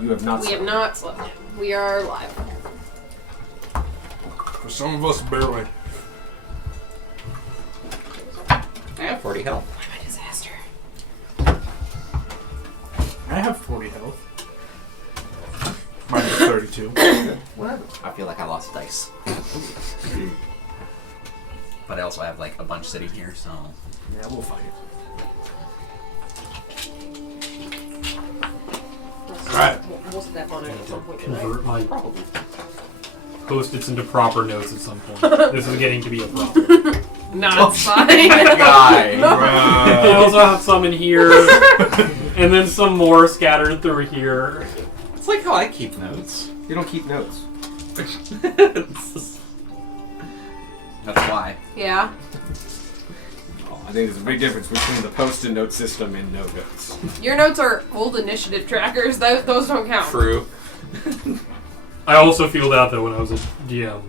You have not We slept. have not slept. We are live. For some of us, barely. I have 40 health. I'm a disaster. I have 40 health. Minus 32. Whatever. I feel like I lost dice. But I also have like a bunch sitting here, so. Yeah, we'll find it. Alright. We'll step on it at some point tonight. Convert my Probably. post-its into proper notes at some point. This is getting to be a problem. No, it's fine. Guy. I also have some in here, and then some more scattered through here. It's like how I keep notes. You don't keep notes. That's why. Yeah. Oh, I think there's a big difference between the post-it note system and no notes. Your notes are old initiative trackers. Those don't count. True. I also feel that though when I was a DM.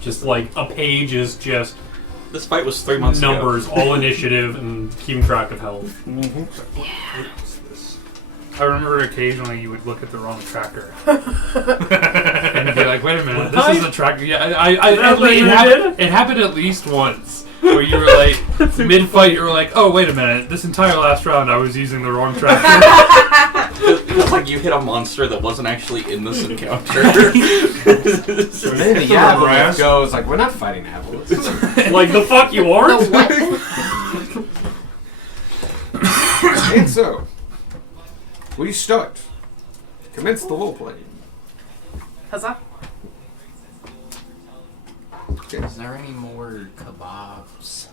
Just like a page is just This fight was 3 months numbers, all initiative, and keeping track of health. I remember occasionally you would look at the wrong tracker. And be like, wait a minute, this is a tracker. Yeah, it happened at least once. Where you were like, mid-fight, you were like, oh, wait a minute, this entire last round I was using the wrong tracker. It's like you hit a monster that wasn't actually in this encounter. And then the Avalanche goes like, we're not fighting Avalanche. Like the fuck you The aren't? what? And so, we start. Commence the role play. Huzzah. Is there any more kebabs?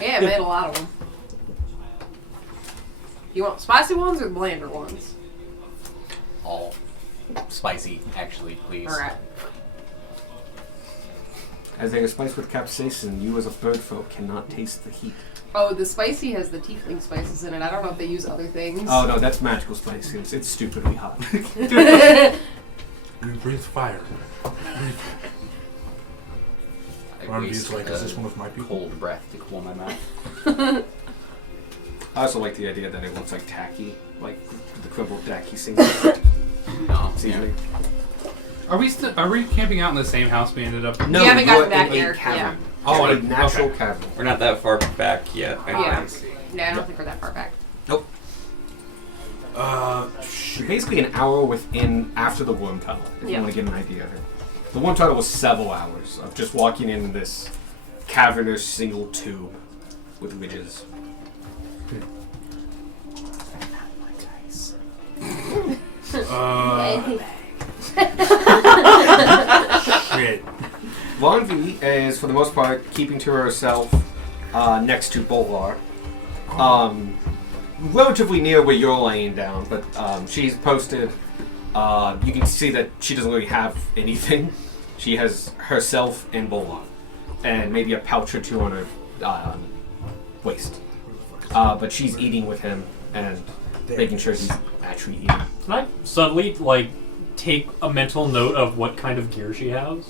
Yeah, I made a lot of them. You want spicy ones or blander ones? All spicy, actually, please. Alright. As they are spiced with capsaicin, you as a bird folk cannot taste the heat. Oh, the spicy has the tiefling spices in it. I don't know if they use other things. Oh no, that's magical spicy. It's stupidly hot. You breathe fire. I One of these waste like, is this one of my people? cold breath to cool my mouth. I also like the idea that it looks like tacky, like the crumbled tacky thing. No, Seasoning. Are we camping out in the same house we ended up? No, We haven't you're gotten back in a there, cavern. Oh, a okay. natural cavern. We're not that far back yet. Yeah. think. Yeah, I don't think we're that far back. You're basically an hour within after the worm tunnel, if you Yeah. want to get an idea of it. The worm tunnel was several hours of just walking in this cavernous single tube with ridges. Shit. Von V is, for the most part, keeping to herself next to Bolvar. Relatively near where you're laying down, but she's posted. You can see that she doesn't really have anything. She has herself and Bolvar, and maybe a pouch or two on her waist. But she's eating with him and making sure he's actually eating. Can I suddenly like take a mental note of what kind of gear she has?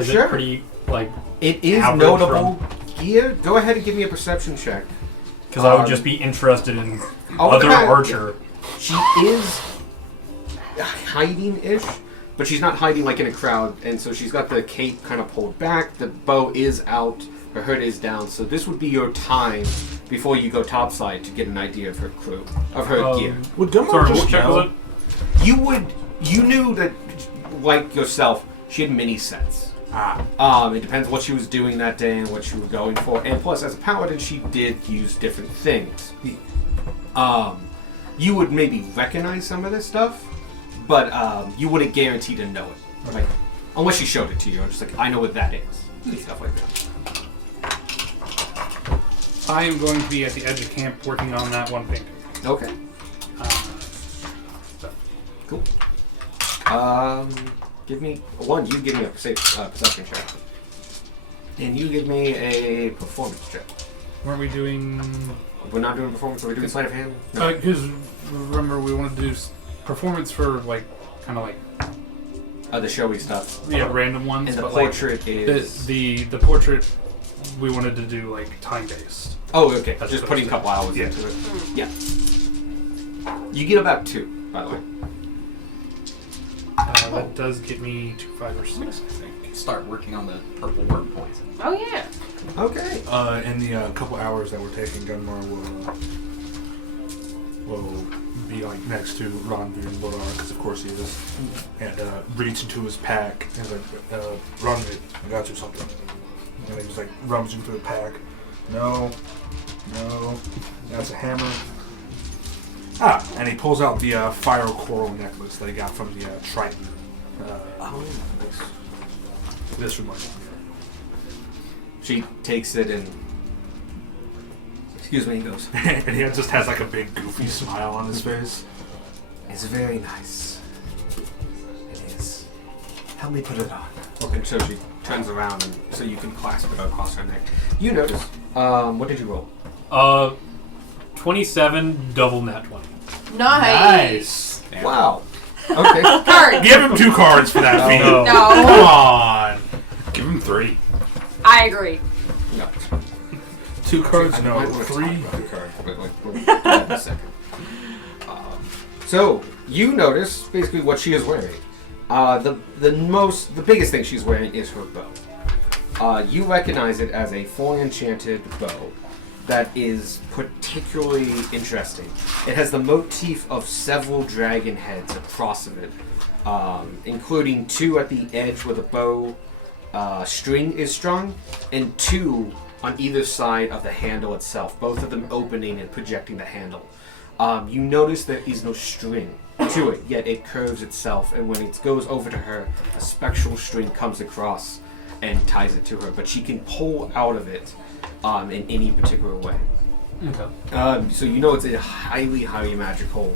Is Sure. it pretty like? It is average notable gear. Go ahead and give me a perception check. Because I would just be interested in Oh, other okay. archer. She is hiding-ish, but she's not hiding like in a crowd, and so she's got the cape kind of pulled back, the bow is out, her hood is down, so this would be your time before you go topside to get an idea of her crew, of her gear. Would Gummo Sorry, just what check know? was it? You knew that, like yourself, she had mini sets. It depends what she was doing that day and what she was going for. And plus, as a paladin, she did use different things. You would maybe recognize some of this stuff, but you wouldn't guarantee to know it. Like, unless she showed it to you. I'm just like, I know what that is. And stuff like that. I am going to be at the edge of camp working on that one thing. Okay. Cool. Give me one. You give me a perception check, and you give me a performance check. Weren't we doing? We're not doing performance. Are we doing sleight of hand? No. Because remember we wanted to do performance for like kind of like The showy stuff. random ones. And the but portrait like, is the portrait we wanted to do like time based. Oh, okay. That's Just what putting a it couple hours Yeah. into it. Yeah. You get about 2, by the way. That does get me to 5 or 6, I think. Start working on the purple worm poison. Oh yeah. Okay. In the couple hours that we're taking, Gunmar will be like next to Ronvi and Lodar, because of course he is, and reach into his pack and is like, Ronvi, I got you something. And he just like rummaging through the pack. No, that's a hammer. And he pulls out the fire coral necklace that he got from the Triton. This reminds me. She takes it and... Excuse me, he goes. And he just has like a big goofy smile on his face. It's very nice. It is. Help me put it on. And so she turns around and so you can clasp it across her neck. You notice. What did you roll? 27, double nat 20. Nice. Damn. Wow. Okay. Card. Give him 2 cards for that feat. No. Come No. on. Give him 3. I agree. No. 2 cards? I No. might wanna 3. talk about the card, but we'll do that in a second. So you notice basically what she is wearing. The biggest thing she's wearing is her bow. You recognize it as a fully enchanted bow that is particularly interesting. It has the motif of several dragon heads across of it, including 2 at the edge where the bow string is strung, and 2 on either side of the handle itself, both of them opening and projecting the handle. You notice there is no string to it, yet it curves itself, and when it goes over to her, a spectral string comes across and ties it to her, but she can pull out of it in any particular way. Okay. So you know it's a highly, highly magical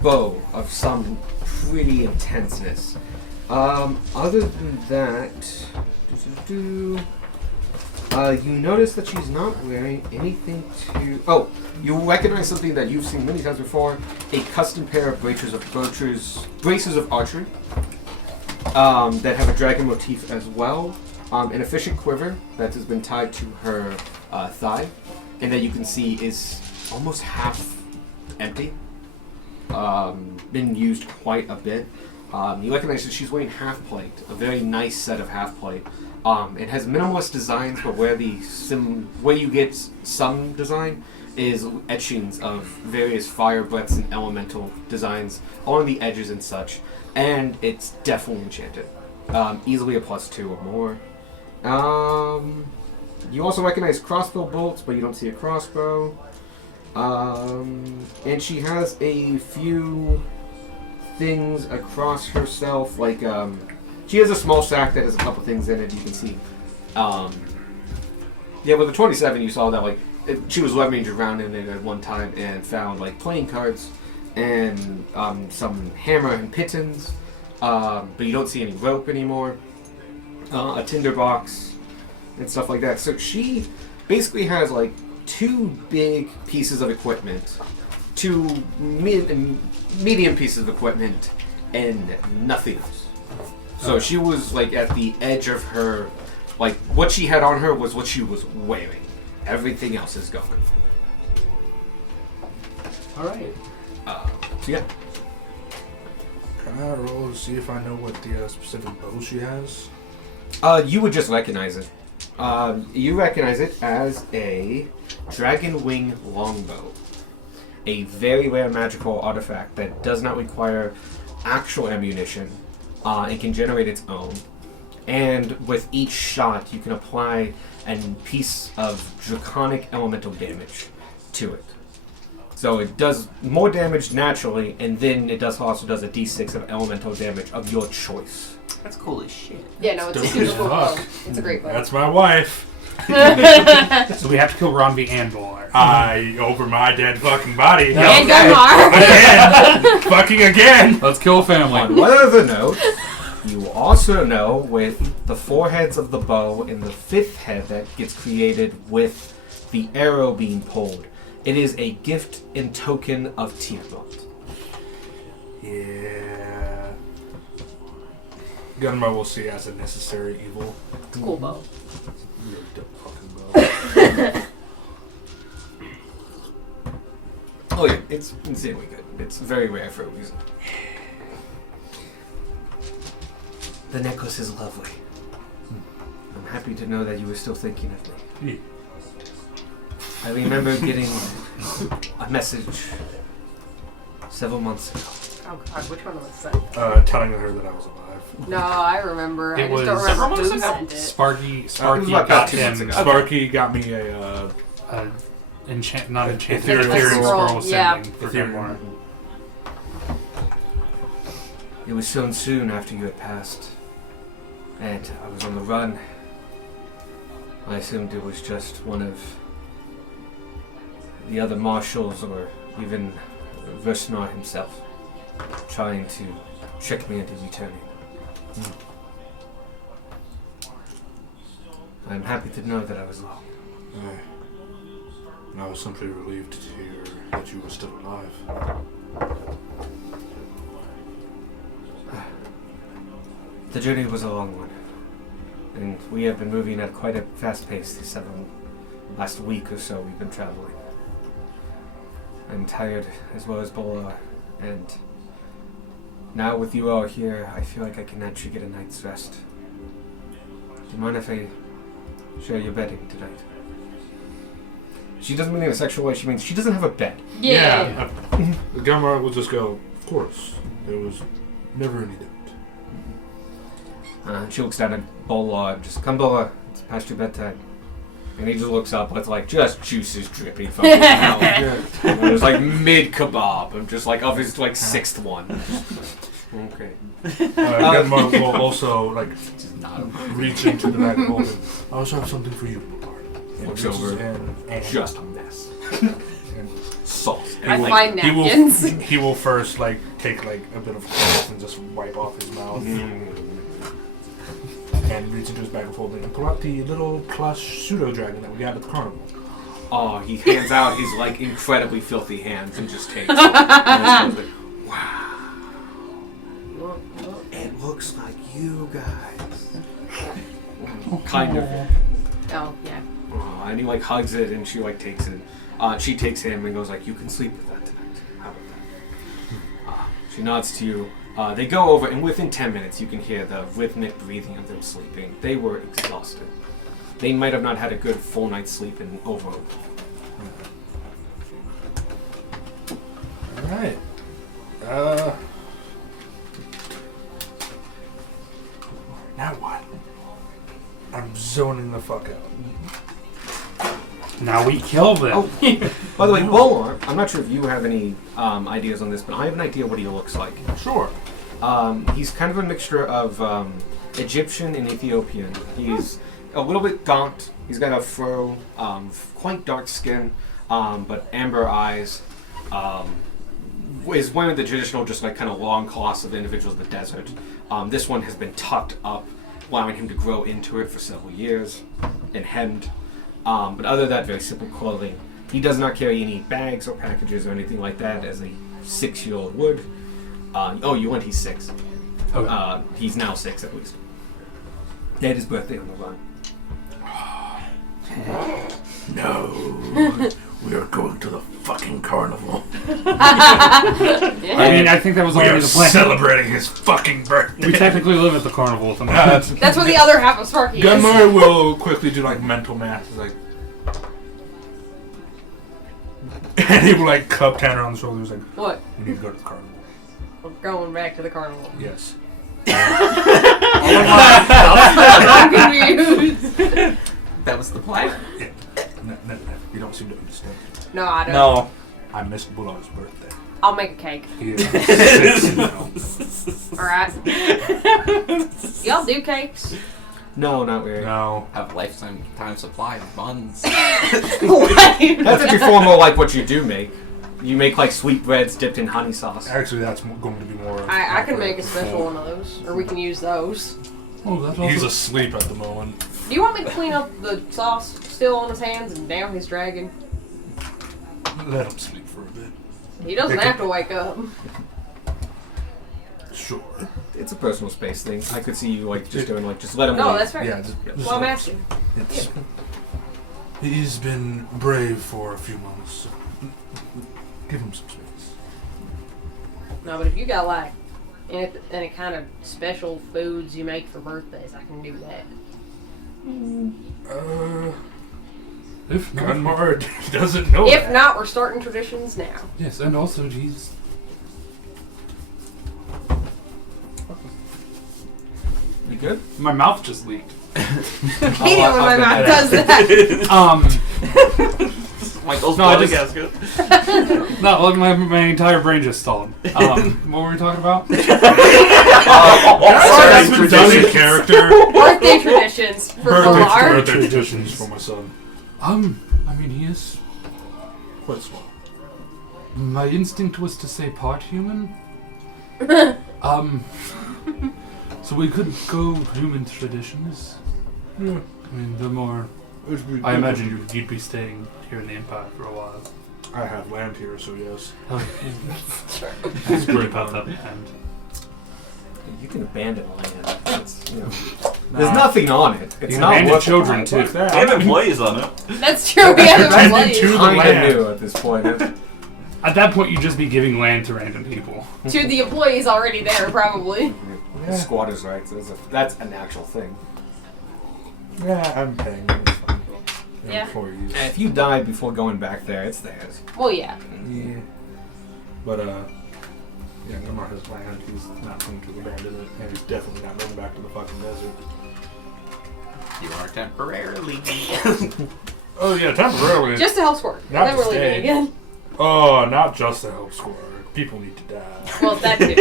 bow of some pretty intenseness. Other than that, you notice that she's not wearing anything to... Oh, you recognize something that you've seen many times before, a custom pair of braces of archery that have a dragon motif as well, an efficient quiver that has been tied to her thigh, and that you can see is almost half empty. Been used quite a bit. You recognize that she's wearing half plate, a very nice set of half plate. It has minimalist designs, but where you get some design is etchings of various fire breaths and elemental designs along the edges and such, and it's definitely enchanted. Easily a +2 or more. You also recognize crossbow bolts, but you don't see a crossbow. And she has a few things across herself, like she has a small sack that has a couple things in it. You can see. With the 27, you saw that she was leveraging around in it at one time and found playing cards and some hammer and pitons, but you don't see any rope anymore. A tinderbox and stuff like that. So she basically has 2 big pieces of equipment, 2 medium pieces of equipment, and nothing else. So she was at the edge of her, what she had on her was what she was wearing. Everything else is gone. All right. So yeah. Can I roll to see if I know what the specific bow she has? You would just recognize it. You recognize it as a dragon wing longbow. A very rare magical artifact that does not require actual ammunition and can generate its own. And with each shot, you can apply a piece of draconic elemental damage to it. So it does more damage naturally, and then it also does a d6 of elemental damage of your choice. That's cool as shit. Yeah, no, it's a Dope super as cool fuck. bow. It's a great bow. That's my wife. So we have to kill Ronvi and Bolar. Over my dead fucking body. And Gunmar. Again! Fucking again! Let's kill a On family. one other note, you also know with the 4 heads of the bow and the 5th head that gets created with the arrow being pulled, it is a gift and token of Tiamat. Yeah. Gunmar will see as a necessary evil. It's a cool bow. Really dope fucking bow. Oh yeah, it's insanely good. It's very rare for a reason. The necklace is lovely. I'm happy to know that you were still thinking of me. I remember getting a message several months ago. Oh God, which one was that? Telling her that I was alive. No, I remember. I It just don't was- remember who Several sent it. Sparky about got 2 months him ago. Sparky got me a not enchanted, Ethereal scroll yeah. sending for Ethereal. Grimoire. It was shown soon after you had passed, and I was on the run. I assumed it was just one of the other marshals, or even Versnar himself, trying to trick me into returning. I'm happy to know that I was wrong. I was simply relieved to hear that you were still alive. The journey was a long one, and we have been moving at quite a fast pace these last week or so we've been traveling. I'm tired, as well as Bola, and now with you all here, I feel like I can actually get a night's rest. Do you mind if I share your bedding tonight? She doesn't mean in a sexual way, she means she doesn't have a bed. Yeah. Gamma will just go, of course. There was never any doubt. She looks down at Bola and just, come Bola, it's past your bedtime. And he just looks up with like just juices dripping from his mouth. And it was like mid kebab. I'm just like of his like sixth one. Okay. Gamma will also like Just not reach into the bag and hold it. I also have something for you, Bard. Looks over. And Just a mess. and Sauce. I And, like, find napkins. he will first like take like a bit of cloth and just wipe off his mouth and reach into his bag of holding and pull out the little plush pseudo dragon that we got at the carnival. oh, he hands out his like incredibly filthy hands and just takes it. And it's like, wow. It looks like you guys. Kind of. Oh, yeah. And he like hugs it and she like takes it. She takes him and goes like, you can sleep with that tonight. How about that? She nods to you. They go over and within 10 minutes you can hear the rhythmic breathing of them sleeping. They were exhausted. They might have not had a good full night's sleep in over a week. Alright. Now what? I'm zoning the fuck out. Now we kill them. Oh, by the way, Bolar, I'm not sure if you have any ideas on this, but I have an idea what he looks like. Sure. He's kind of a mixture of Egyptian and Ethiopian. He's a little bit gaunt. He's got a fro, quite dark skin, but amber eyes. Is one of the traditional, just like kind of long cloths of individuals in the desert. This one has been tucked up, allowing him to grow into it for several years, and hemmed. But other than that, very simple clothing. He does not carry any bags or packages or anything like that, as a 6-year-old would. You went, he's 6. Okay. He's now 6 at least. They had his birthday on the run. No. We are going to the fucking carnival. I mean, I think that was already the plan. celebrating his fucking birthday. We technically live at the carnival with them. That's That's what the other half of Sparky is. Gunmar will quickly do like mental math. He's like, and he will like cup Tanner on the shoulder. He's like, What? "We need to go to the carnival." We're going back to the carnival. Yes. I'm confused. That was the plan. No, you don't seem to understand. No, I don't. No. I missed Bullard's birthday. I'll make a cake. He is 6 now. Alright. Y'all do cakes? No, not really. No. Have lifetime supply of buns. What? That's actually far more like what you do make. You make like sweetbreads dipped in honey sauce. Actually, that's going to be more. I can make a special one of those. Or we can use those. Oh, that's He's also- asleep at the moment. Do you want me to clean up the sauce still on his hands and down his dragon? Let him sleep for a bit. He doesn't They can- have to wake up. Sure. It's a personal space thing. I could see you like just doing like just let him. No, wait. that's fair. Yeah. Just Well, I'm asking. It's, he's been brave for a few months. So give him some space. No, but if you got like any kind of special foods you make for birthdays, I can do that. If not, Gunmar doesn't know If that. not, we're starting traditions now. yes, and also, geez. You good? My mouth just leaked. Hate it when my I've mouth been does that. Michael's No, I bloody just- gasket. No, look, my entire brain just stalled. What were we talking about? That's been done in character. Birthday traditions for Valar. Birthday traditions for my son. I mean, he is. Quite small. My instinct was to say part human. So we could go human traditions. Yeah. I mean, the more. I imagine you'd be staying here in the Empire for a while. I have land here, so yes. It's great about that land. You can abandon land. It's, you know, there's nothing on it. It's You not abandon worth children, the too. time. That. I have employees on it. That's true. We have Abandoned employees. to the Kinda land. new at this point. At that point, you'd just be giving land to random people. To the employees already there, probably. Yeah. Squatters' rights. That's an actual thing. Yeah, I'm paying them. It's fine. They're Yeah. employees. And if you die before going back there, it's theirs. Well, yeah. Yeah. But, yeah, Gunmar has land. He's not going to abandon it, and he's definitely not going back to the fucking desert. You are temporarily. Oh, yeah, temporarily. Just to help score. Not Then to we're leaving stay. again. Oh, not just the help squad. People need to die. Well, that too.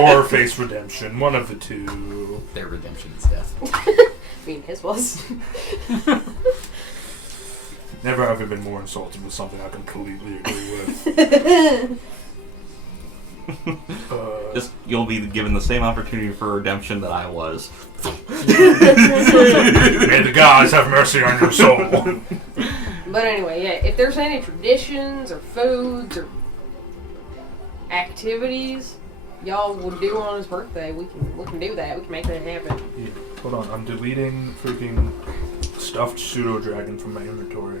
Or face redemption. One of the two. Their redemption is death. I mean, his was. Never have I been more insulted with something I completely agree with. Just you'll be given the same opportunity for redemption that I was. May the gods have mercy on your soul. But anyway, yeah, if there's any traditions or foods or activities y'all will do on his birthday, we can do that. We can make that happen. Yeah, hold on, I'm deleting freaking stuffed pseudo dragon from my inventory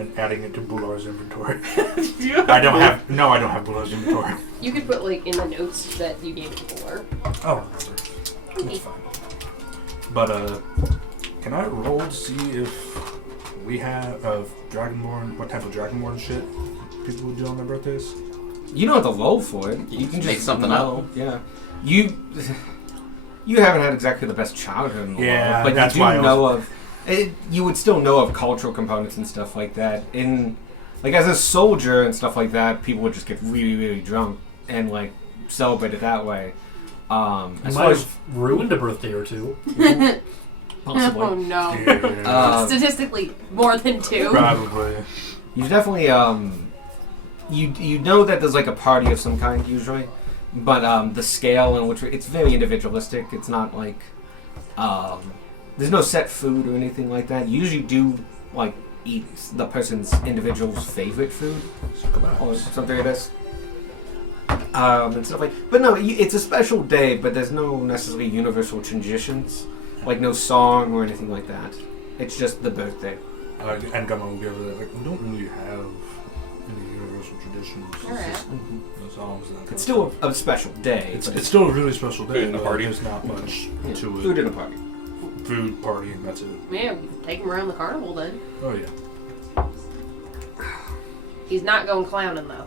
and adding it to Bular's inventory. I don't have Bular's inventory. You could put like in the notes that you gave it to Bular. I'll remember. It's fine. But can I roll to see if we have Dragonborn, what type of Dragonborn shit people would do on their birthdays? You don't have to roll for it. You can Make just something know. Yeah. You haven't had exactly the best childhood in the Yeah, world, but that's you why do I know of. You would still know of cultural components and stuff like that. Like as a soldier and stuff like that, people would just get really, really drunk and like celebrate it that way. You As might far as have ruined a birthday or two. possibly, Oh no. Yeah, Statistically, more than 2. probably. you definitely you know that there's like a party of some kind usually, but the scale in which it's very individualistic. It's not like there's no set food or anything like that. You usually do like eat the person's individual's favorite food or something like this. And stuff like, but no, it's a special day, but there's no necessarily universal traditions, like no song or anything like that. It's just the birthday. And Gummo will be over there. Like, we don't really have any universal traditions. Alright. It's just no songs. and that kind It's of still stuff. a special day. It's but still a really special day. Food and a but party. There's not much yeah, to it. food and a party. Food, party, and that's it. Yeah, we can take him around the carnival then. Oh yeah. He's not going clowning though.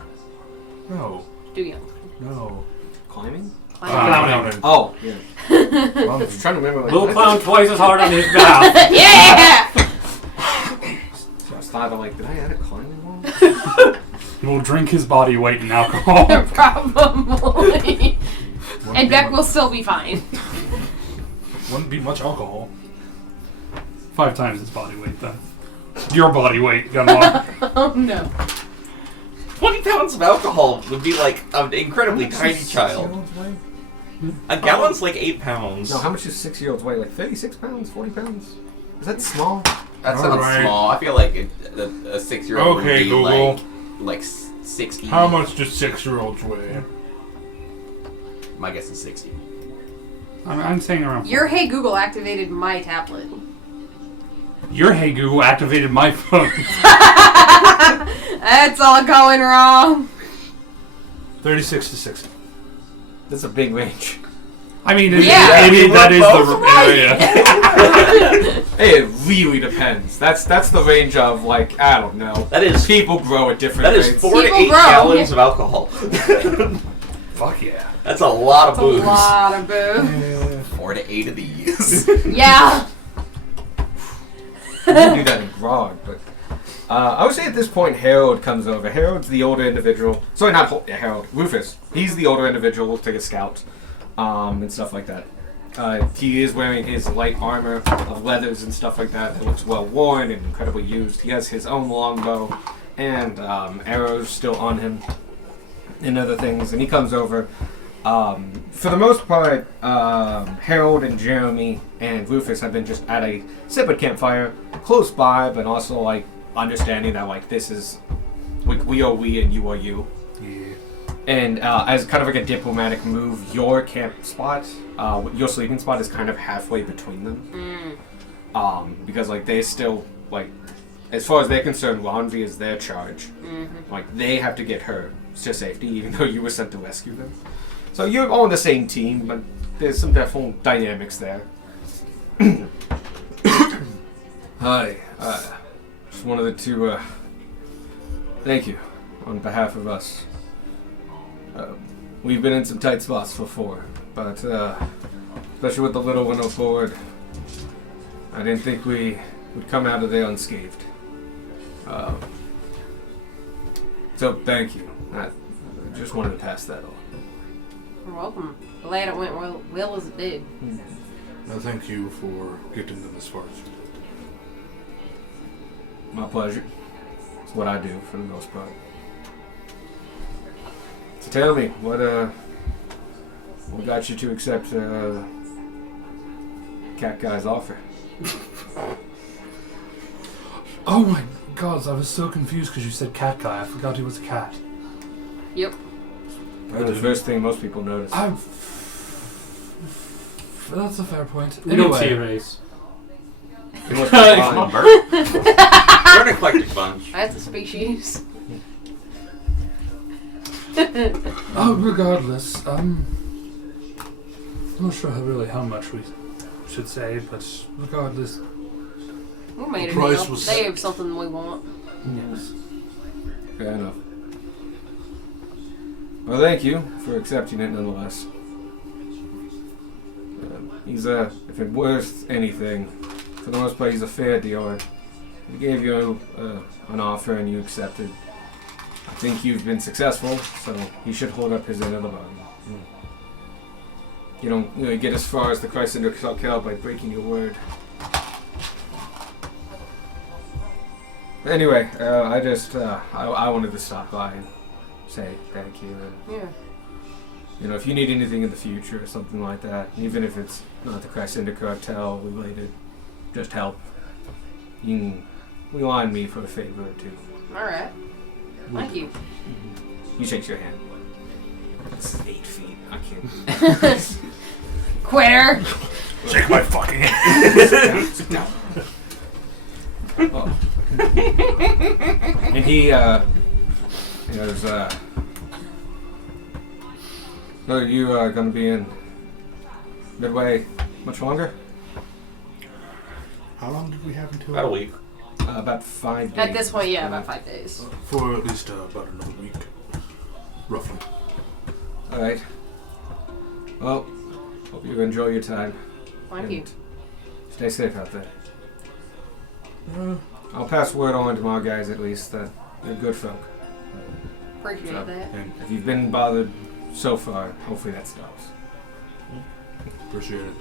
No. Too young. No. Climbing? Clowning. Oh, yeah. I Clowning. was trying to remember. Like, We'll what? clown twice as hard on his behalf. Yeah! So I was thought like, did I add a climbing wall? He will drink his body weight in alcohol. Probably. Wouldn't And be Beck mu- will still be fine. Wouldn't be much alcohol. 5 times his body weight, then. Your body weight, Gunmar. Oh no. 20 pounds of alcohol would be like an incredibly tiny child. A gallon's like 8 pounds. No, how much does 6-year-olds weigh? Like 36 pounds? 40 pounds? Is that small? That sounds Alright. small. I feel like a 6-year-old would Okay, be Google. like 60. How much do 6-year-olds weigh? My guess is 60. I'm saying around. Your Hey Google activated my tablet. Your Hey Google activated my phone. That's all going wrong. 36 to 60. That's a big range. I mean, Yeah. that is Both the area. It really depends. That's the range of like I don't know. That is People grow at different that is rates. 4 to People 8 grow. gallons of alcohol. Fuck yeah. That's a lot of That's a booze. lot of booze. 4 to 8 of these. Yeah. You can do that in grog, but I would say at this point Harold comes over. Harold's the older individual. Sorry, not Harold. Rufus. He's the older individual. Take a scout, and stuff like that. He is wearing his light armor of leathers and stuff like that. It looks well worn and incredibly used. He has his own longbow and arrows still on him and other things. And he comes over. For the most part, Harold and Jeremy and Rufus have been just at a separate campfire close by, but also like understanding that like this is we are we and you are you. Yeah. And as kind of like a diplomatic move, your camp spot, your sleeping spot is kind of halfway between them. Because like they still like, as far as they're concerned, Ronvi is their charge. Like they have to get her to safety, even though you were sent to rescue them. So you're all on the same team, but there's some definite dynamics there. Hi, just wanted to thank you on behalf of us. We've been in some tight spots before, but especially with the little one on board, I didn't think we would come out of there unscathed. So thank you. I just wanted to pass that on. You're welcome. Glad it went well as it did. Thank you for getting them as far as you did. My pleasure. It's what I do for the most part. So tell me, what got you to accept Cat Guy's offer? Oh my god, I was so confused because you said cat guy. I forgot he was a cat. Yep. The first thing most people notice. That's a fair point. We don't see a race. It must be fine. Come on, Bert. We're an eclectic bunch. That's a species. Regardless, I'm not sure how much we should say, but regardless, We made a Price deal. was- They have something we want. yes. Fair enough. Well, thank you for accepting it nonetheless. He's if it worth anything, for the most part, he's a fair dealer. He gave you an offer and you accepted. I think you've been successful, so he should hold up his end of the bargain. You don't really get as far as the Christ under Cal by breaking your word. Anyway, I just I wanted to stop by and say thank you. And, Yeah. you know, if you need anything in the future or something like that, even if it's not the Chrysler Cartel related, just help. You can rely on me for a favor or two. Alright. Thank you. He shakes your hand. This is 8 feet. I can't. Quitter! Shake my fucking hand. Sit down. Oh. And he goes, so you gonna be in Midway much longer? How long did we have until? About a week. About 5 days. At this point, yeah, about 5 days. For at least about another week, roughly. Alright. Well, hope you enjoy your time. Thank you. And stay safe out there. I'll pass word on to my guys at least that they're good folk. Appreciate So, that. and if you've been bothered so far, hopefully that stops. Appreciate it.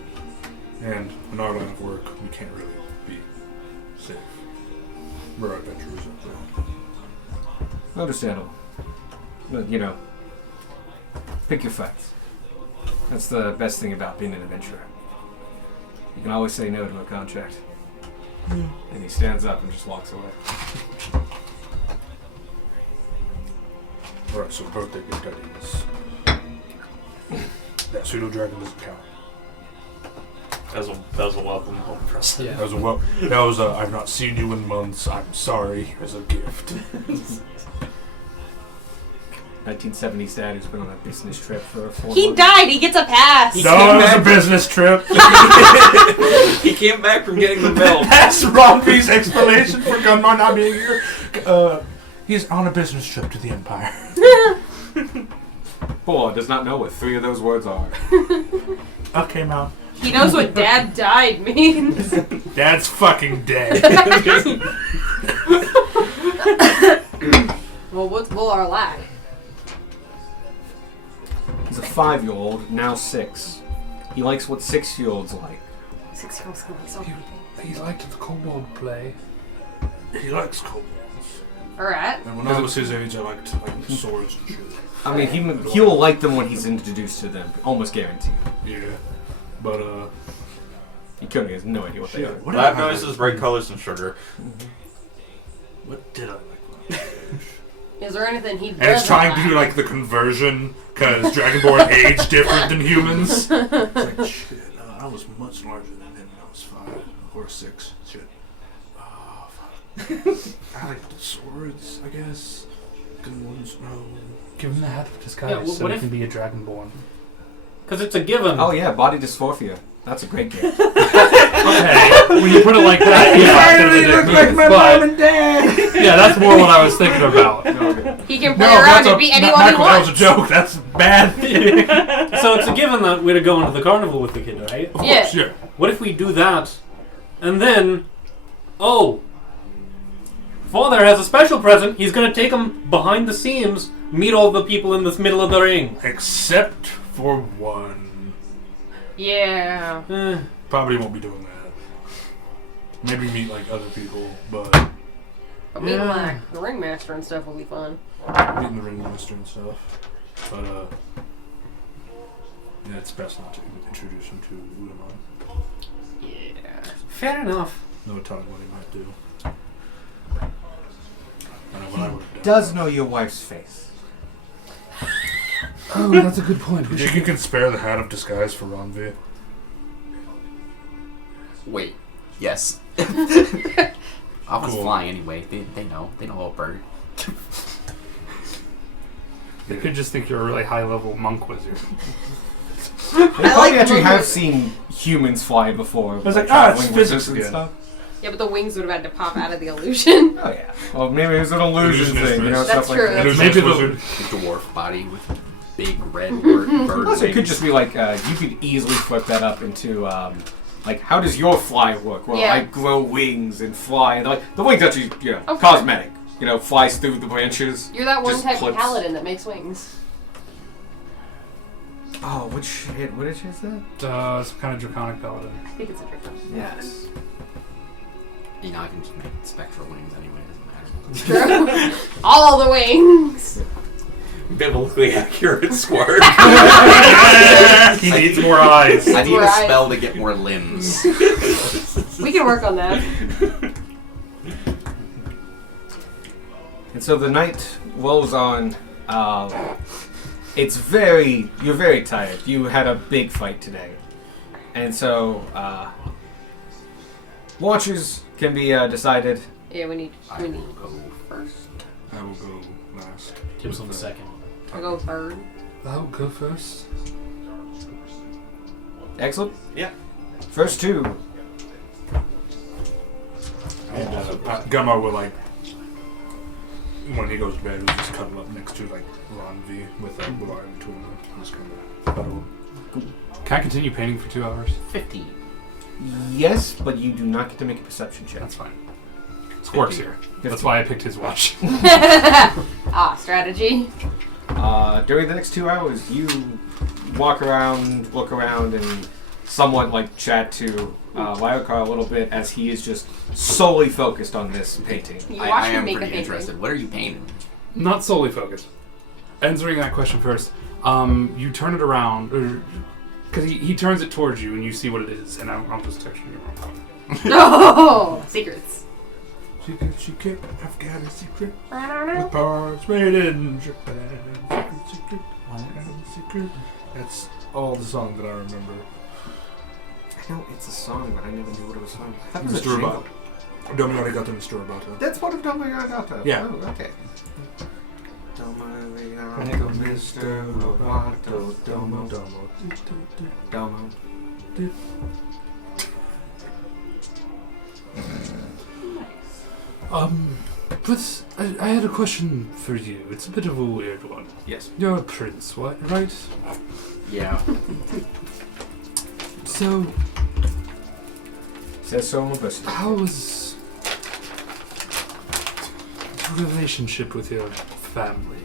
And in our line of work, we can't really be safe. We're adventurers up there. Understandable. But, you know, pick your fights. That's the best thing about being an adventurer. You can always say no to a contract. And he stands up and just walks away. Alright, so the birthday gift ideas. That pseudo dragon doesn't count. That was a welcome home present. Yeah. That was a I've not seen you in months, I'm sorry, as a gift. 1970s dad who's been on a business trip for 4 He months. died. He gets a pass. He- No, it was a business trip. He came back from getting the milk. That's Ron V's explanation for Gunmar not being here. He's on a business trip to the Empire. Bullard does not know what 3 of those words are. Okay, Mom. He knows what dad died means. Dad's fucking dead. Well, what's Bullard like? He's a 5-year-old, now 6. He likes what 6-year-olds like. 6-year-olds can like so many things. He liked the kobold play. He likes kobolds. Alright. And when I was his age, I liked swords and shit. I mean, he will like them when he's introduced to them, almost guaranteed. Yeah. But, He couldn't, he has no idea what they are. what Loud did I noises, bright colors, and sugar. What did I like? Is there anything he doesn't And it's trying to like? do like the conversion because Dragonborn age different than humans. It's like shit. I was much larger than him when I was 5 or 6. Shit. Oh fuck. I like swords, I guess. Good ones, no. Give him the hat of disguise Yeah, so what he if- can be a dragonborn. Because it's a given. Oh yeah, body dysmorphia. That's a great game. Okay, when you put it like that, and dad! yeah, that's more what I was thinking about. He can play No, around that's and be anyone Michael, he that wants. was a joke. That's bad. So it's a given that we're to go into the carnival with the kid, right? Of Yeah. course, yeah. What if we do that, and then, oh, Father has a special present. He's gonna take him behind the scenes, meet all the people in the middle of the ring. Except for one. Yeah. Probably won't be doing that. Maybe meet like other people, but But meeting like the ringmaster and stuff will be fun. meeting the ringmaster and stuff. But yeah, it's best not to introduce him to Udamon. Yeah. Fair enough. No telling what he might do. I know when I worked Does know your wife's face. Oh, that's a good point. You think you can spare the hat of disguise for Ronvi? Wait. Yes. I was Cool. flying anyway. They know. They know about bird. They could just think you're a really high-level monk wizard. They probably like actually have movement. seen humans fly before. was like, traveling it's wizards physics and again. stuff. Yeah, but the wings would have had to pop out of the illusion. Oh yeah. Well, maybe it was an illusion Illusionist thing, you know, wizard. stuff That's like true. that. Illusionist Maybe the- wizard. A dwarf body with big red bird Also, it could wings. just be like you could easily flip that up into like how does your fly work? Well, Yeah. I grow wings and fly, and like the wings actually, you know, Okay. cosmetic. You know, flies through the branches. You're that one Just type clips. of paladin that makes wings. Oh, which hit? What is that? Some kind of draconic paladin. I think it's a difference. Yes. You know, I can just make spectral wings anyway. It doesn't matter. True. All the wings. Biblically accurate squirt. He needs more eyes. I need a Right. spell to get more limbs. We can work on that. And so the night rolls on. You're very tired. You had a big fight today. And so, watches can be decided. Yeah, we need I will go first. I will go last. Tim's on the second. I'll go third. I'll go first. Excellent. Yeah. First two. And Gunmar will like when he goes to bed, he'll just cuddle up next to like Ronvi with Bullard between them. Just kind of cuddle. Can I continue painting for 2 hours? 15. Yes, but you do not get to make a perception check. That's fine. Squark's here. That's why I picked his watch. Strategy. During the next 2 hours, you walk around, look around, and somewhat like chat to Lyokar a little bit as he is just solely focused on this painting. You I watch me am make a pretty painting. interested. What are you painting? Not solely focused. Answering that question first, you turn it around, because he turns it towards you and you see what it is, and I'll just text you. No secrets. Secret, I've got a secret. I don't know. With parts made in Japan. Secret, I got a secret. That's all the song that I remember. I know it's a song, but I never knew what it was from. I thought it was a Mr. jingle. Robot. Dominati got them Mr. Robot. That's part of Dominagata. Yeah. Oh, okay. Mr. Roboto Domo. Domo. But I had a question for you. It's a bit of a weird one. Yes. You're a prince, what? Right? Yeah. So, Says so on the bus. how was the relationship with your family?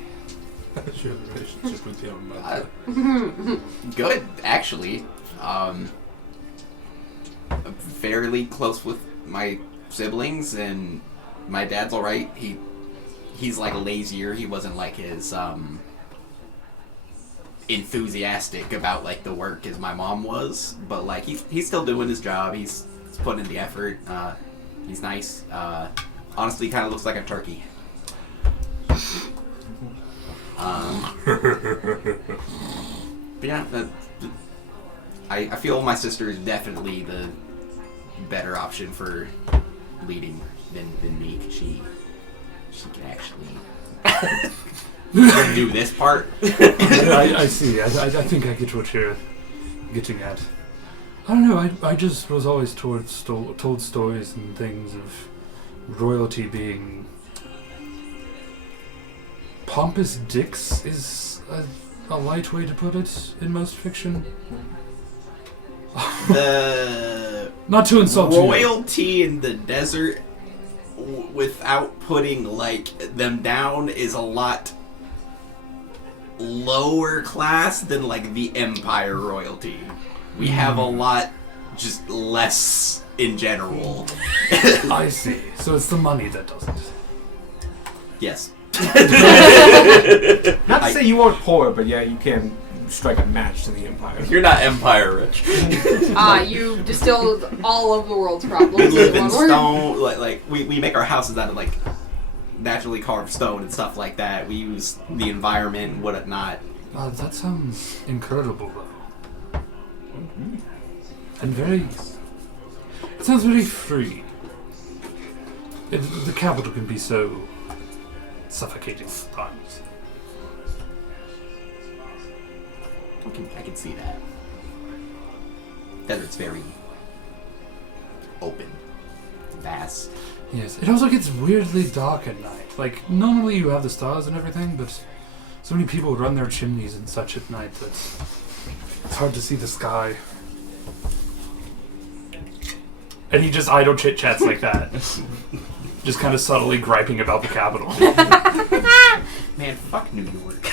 How's your relationship with your mother? Good, actually. I'm fairly close with my siblings, and my dad's alright. He's like lazier. He wasn't like his enthusiastic about like the work as my mom was, but like he's still doing his job. He's putting in the effort. He's nice. Honestly, kind of looks like a turkey. But yeah, I feel my sister is definitely the better option for leading than me. 'Cause she can actually do this part. I see. I think I get what you're getting at. I don't know. I just was always told stories and things of royalty being pompous dicks is a light way to put it in most fiction. The Not to insult you. royalty in the desert, without putting like them down, is a lot lower class than like the Empire royalty. We have a lot just less in general. I see. So it's the money that doesn't. Yes. Not to say you aren't poor, but yeah, you can strike a match to the Empire. You're not Empire rich. You distilled all of the world's problems. We live in in one word. stone. Like we make our houses out of like naturally carved stone and stuff like that. We use the environment and whatnot. That sounds incredible, though. And very... It sounds very free. The capital can be so suffocating sometimes. I can see that. Desert's very open, vast. Yes, it also gets weirdly dark at night. Like, normally you have the stars and everything, but so many people run their chimneys and such at night that it's hard to see the sky. And he just idle chit-chats like that. Just kind of subtly griping about the capital. Man, fuck New York.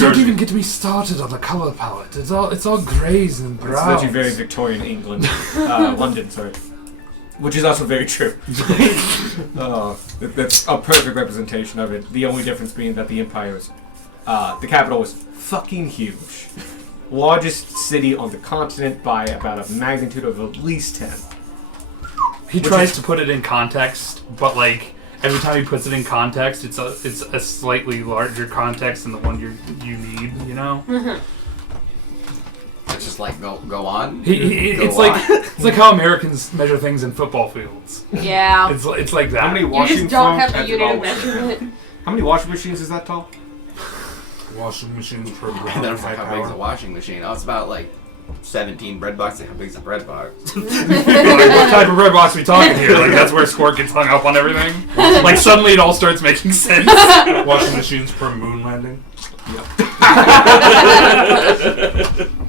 Don't even get me started on the color palette. It's all grays and It's browns. actually very Victorian England. London, sorry. Which is also very true. That's a perfect representation of it. The only difference being that the Empire is... the capital was fucking huge. Largest city on the continent by about a magnitude of at least 10. He tries to put it in context, but like every time he puts it in context, it's a slightly larger context than the one you need. You know. It's just like go on. It's like how Americans measure things in football fields. Yeah. It's like that. How many You washing just don't have phones the unit of at all? measurement. How many washing machines is that tall? Washing machines per And ground then it's like, high how big is a power. washing machine? Oh, it's about like 17 bread boxes. How big is a bread box? Like, what type of bread box are we talking here? Like that's where Squirt gets hung up on everything. Like suddenly it all starts making sense. Washing machines per moon landing.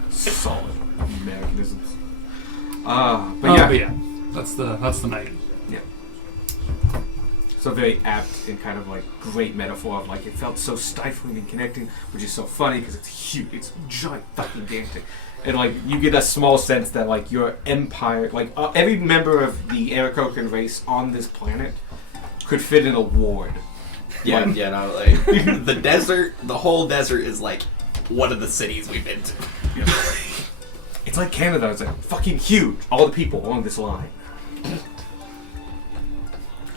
Solid mechanisms. But yeah. That's the night. So very apt and kind of like great metaphor of like it felt so stifling and connecting, which is so funny because it's huge, it's giant fucking gigantic, and like you get a small sense that like your empire, like every member of the Aarakocra race on this planet could fit in a ward. Yeah, Like- yeah, no, like the desert, the whole desert is like one of the cities we've been to. It's like Canada, it's like fucking huge. All the people along this line.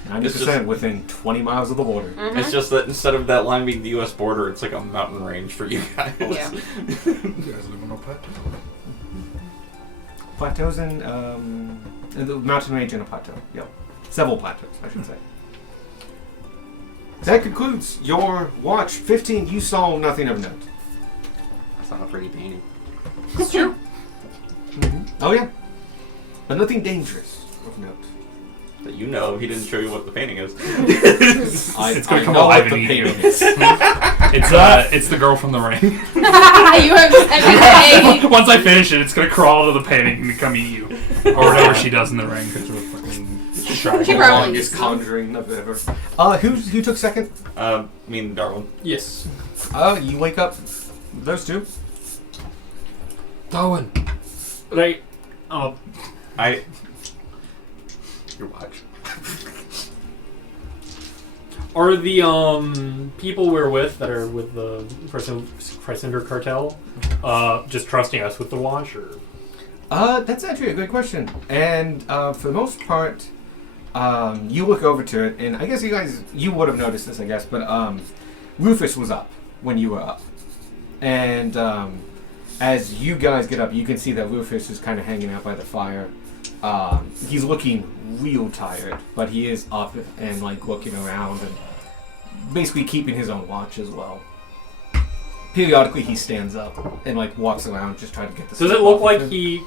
90% within 20 miles of the border. It's just that instead of that line being the U.S. border, it's like a mountain range for you guys. Yeah. You guys live on a plateau. Plateaus and the mountain range and a plateau. Yep. Several plateaus, I should say. That concludes your watch. 15, you saw nothing of note. That's not a pretty painting. It's true. Oh yeah, but nothing dangerous of note. That you know, he didn't show you what the painting is. It's gonna come know alive what and the eat you. painting is. It's the girl from The Ring. You have everything. Once I finish it, it's gonna crawl to the painting and come eat you, or whatever she does in The Ring. She The probably longest is. conjuring of ever. Who took second? Me and Darwin. Yes. You wake up. Those two. Darwin. Right. Your watch. Are the people we're with that are with the Chrysler cartel just trusting us with the watch, or? That's actually a good question. And for the most part, you look over to it, and I guess you would have noticed this, I guess, but Rufus was up when you were up. And as you guys get up, you can see that Rufus is kind of hanging out by the fire. He's looking real tired, but he is up and like looking around and basically keeping his own watch as well. Periodically, he stands up and like walks around, just trying to get the. Does sleep it look off of like him. he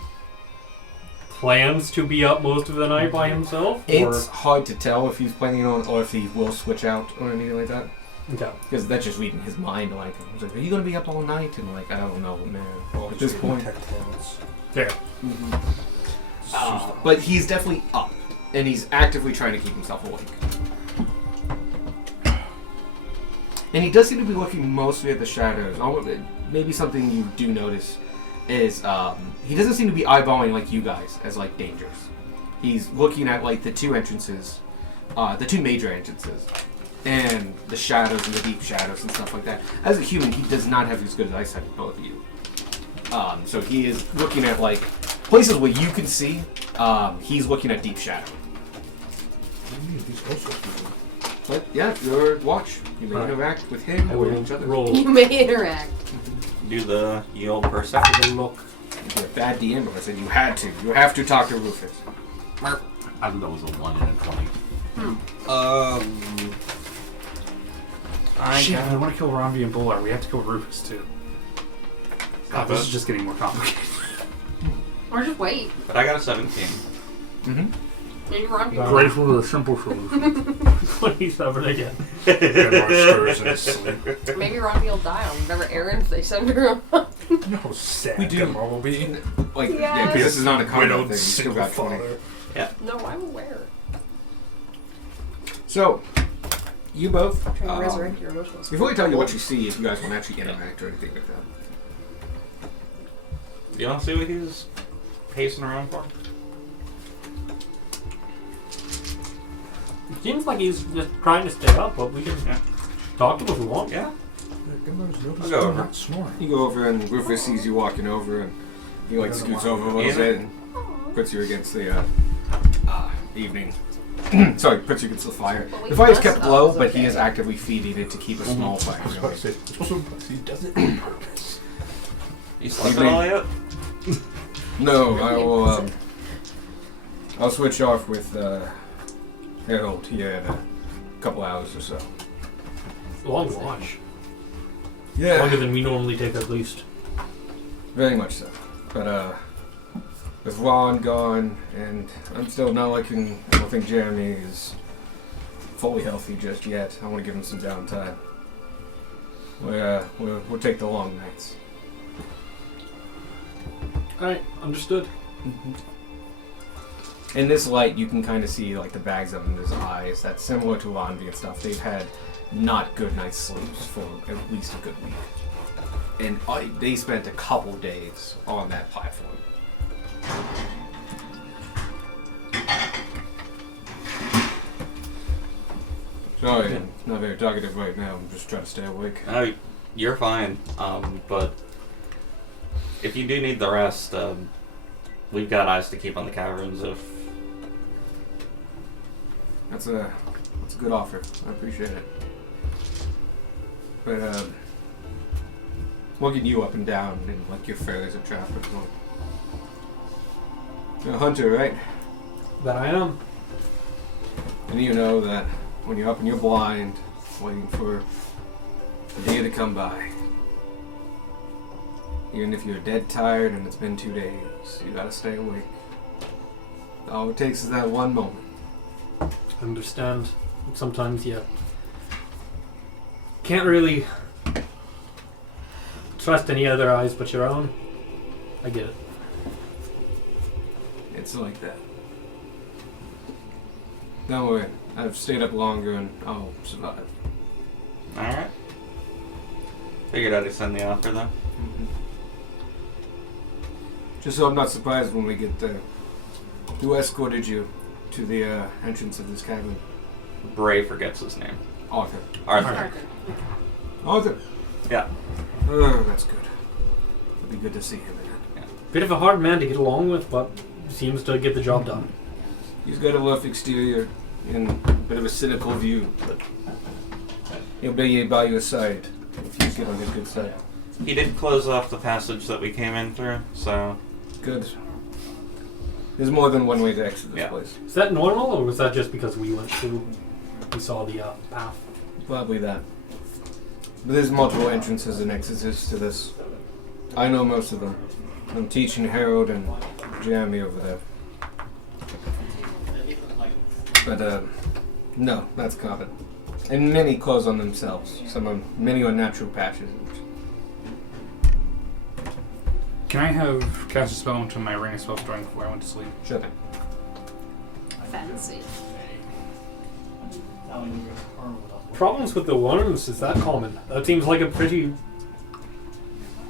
plans to be up most of the night by himself? It's hard to tell if he's planning on, or if he will switch out or anything like that. Okay. Because that's just reading his mind. Like, I was like, are you gonna be up all night? And like, I don't know, man. At this point, There. but he's definitely up, and he's actively trying to keep himself awake. And he does seem to be looking mostly at the shadows. Maybe something you do notice is he doesn't seem to be eyeballing like you guys as like dangers. He's looking at like the two entrances, the two major entrances, and the shadows and the deep shadows and stuff like that. As a human, he does not have as good eyesight as both of you. So he is looking at like places where you can see. He's looking at deep shadow. But yeah, your watch. You may interact with him I or will each other. roll. You may interact. Do the old perception. Look. You're a bad DM, but I said you had to. You have to talk to Rufus. I think that was a 1 and a 20. Shit, I want to kill Romby and Bullard. We have to kill Rufus too. God, this is just getting more complicated. Or just wait. But I got a 17. Mm-hmm. Maybe Ron can Great for a simple solution. 27 again. Maybe Ron will die on whatever errands they send her on. No, sad. We do. Bumblebee. Like, yeah, Yes. because this is not a combat Widowed thing. You still single got 20. father. No, I'm aware. So, you both. Trying to resurrect your emotions. Before I tell you what you see, if you guys want to actually interact or anything like that. You want to see what he's pacing around for? It seems like he's just trying to stay up, but we can talk to him if we want. Yeah. I'll go over. Not snoring. You go over and Rufus sees you walking over and he like scoots over a little Yeah. bit and puts you against the evening. Sorry, puts you against the fire. But we The fire's must kept know low, it's but he okay. is actively feeding it to keep a small fire I was about going. to say, it's supposed to, he does it on purpose. You slept it all yet? No, I will. I'll switch off with Harold here in a couple hours or so. Long watch. Yeah, Longer than we normally take, at least. very much so. But with Ron gone, and I'm still not liking. I don't think Jeremy is fully healthy just yet. I want to give him some downtime. We'll take the long nights. Alright, understood. In this light, you can kind of see like the bags under his eyes. That's similar to Lonvi and stuff. They've had not good night's sleeps for at least a good week, and they spent a couple days on that platform. Sorry, I'm not very talkative right now. I'm just trying to stay awake. You're fine. But if you do need the rest, we've got eyes to keep on the caverns if... That's a good offer. I appreciate it. But looking you up and down and like your feathers are trapped as well. You're a hunter, right? That I am. And you know that when you're up and you're blind, waiting for the day to come by. Even if you're dead tired and it's been 2 days, you gotta stay awake. All it takes is that one moment. I understand. Sometimes, yeah. Can't really trust any other eyes but your own. I get it. It's like that. Don't worry, I've stayed up longer and I'll survive. Alright. Figured I'd extend the offer, though. Just so I'm not surprised when we get there. Who escorted you to the entrance of this cabin? Bray forgets his name. Arthur. Arthur. Arthur! Yeah. Oh, that's good. It'll be good to see him again. Bit of a hard man to get along with, but seems to get the job done. He's got a rough exterior and a bit of a cynical view, but he'll be by your side if you get on his good side. He did close off the passage that we came in through, so... Good. There's more than one way to exit this place. Is that normal, or was that just because we saw the path? Probably that. But there's multiple entrances and exits to this. I know most of them. I'm teaching Harold and Jeremy over there. But, no, that's common. And many close on themselves. Many are natural patches. Can I have cast a spell into my ring of spell strength before I went to sleep? Sure thing. Fancy. Problems with the worms, is that common? That seems like a pretty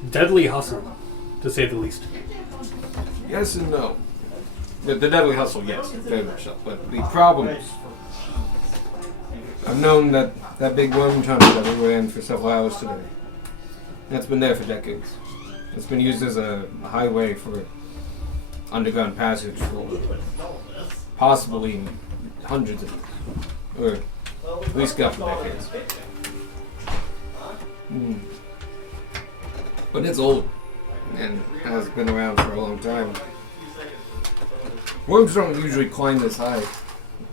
deadly hustle, to say the least. Yes and no. The deadly hustle, yes, very much so. But the problems... I've known that big worm tunnel that we were in for several hours today. That's been there for decades. It's been used as a highway for underground passage for possibly hundreds of years. Or at least a couple decades. But it's old and has been around for a long time. Worms don't usually climb this high,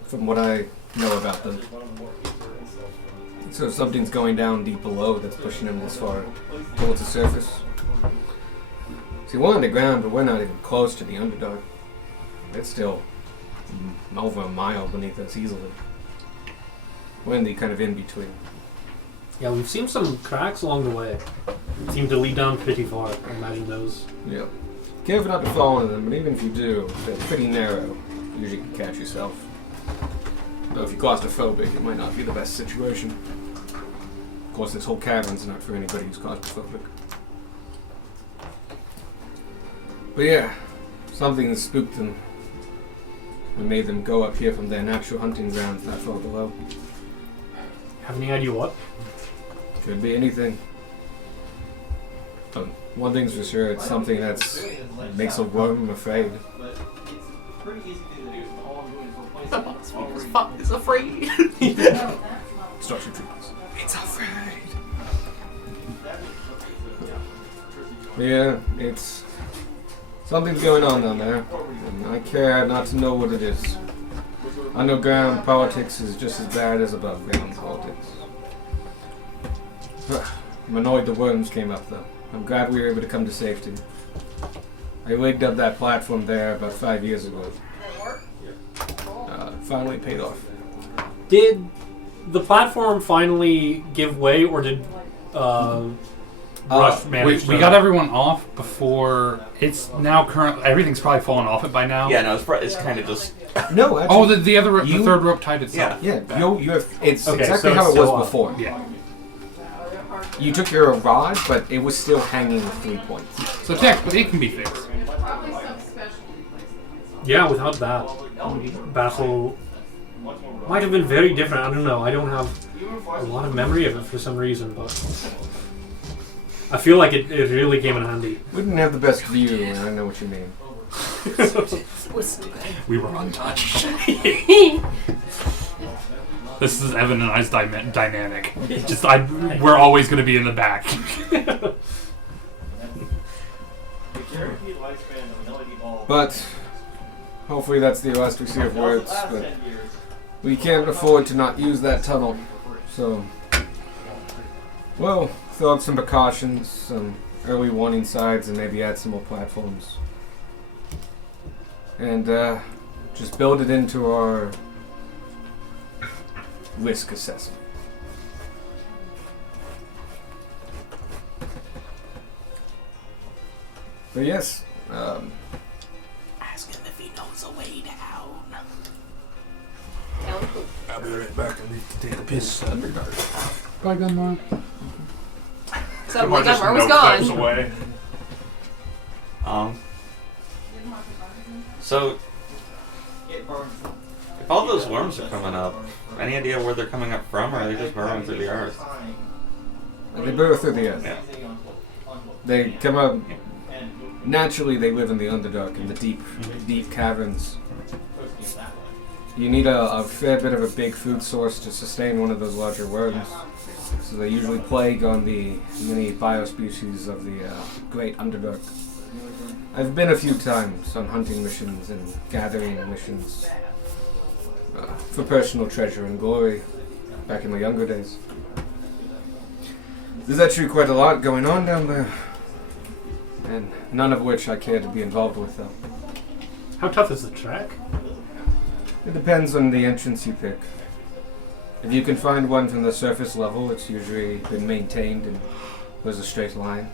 from what I know about them. So if something's going down deep below that's pushing them this far towards the surface. See, we're underground, but we're not even close to the Underdark. It's still over a mile beneath us easily. We're in the kind of in-between. Yeah, we've seen some cracks along the way. Seem to lead down pretty far. I imagine those. Yep. Careful not to fall into them, but even if you do, they're pretty narrow. You usually can catch yourself. Though if you're claustrophobic, it might not be the best situation. Of course, this whole cavern's not for anybody who's claustrophobic. But yeah, something has spooked them and made them go up here from their natural hunting grounds that far below. Have any idea what? Could be anything. But one thing's for sure, it's something that makes a worm afraid. It's afraid. Structure treatments. It's afraid. Yeah, it's... something's going on down there, and I care not to know what it is. Underground politics is just as bad as above ground politics. I'm annoyed the worms came up, though. I'm glad we were able to come to safety. I rigged up that platform there about 5 years ago. Finally paid off. Did the platform finally give way, or did Rush manage We got everyone off before. It's now current. Everything's probably fallen off it by now. Yeah, no, it's kind of just... No, actually. Oh, the other the third rope tied itself. Yeah, you have. It's Okay, exactly so how it's it was still up. before. Yeah. You took your rod, but it was still hanging with 3 points. So technically, it can be fixed. Yeah, without that, battle might have been very different. I don't know. I don't have a lot of memory of it for some reason, but I feel like it really came in handy. We didn't have the best view, and I know what you mean. We were untouched. This is Evan and I's dynamic. Just we're always going to be in the back. But hopefully that's the last we see of words. But we can't afford to not use that tunnel, so Well, throw up some precautions, some early warning signs, and maybe add some more platforms. And just build it into our risk assessment. But yes, Ask him if he knows a way down. I'll be right back. I need to take a piss. Bye, Gunmar. Suddenly Gunmar was gone. Away. So, if all those worms are coming up, any idea where they're coming up from, or are they just burrowing through the earth? they burrow through the earth. Yeah. They come up. Naturally, they live in the Underdark, in the deep caverns. You need a fair bit of a big food source to sustain one of those larger worms. So they usually plague on the many biospecies of the Great Underdark. I've been a few times on hunting missions and gathering missions for personal treasure and glory back in my younger days. There's actually quite a lot going on down there, and none of which I care to be involved with, though. How tough is the track? It depends on the entrance you pick. If you can find one from the surface level, it's usually been maintained and was a straight line.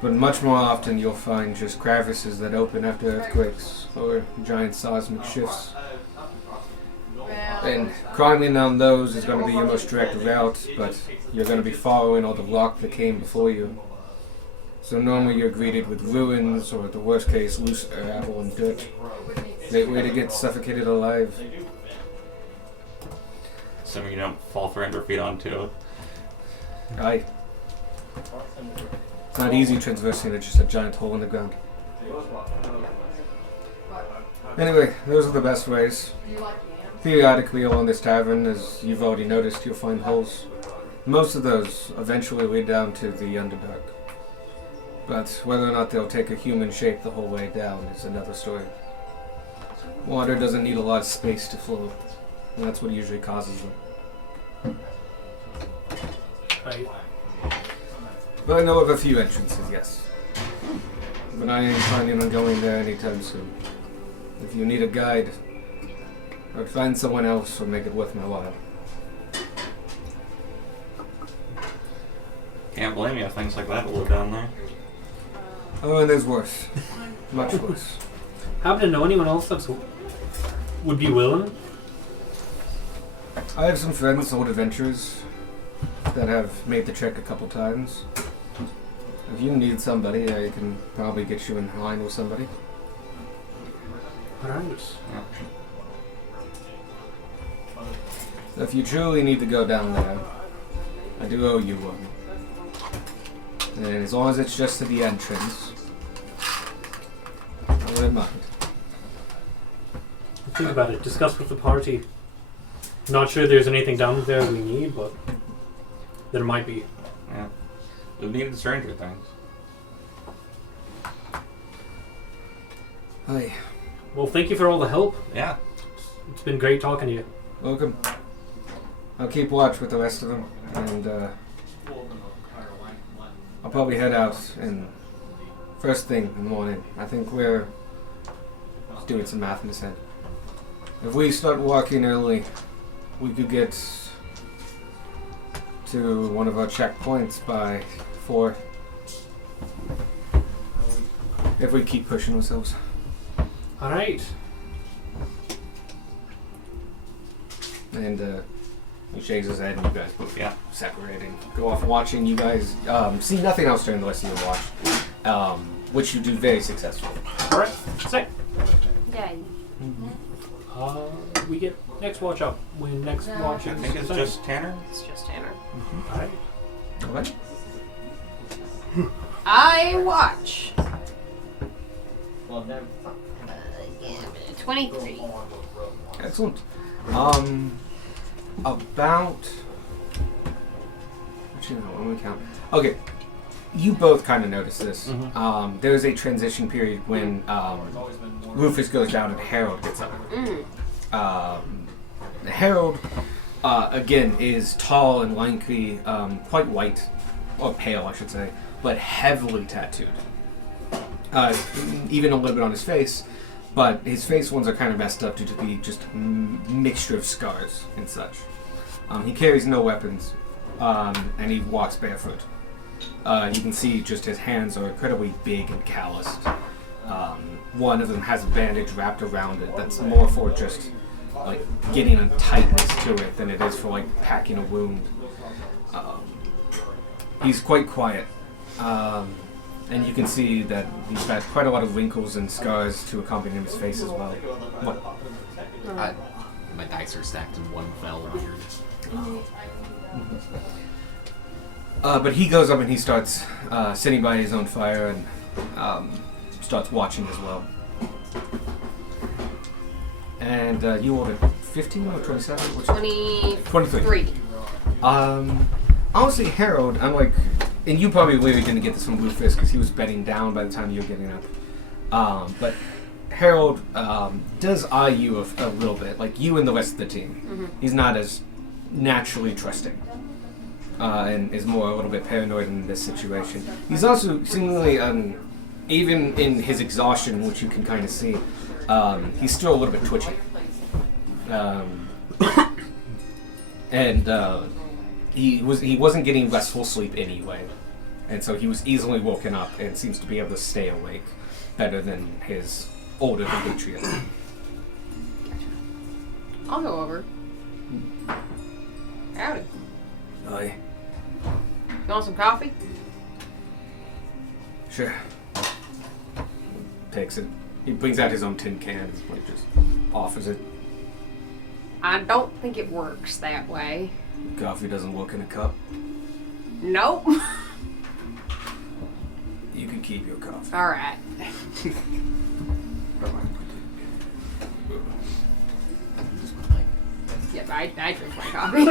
But much more often you'll find just crevices that open after earthquakes or giant seismic shifts. And climbing down those is going to be your most direct route, but you're going to be following all the rock that came before you. So normally you're greeted with ruins, or at the worst case, loose gravel and dirt. Great way to get suffocated alive. Assuming you don't fall 300 feet onto it. Aye. It's not easy traversing just a giant hole in the ground. Anyway, those are the best ways. Periodically along this tavern, as you've already noticed, you'll find holes. Most of those eventually lead down to the Underdark. But whether or not they'll take a human shape the whole way down is another story. Water doesn't need a lot of space to flow, and that's what usually causes them. Right. But I know of a few entrances, yes. But I ain't planning on going there anytime soon. If you need a guide, I'd find someone else or make it worth my while. Can't blame you if things like that will live down there. Oh, and there's worse. Much worse. Happen to know anyone else that would be willing? I have some friends, old adventurers, that have made the trek a couple times. If you need somebody, I can probably get you in line with somebody. Alright. Yeah. So if you truly need to go down there, I do owe you one. And as long as it's just to the entrance, I wouldn't mind. Think about it. Discuss with the party. Not sure there's anything down there we need, but there might be. Yeah. We've needed Stranger Things. Hi. Well, thank you for all the help. Yeah. It's been great talking to you. Welcome. I'll keep watch with the rest of them, and I'll probably head out in first thing in the morning. I think we're just doing some math in this head. If we start walking early, we could get to one of our checkpoints by 4. If we keep pushing ourselves. Alright. And he shakes his head and you guys both Yeah. separate and go off watching. You guys see nothing else during the rest of your watch, which you do very successfully. Alright. Sick. Yeah. We get next watch up. When next watch I is think it's done. just Tanner. It's just Tanner. Alright. Okay. I watch. 23. Excellent. About. Actually, no, let me count. Okay. You both kind of notice this. Mhm. There's a transition period when Rufus goes down and Harold gets up. Mm. Harold again, is tall and lanky, quite white, or pale, I should say, but heavily tattooed. Even a little bit on his face, but his face ones are kind of messed up due to the just mixture of scars and such. He carries no weapons, and he walks barefoot. You can see just his hands are incredibly big and calloused. One of them has a bandage wrapped around it that's more for just like getting a tightness to it than it is for like packing a wound. He's quite quiet, and you can see that he's got quite a lot of wrinkles and scars to accompany his face as well. What? My dice are stacked in one fell weird. But he goes up and he starts sitting by his own fire and starts watching as well. And you ordered 15 or 27? Which 23. Honestly, Harold, unlike, and you probably really didn't get this from Bluefisk because he was bedding down by the time you were getting up. But Harold does eye you a little bit, like you and the rest of the team. Mm-hmm. He's not as naturally trusting. And is more a little bit paranoid in this situation. He's also seemingly, even in his exhaustion, which you can kind of see, he's still a little bit twitchy. And he wasn't getting restful sleep anyway, and so he was easily woken up and seems to be able to stay awake better than his older compatriot. I'll go over. Howdy. Aye. You want some coffee? Sure. Takes it. He brings out his own tin can and like just offers it. I don't think it works that way. Coffee doesn't work in a cup. Nope. You can keep your coffee. All right. Yep, I drink my coffee.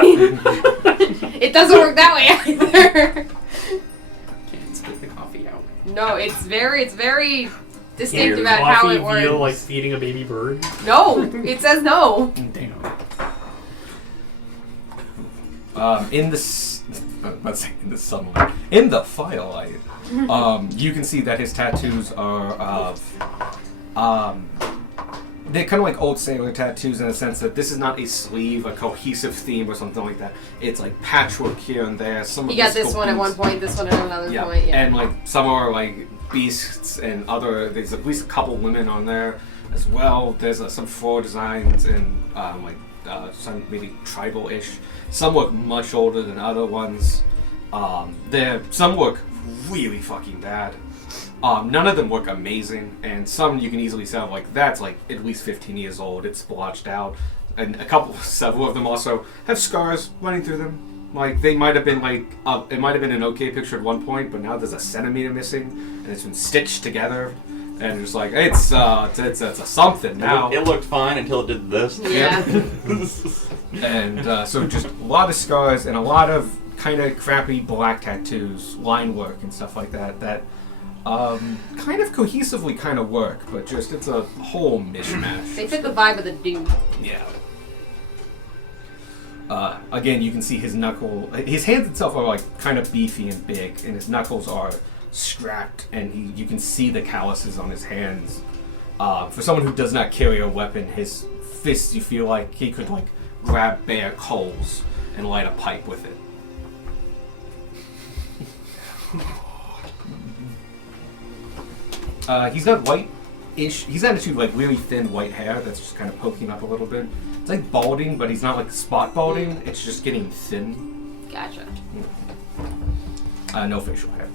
It doesn't work that way either. Can't spit the coffee out. No, it's very distinct Does about how it coffee feel like works. feeding a baby bird? No, it says no. Damn. In the sunlight, in the firelight, you can see that his tattoos are of, they're kind of like old sailor tattoos in the sense that this is not a sleeve, a cohesive theme or something like that. It's like patchwork here and there. Some You of got the this one at one point, this one at another yeah, point. Yeah. and like some are like beasts and other. There's at least a couple women on there as well. There's some floor designs and some maybe tribal-ish. Some look much older than other ones. Some look really fucking bad. None of them look amazing, and some you can easily tell like that's like at least 15 years old. It's splotched out, and several of them also have scars running through them. Like they might have been like it might have been an okay picture at one point, but now there's a centimeter missing, and it's been stitched together, and it's like it's a something now. It looked fine until it did this. Yeah. And so just a lot of scars and a lot of kind of crappy black tattoos, line work and stuff like that kind of cohesively kind of work, but just it's a whole mishmash. They fit the vibe of the dude. Yeah. Again, you can see his his hands itself are like kind of beefy and big, and his knuckles are scrapped, and you can see the calluses on his hands. For someone who does not carry a weapon, his fists, you feel like he could like grab bare coals and light a pipe with it. He's got white-ish. He's got into like really thin white hair that's just kind of poking up a little bit. It's like balding, but he's not like spot balding. It's just getting thin. Gotcha. No facial hair.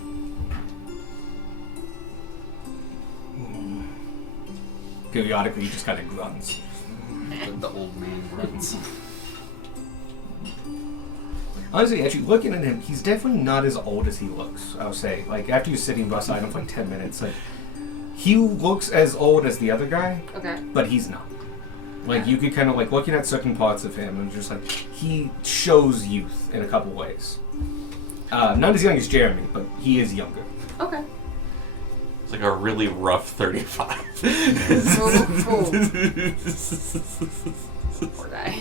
Periodically, he just kind of grunts. The old man grunts. Honestly, actually, looking at him, he's definitely not as old as he looks, I would say. Like, after you're sitting beside him for like 10 minutes, like, he looks as old as the other guy, Okay. but he's not. Like, you could kind of, like, looking at certain parts of him, and just, like, he shows youth in a couple ways. Not as young as Jeremy, but he is younger. Okay. It's like a really rough 35. Poor guy.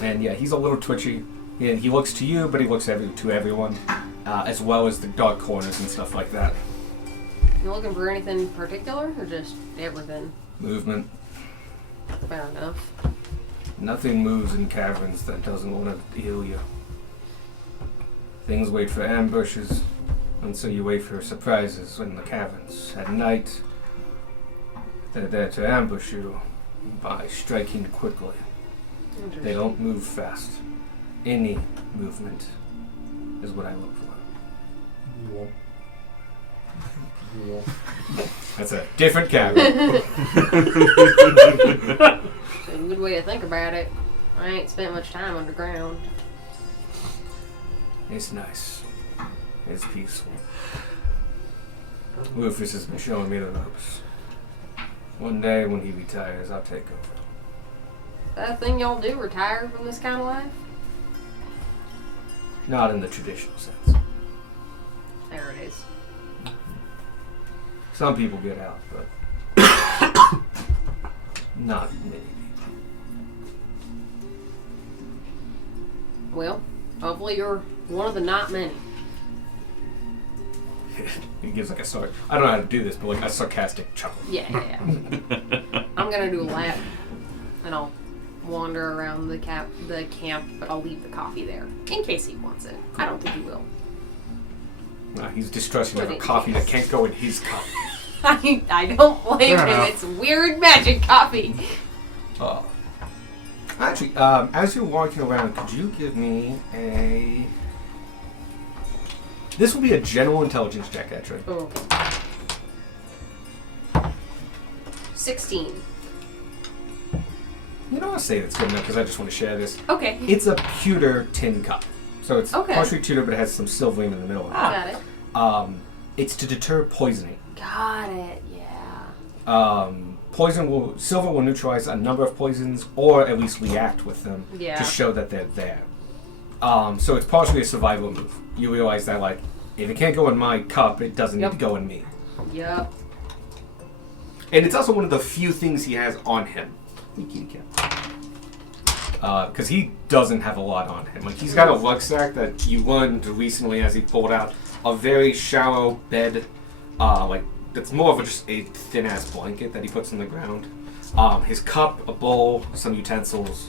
And yeah, he's a little twitchy. He looks to you, but he looks to everyone, as well as the dark corners and stuff like that. You looking for anything in particular, or just everything? Movement. Fair enough. Nothing moves in caverns that doesn't want to heal you. Things wait for ambushes, and so you wait for surprises in the caverns. At night, they're there to ambush you by striking quickly. They don't move fast. Any movement is what I look for. That's a different cavern. So a good way to think about it. I ain't spent much time underground. It's nice. It's peaceful. Rufus has been showing me the ropes. One day when he retires, I'll take over. That thing y'all do, retire from this kind of life? Not in the traditional sense. There it is. Some people get out, but not many people. Well, hopefully you're one of the not many. He gives like a I don't know how to do this, but like a sarcastic chuckle. Yeah. I'm gonna do a lap, and I'll wander around the camp, but I'll leave the coffee there in case he wants it. I don't think he will. He's distrusting of a coffee that can't go in his cup. I don't blame Fair him. enough. It's weird magic coffee. Actually, as you're walking around, could you give me a... This will be a general intelligence check, actually. Oh. 16. You know, I'll say that's good enough because I just want to share this. Okay. It's a pewter tin cup. So it's Okay. partially pewter, but it has some silvering in the middle of it. Got it. It's to deter poisoning. Got it. Yeah. Silver will neutralize a number of poisons, or at least react with them Yeah. to show that they're there. So it's partially a survival move. You realize that, like, if it can't go in my cup, it doesn't need to go in me. Yep. And it's also one of the few things he has on him. Because he doesn't have a lot on him. Like, he's got a rucksack that you learned recently as he pulled out a very shallow bed, that's more of just a thin-ass blanket that he puts on the ground. His cup, a bowl, some utensils,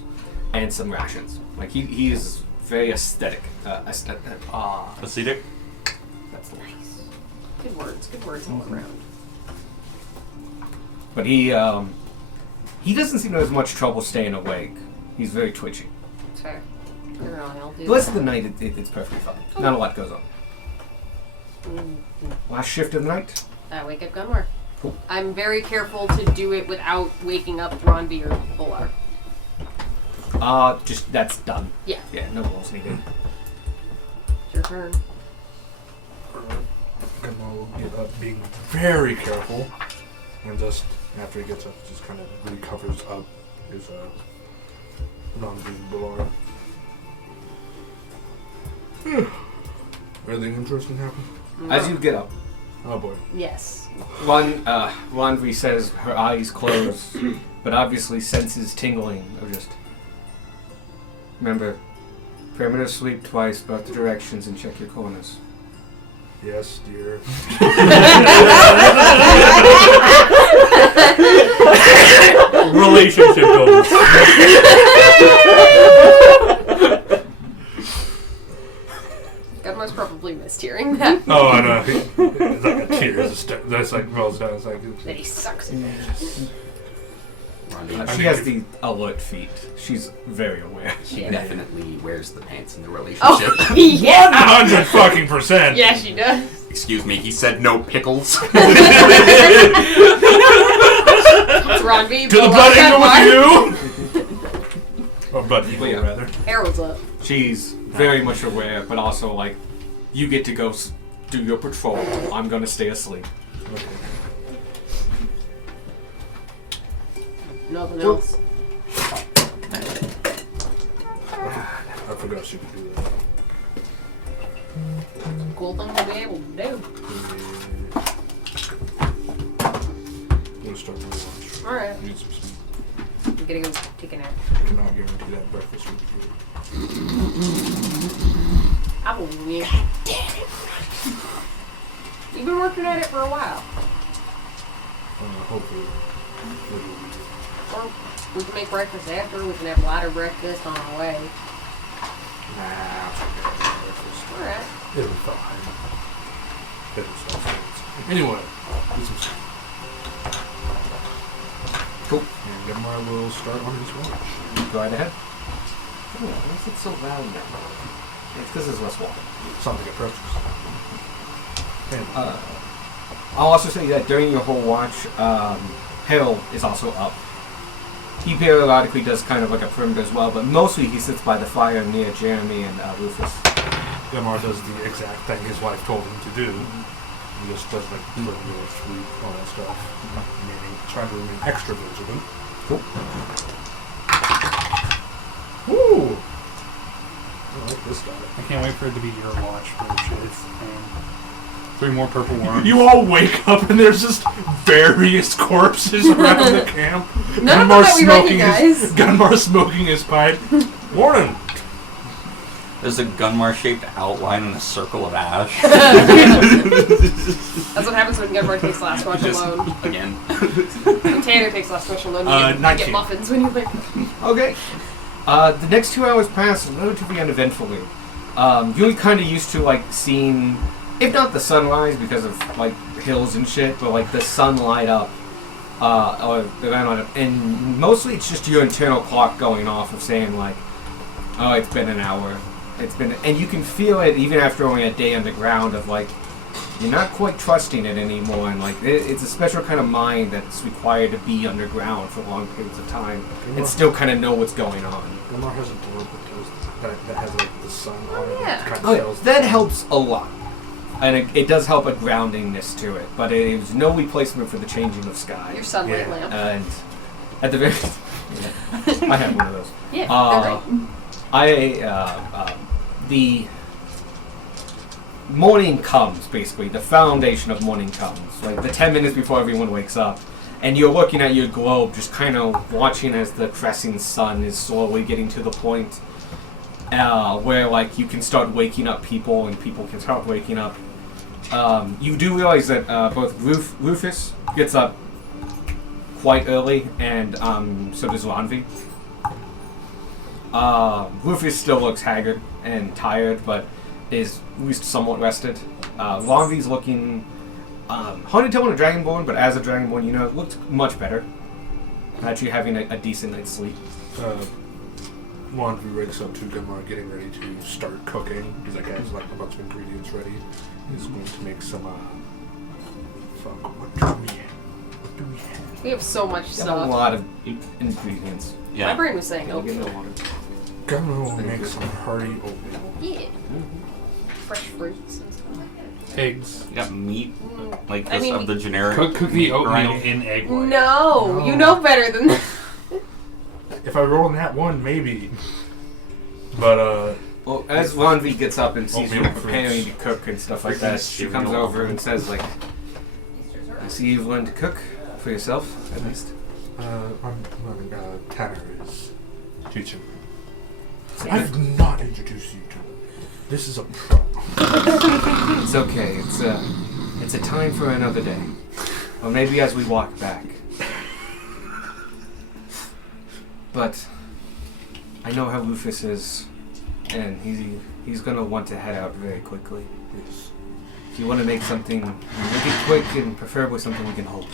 and some rations. Like, he is very aesthetic. Acidic? That's the word. Nice. Good words all around. But he doesn't seem to have much trouble staying awake. He's very twitchy. Fair. I'll do The rest of that. the night, it's perfectly fine. Not a lot goes on. Last shift of the night. I wake up Gunmar. Cool. I'm very careful to do it without waking up Ronby or Volar. Just that's done. Yeah. Yeah, no rolls needed. It's your turn. Gunmar will get up being very careful. And just after he gets up, just kind of recovers up his non-being Balar. Anything interesting happen? As you get up, Oh boy. Yes. Rondvi says her eyes close, but obviously senses tingling of just. Remember, perimeter sweep twice, both the directions, and check your corners. Yes, dear. Relationship goals. Gunmar's probably missed hearing that. Oh, I know. It's like a tear. That's like rolls down. It's like. That he sucks at She has the alert feet. She's very aware. She definitely wears the pants in the relationship. Oh, yeah. 100% Yeah, she does. Excuse me, he said no pickles. It's Ronby. To the blood eagle with you. Or blood eagle, Yeah. rather. Harold's up. She's very much aware, but also like, you get to go do your patrol. I'm gonna stay asleep. Okay. Nothing else. I forgot she could do that. Cool thing to be able to do. I'm gonna start my lunch. Alright. Need some sleep. gonna go take a nap. I cannot guarantee that breakfast will be good. I believe you. You've been working at it for a while. Hopefully, it will be good. Or we can make breakfast after. We can have lighter breakfast on our way. Nah, breakfast. Alright. It'll be fine. It'll self-service. Anyway, do some stuff. Cool. And Gemma will start on his watch. Go right ahead. Oh, why is it so loud now? It's because there's less water. Something approaches. And, I'll also say that during your whole watch, Hill is also up. He periodically does kind of like a perimeter as well, but mostly he sits by the fire near Jeremy and Rufus. Gemma does the exact thing his wife told him to do. He just does like perimeter, sweep, all that stuff. Meaning trying to remain extra vigilant. Cool. Woo! I like this guy. I can't wait for it to be your watch. It's 3 more purple worms. You all wake up and there's just various corpses around the camp. None of them that we recognize. Gunmar smoking his pipe. Morning. There's a Gunmar-shaped outline in a circle of ash. That's what happens when Gunmar takes last watch Just alone. again. When Tanner takes last watch alone, you 19. get muffins when you wake up. Okay. The next 2 hours pass relatively uneventfully. You're kind of used to like seeing, if not the sunrise because of like hills and shit, but like the sun light up, and mostly it's just your internal clock going off of saying like, oh, it's been an hour. It's been, and you can feel it even after only a day underground of like, you're not quite trusting it anymore, and like it's a special kind of mind that's required to be underground for long periods of time and still kind of know what's going on. Gunmar has a door that has like the sun on it. Yeah. Kind of Oh, yeah, tells that helps a lot, and it does help a groundingness to it, but it is no replacement for the changing of sky. Your sunlight Yeah. lamp. And at the very, I have one of those. Yeah, they're great. The morning comes, basically. The foundation of morning comes. Like the 10 minutes before everyone wakes up. And you're looking at your globe, just kind of watching as the crescent sun is slowly getting to the point where, like, you can start waking up people and people can start waking up. You do realize that both Rufus gets up quite early, and so does Lanvi. Rufus still looks haggard and tired, but is at least somewhat rested. Lanvi's looking hard to tell when a Dragonborn, but as a Dragonborn, you know, it looked much better. Actually having a decent night's sleep. Wanvi wakes up to Gunmar getting ready to start cooking. He's like, has like a bunch of ingredients ready. He's going to make some. What do we have? We have so much A stuff. lot of ingredients. My Yeah. brain was saying Get in the oatmeal. water. Gunmar will make some hearty oatmeal. Yeah. Fresh fruits and stuff. Eggs. You got meat, like I this mean, of the generic. Cook the meat oatmeal variety. in egg white. No, you know better than that. If I roll in that one, maybe. But Well, as Lanvi gets up and sees you Oatmeal preparing fruits. to cook and stuff like Freaking that, she comes cereal. over and says, like, I see you've learned to cook for yourself, at least. Tanner is teaching. It's, a I've good- not introduced you to it. This is a pro. it's okay. It's a time for another day. Or maybe as we walk back. But I know how Rufus is, and he's gonna want to head out very quickly. Yes. If you want to make something, make it quick and preferably something we can hold.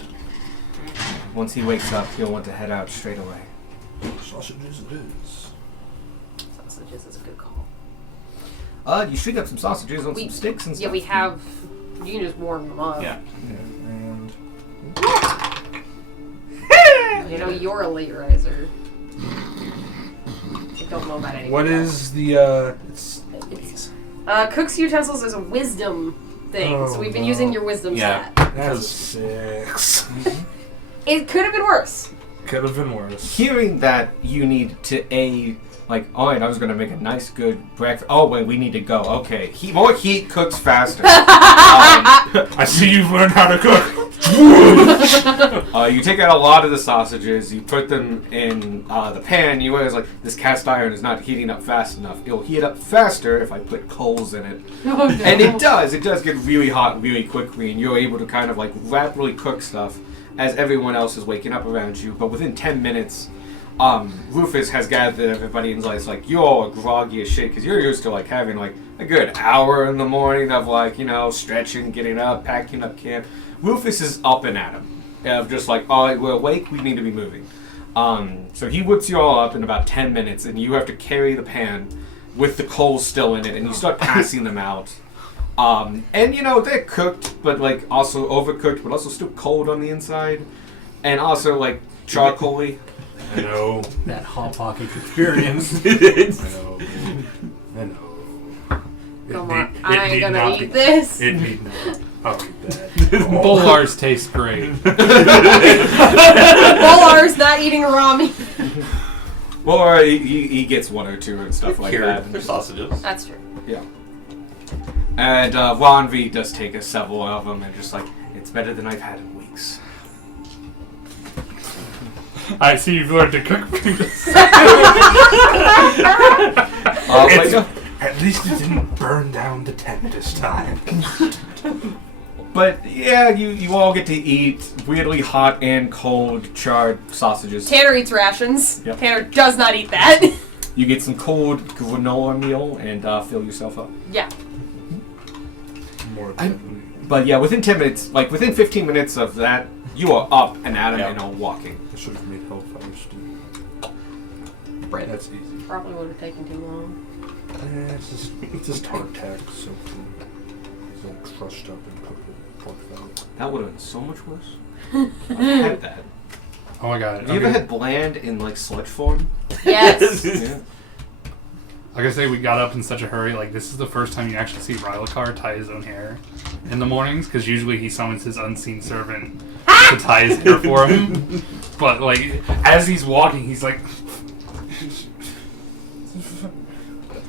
Once he wakes up, he'll want to head out straight away. Sausages it is. Sausages is a good call. You should get some sausages on We- some sticks and stuff. Yeah, we have. You can just warm them up. Yeah. And You know, you're a late riser. I don't know about anything. what else. is the It's, cook's utensils is a wisdom thing, so Oh, we've been no. using your wisdom Yeah. stat. That's 6. It could have been worse. Could have been worse. Hearing that you need to alright, I was gonna make a nice good breakfast. Oh wait, we need to go. Okay, more heat cooks faster. I see you've learned how to cook. You take out a lot of the sausages, you put them in the pan, you realize like this cast iron is not heating up fast enough. It'll heat up faster if I put coals in it. Oh, no. And it does get really hot really quickly, and you're able to kind of like rapidly cook stuff as everyone else is waking up around you. But within 10 minutes, Rufus has gathered everybody and like, you all are groggy as shit because you're used to like having like a good hour in the morning of like, you know, stretching, getting up, packing up camp. Rufus is up and at him. Of just like, all right, we're awake, we need to be moving. So he whips you all up in about 10 minutes, and you have to carry the pan with the coals still in it, and you start passing them out. And you know, they're cooked, but like also overcooked, but also still cold on the inside. And also like charcoaly. I know. That hot pocket experience. I know. I know. Come on, I ain't gonna eat this. It need not. I'll eat that. Bolars taste great. Bolar's not eating rami. Or he gets one or two and stuff like Cured. that. They're sausages. That's true. Yeah. And Ron V does take several of them and just like, it's better than I've had in weeks. I see you've learned to cook. At least it didn't burn down the tent this time. But yeah, you all get to eat weirdly hot and cold charred sausages. Tanner eats rations. Yep. Tanner does not eat that. You get some cold granola meal and fill yourself up. Yeah. More But yeah, within 10 minutes, like within 15 minutes of that, you are up and at him and all walking. I should have made hellfire stew. Bread. That's easy. Probably would have taken too long. It's just hardtack soaked in. It's like crushed up and cooked with pork fat. That would have been so much worse. I've had that. Oh my god. Have you ever had bland in like sludge form? Yes. Yeah. Like I say, we got up in such a hurry. Like, this is the first time you actually see Rylakar tie his own hair in the mornings, because usually he summons his unseen servant to tie his hair for him. But, like, as he's walking, he's like...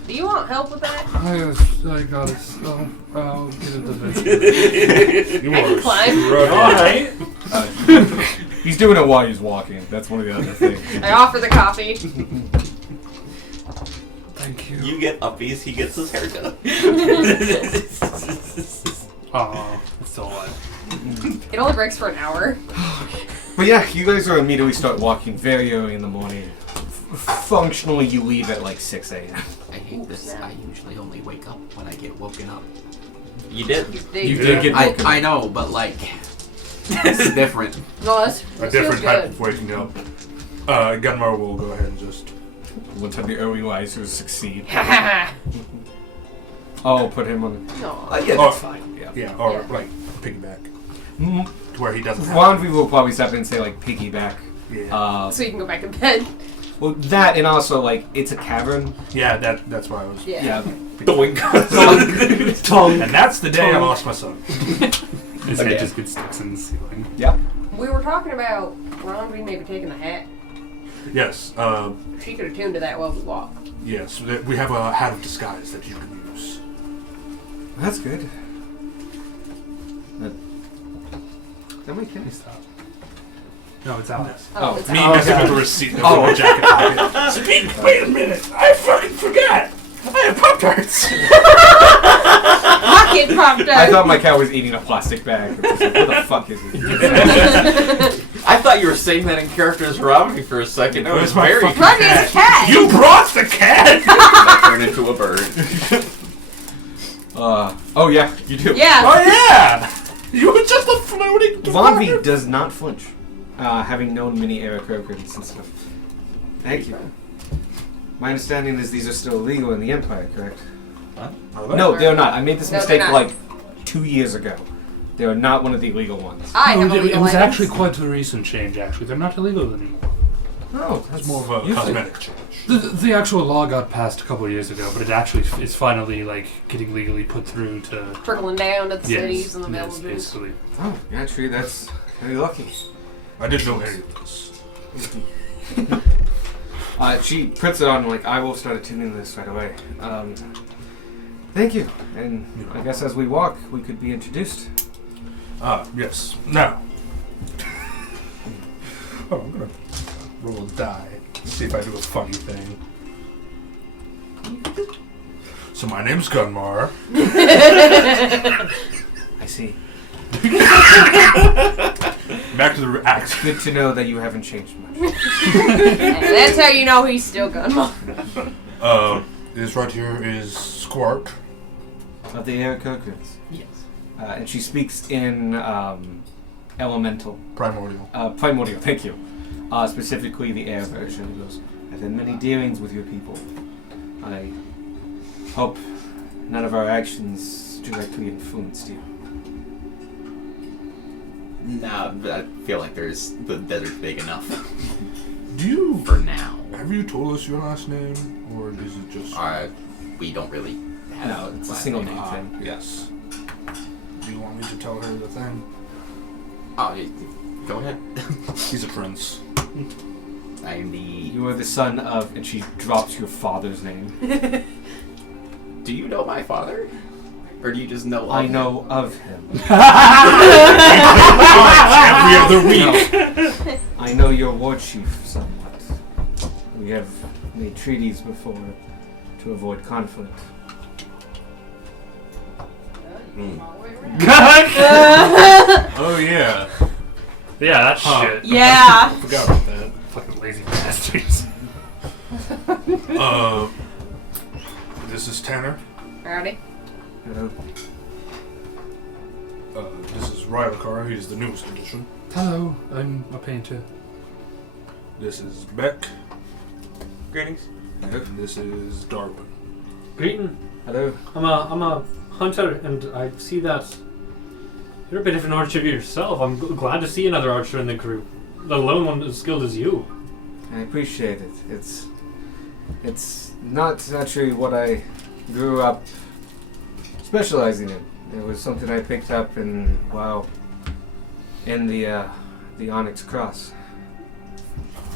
Do you want help with that? I got it. I'll get it You I can climb. Right. He's doing it while he's walking. That's one of the other things. I offer the coffee. Thank you. You get uppies, he gets his hair done. Aw, it's still alive. It only breaks for an hour. But yeah, you guys are immediately start walking very early in the morning. Functionally, you leave at like 6 a.m. I hate this. I usually only wake up when I get woken up. You did. You did get woken I know, but like, it's different. No, that's A different type of waking up. Gunmar will go ahead and just. One time the early risers succeed. good. Oh, put him on. No. Yeah, Oh. that's fine. Yeah. Yeah, or Yeah. like piggyback. Mm, To where he doesn't have. Ron V will probably step in and say like piggyback. Yeah. So you can go back to bed. Well, that and also like it's a cavern. Yeah, that's why I was. Yeah. Yeah. Doink. And that's the day I lost my son. His head just gets sticks in the ceiling. Yeah. We were talking about Ron V maybe taking the hat. Yes. She could attune to that while we walk. Yes. We have a hat of disguise that you can use. That's good. That makes sense. No, it's Alex. Oh, it's Me out. messing with the receipt in my jacket pocket. Wait a minute! I fucking forgot! I have Pop-Tarts! Pocket popped I out. thought my cat was eating a plastic bag. What the fuck is it? I thought you were saying that in character as Romney for a second. I was Where's my very fucking Ron V's a cat. You brought the cat! I turned into a bird. Oh yeah, you do. Yeah. Oh yeah! You were just a floating Von V does not flinch, having known many Eric Krogans and stuff. Thank you. My understanding is these are still illegal in the Empire, correct? No, they're not. I made this No, mistake they're not. like 2 years ago. They are not one of the illegal ones. I have No, illegal it was items. actually quite a recent change, actually. They're not illegal anymore. Oh, that's It's more of a usually- cosmetic change. The actual law got passed a couple of years ago, but it actually is finally like getting legally put through to Trickling down to the yes, cities and the yes, villages. basically. Oh, actually, that's very lucky. I didn't know any of this. She puts it on like, I will start attuning this right away. Thank you. And I guess as we walk, we could be introduced. Yes. Now. Oh, I'm gonna roll a die. See if I do a funny thing. So my name's Gunmar. I see. Back to the axe. Good to know that you haven't changed much. That's how you know he's still Gunmar. This right here is Squark. Of the air cocoons. Yes. And she speaks in elemental. Primordial. Primordial, thank you. Specifically the air version. He goes, I've had many dealings with your people. I hope none of our actions directly influenced you. Nah, but I feel like the desert's big enough Do you... for now. Have you told us your last name? Or is it just... We don't really have No, it's a last single name. name thing. Yes. Do you want me to tell her the thing? Go ahead. He's a prince. I am the... You are the son of, and she drops your father's name. Do you know my father? Or do you just know of I him? know of him. Every other week. No. I know your war chief somewhat. We have made treaties before to avoid conflict. Oh, yeah. Yeah, that's Huh. shit. Yeah. Forgot about that. Fucking lazy bastards. This is Tanner. Howdy. Hello. This is Rylakar. He's the newest addition. Hello, I'm a painter. This is Beck. Greetings. And this is Darwin. Greeting. Hello. I'm a hunter, and I see that you're a bit of an archer yourself. I'm glad to see another archer in the crew, let alone one as skilled as you. I appreciate it. It's not actually what I grew up specializing in. It was something I picked up in the Onyx Cross.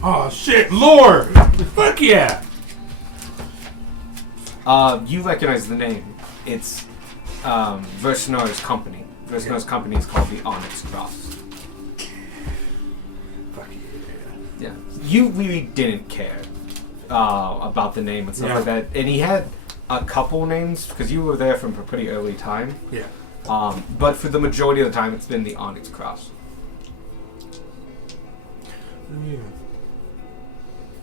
Oh shit, lore! Fuck yeah! You recognize the name. It's Versnar's company. Versnar's company is called the Onyx Cross. Fuck Yeah. You really didn't care about the name and stuff Yeah. like that. And he had a couple names, because you were there from a pretty early time. yeah. But for the majority of the time, it's been the Onyx Cross. Yeah.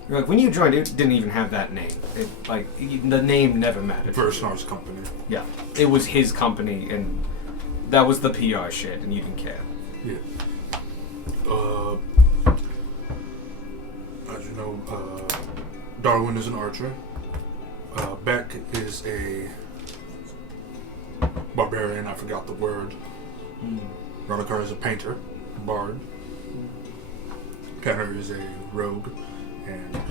Like, when you joined, it didn't even have that name. The name never mattered. Versnar's company. Yeah. It was his company, and that was the PR shit, and you didn't care. Yeah. As you know, Darwin is an archer. Beck is a barbarian. I forgot the word. Rylakar is a painter, bard. Tanner is a rogue, and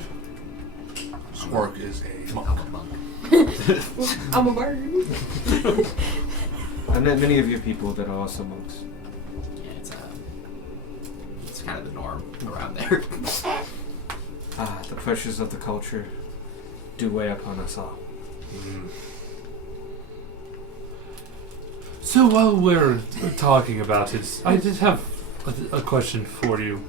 Squark is a monk. I'm a bird. I met many of your people that are also monks. Yeah, it's kind of the norm around there. The pressures of the culture do weigh upon us all. So while we're talking about it, I did have a question for you.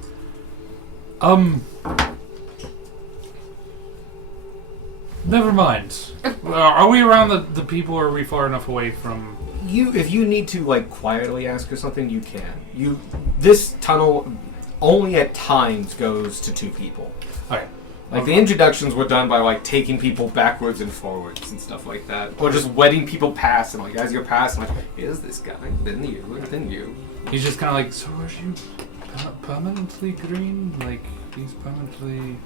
Never mind. Are we around the people, or are we far enough away from... If you need to quietly ask her something, you can. This tunnel only at times goes to 2 people. Okay. The introductions were done by taking people backwards and forwards and stuff like that, or just letting people pass and as you're passing, here's this guy, then you, then you. He's just kind of like, so are you permanently green? He's permanently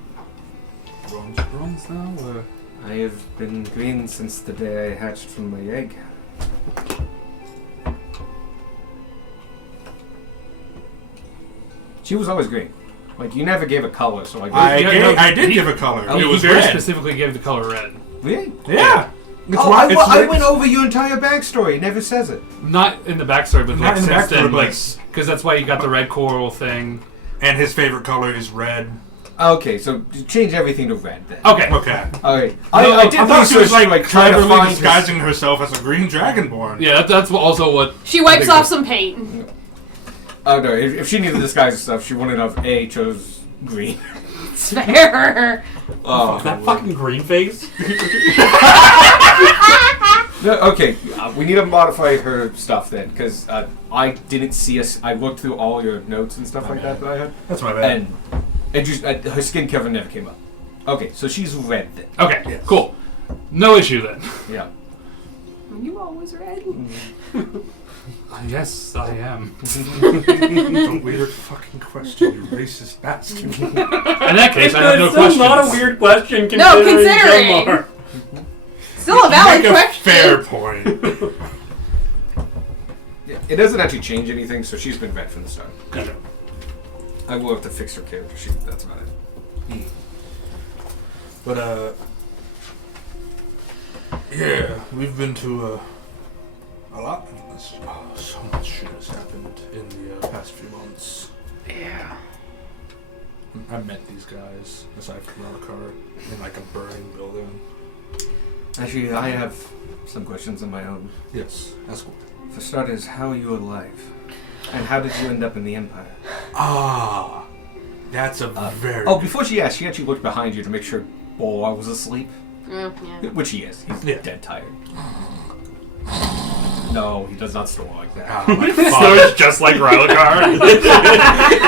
bronze now, or... I have been green since the day I hatched from my egg. She was always green. You never gave a color, so I did give a color. He It was very red. specifically gave the color red. Really? Yeah. I went over your entire backstory. It never says it. Not in the backstory, but Not in the since backstory, then, but- because that's why you got the red coral thing. And his favorite color is red. Okay, so change everything to red then. Okay. Okay. Okay. I did thought she was research, trying to cleverly find disguising herself as a green dragonborn. Yeah, that's also what... She wipes off some paint. Oh no! If she needed disguise stuff, she wouldn't have chose green. It's fair. Oh, That fucking green face. no, okay. We need to modify her stuff then, because I didn't see us. I looked through all your notes and stuff like that I had, That's my bad. and it just her skin cover never came up. Okay, so she's red then. Okay, Yes. cool. No issue then. Yeah. You always red. Yes, I am. Don't weird fucking question, you racist bastard. In that case, I have no It's still questions. not a weird question. No, Considering. considering. Still a valid Make a question. fair point. Yeah, it doesn't actually change anything, so she's been red from the start. Good job. I will have to fix her character sheet. That's about it. But yeah, we've been to a lot. So much shit has happened in the past few months. Yeah. I met these guys, aside from Alucard, in like a burning building. Actually, I have some questions of my own. Yes, that's cool. For starters, how are you alive? And how did you end up in the Empire? Ah, that's a very. Oh, before she asked, she actually looked behind you to make sure Boar was asleep. Yeah. Which he is. He's Yeah. dead tired. No, he does not snore like that. Like So father. it's just like Rylikar.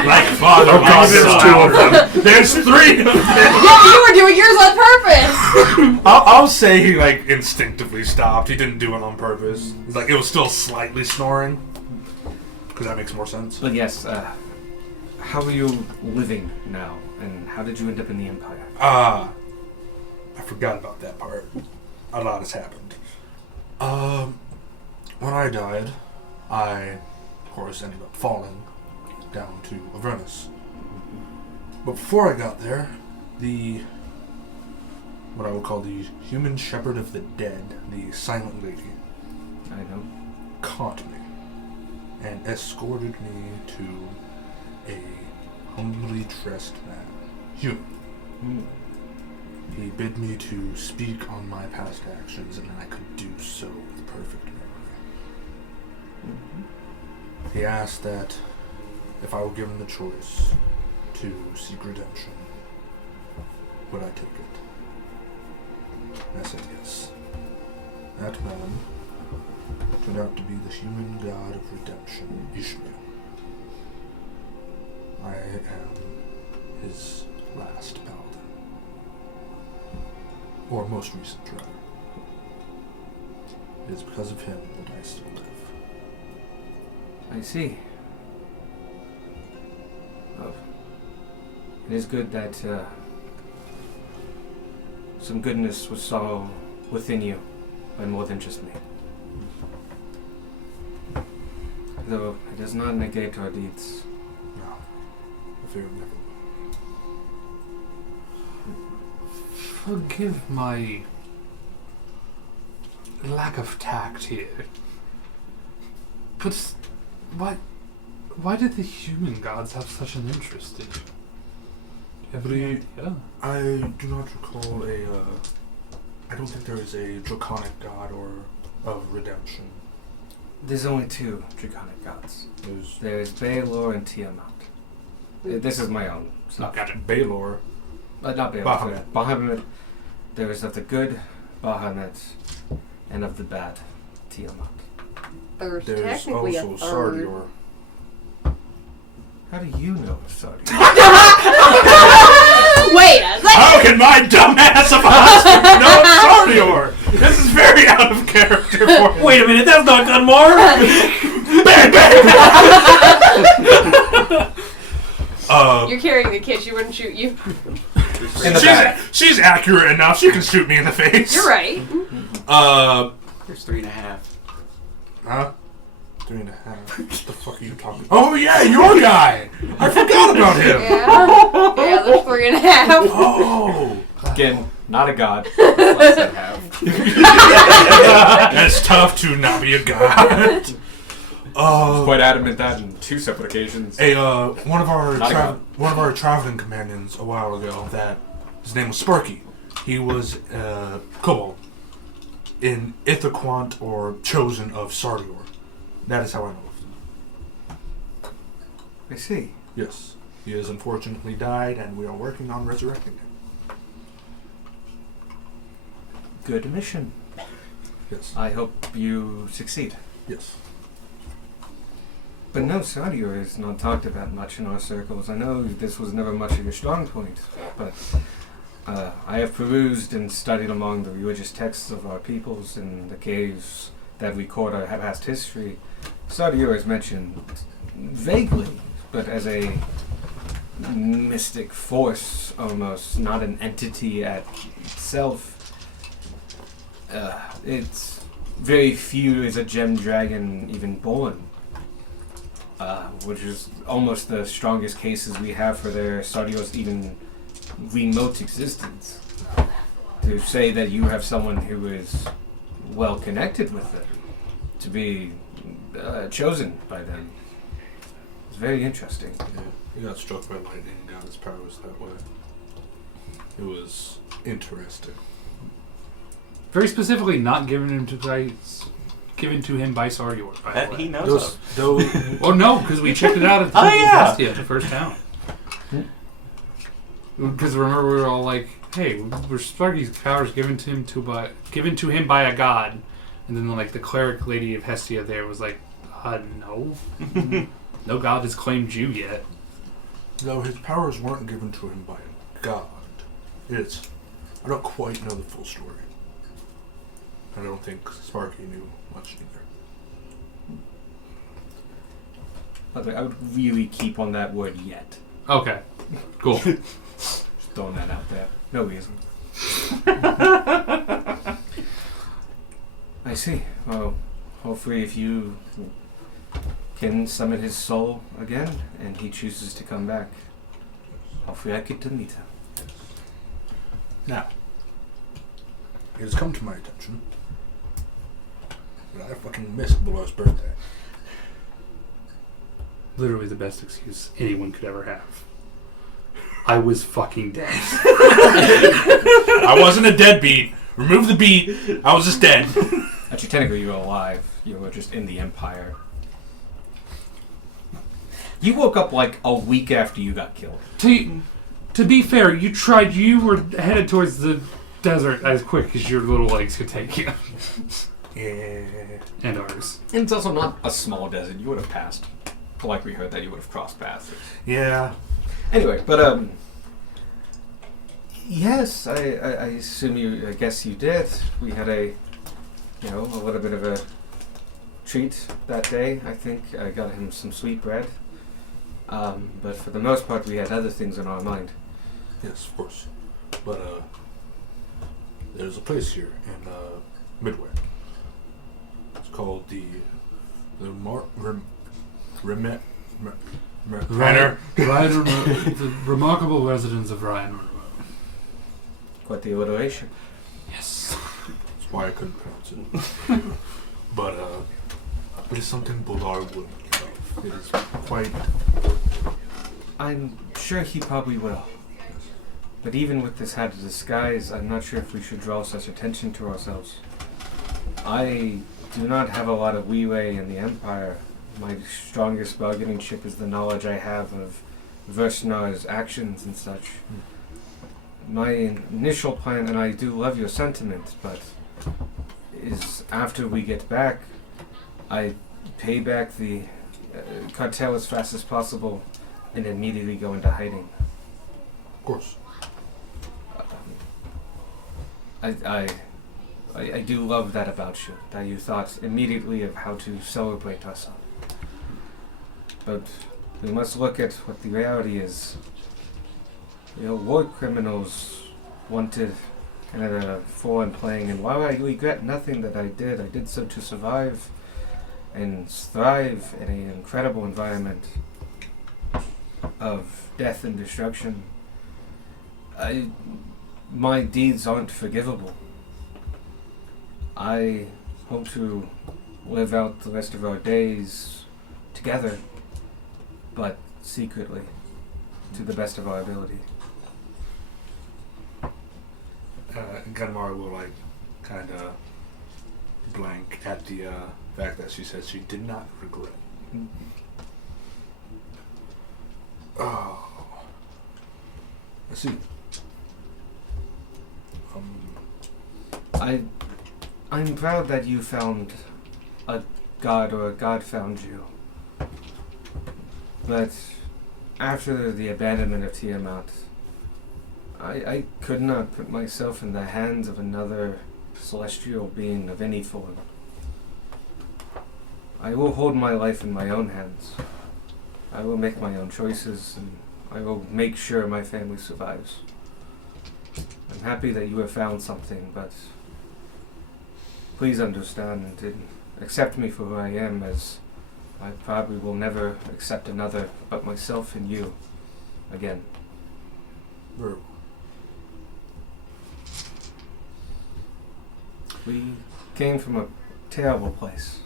Like father. Oh god, son. there's 2 of them. There's 3 of them. Yeah, you were doing yours on purpose. I'll say he like instinctively stopped. He didn't do it on purpose. It's like it was still slightly snoring. Because that makes more sense. But yes, how are you living now? And how did you end up in the Empire? I forgot about that part. A lot has happened. When I died, I, of course, ended up falling down to Avernus. But before I got there, what I would call the human shepherd of the dead, the silent lady, I know. caught me and escorted me to a humbly dressed man, human. He bid me to speak on my past actions, and then I could do so with perfect memory. He asked that if I were given the choice to seek redemption, would I take it? And I said yes. That man turned out to be the human god of redemption, Ishmael. I am his last paladin. Or most recent, rather. It is because of him that I still live. I see. Well, it is good that some goodness was saw within you by more than just me. Though it does not negate our deeds. No. I fear it never will. Forgive my lack of tact here. But why did the human gods have such an interest in you? Do you have any idea? I do not recall I don't think there is a draconic god or of redemption. There's only 2 draconic gods. There's There's Baelor and Tiamat. This is my own stuff. Gotcha. Baelor. Not Baelor. Bahamut. Bahamut. There is of the good, Bahamut, and of the bad, Tiamat. There's There's technically a also third. Sardior. How do you know Sardi? Wait a second. How can my dumbass of a husband know Sardior? This is very out of character for me. Wait a minute, that's not Gunmar! You're carrying the kid. She wouldn't shoot you. In the back. She's accurate enough. She can shoot me in the face. You're right. There's 3.5. Huh? 3.5. What the fuck are you talking about? Oh yeah, your guy! I forgot about him! Yeah. Yeah, there's 3.5. Oh! Again, not a god. Less than half. It's tough to not be a god. Quite adamant that in 2 separate occasions. One of our Not a god. one of our traveling companions a while ago, that his name was Sparky. He was kobold in Ithaquant or chosen of Sardior. That is how I know of them. I see. Yes. He has unfortunately died, and we are working on resurrecting him. Good mission. Yes. I hope you succeed. Yes. But no, Sadio is not talked about much in our circles. I know this was never much of your strong point, but I have perused and studied among the religious texts of our peoples in the caves that record our past history. Sadio is mentioned vaguely, but as a mystic force almost, not an entity at itself. It's very few is a gem dragon even born. Which is almost the strongest cases we have for their Sadio's even remote existence. To say that you have someone who is well connected with it, to be chosen by them, is very interesting. Yeah. He got struck by lightning and got his powers that way. It was interesting. Very specifically, not given to him by Sardior, by the That way. he knows of. Oh no, because we checked it out at the Oh, Temple of yeah. Hestia, the first town. Because remember, we were all like, "Hey, were Sparky's powers given to him by a god?" And then like the cleric lady of Hestia there was like, "No, no god has claimed you yet." No, his powers weren't given to him by a god. I don't quite know the full story. I don't think Sparky knew much either. By the way, I would really keep on that word yet. Okay, cool. Just throwing that out there. No reason. I see. Well, hopefully if you can summon his soul again and he chooses to come back, hopefully I get to meet him. Now, it has come to my attention that I fucking missed Bullar's birthday. Literally the best excuse anyone could ever have. I was fucking dead. I wasn't a deadbeat. Remove the beat. I was just dead. Actually, technically you were alive. You were just in the Empire. You woke up like a week after you got killed. To be fair, you were headed towards the desert as quick as your little legs could take you. Yeah. And ours. And it's also not a small desert. You would have passed. Like we heard that you would have crossed paths. Yeah. Anyway, but yes, I assume you. I guess you did. We had a little bit of a treat that day. I think I got him some sweet bread. But for the most part, we had other things in our mind. Yes, of course. But there's a place here in Midway. It's called the Manor. The remarkable residence of Ryan Monroe. Quite the alliteration. Yes. That's why I couldn't pronounce it. But it is something Bullar would love. It is quite. I'm sure he probably will. But even with this hat of disguise, I'm not sure if we should draw such attention to ourselves. I do not have a lot of leeway in the Empire. My strongest bargaining chip is the knowledge I have of Versnar's actions and such. My initial plan, and I do love your sentiment, but is after we get back, I pay back the cartel as fast as possible and immediately go into hiding. Of course. I do love that about you, that you thought immediately of how to celebrate us. But we must look at what the reality is. War criminals wanted Canada for and playing, and while I regret nothing that I did so to survive and thrive in an incredible environment of death and destruction. My deeds aren't forgivable. I hope to live out the rest of our days together, but secretly, to the best of our ability. Ganmar will kind of blank at the fact that she said she did not regret. see. I'm proud that you found a god, or a god found you. But after the abandonment of Tiamat, I could not put myself in the hands of another celestial being of any form. I will hold my life in my own hands. I will make my own choices, and I will make sure my family survives. I'm happy that you have found something, but please understand and accept me for who I am, as I probably will never accept another but myself and you again. Very well. We came from a terrible place,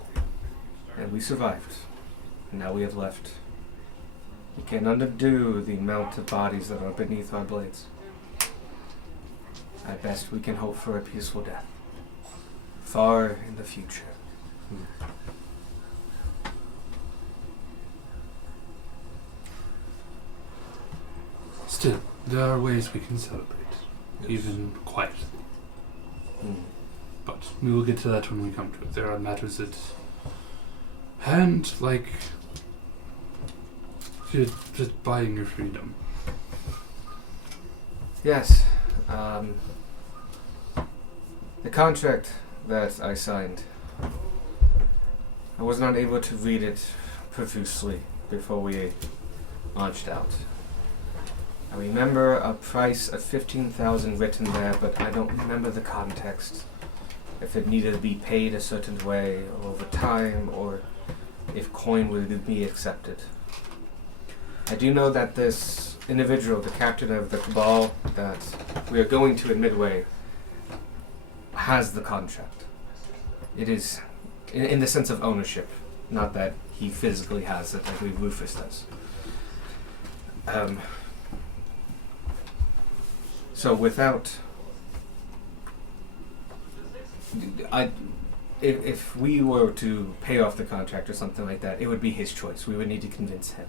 and we survived. And now we have left. We can undo the amount of bodies that are beneath our blades. At best, we can hope for a peaceful death. Far in the future. Still, there are ways we can celebrate, even quietly. But we will get to that when we come to it. There are matters at hand, like just buying your freedom. Yes. The contract that I signed, I was not able to read it profusely before we launched out. I remember a price of 15,000 written there, but I don't remember the context. If it needed to be paid a certain way over time, or if coin would be accepted. I do know that this individual, the captain of the Cabal that we are going to in Midway, has the contract. It is in the sense of ownership, not that he physically has it like Rufus does. So without, if we were to pay off the contract or something like that, it would be his choice. We would need to convince him.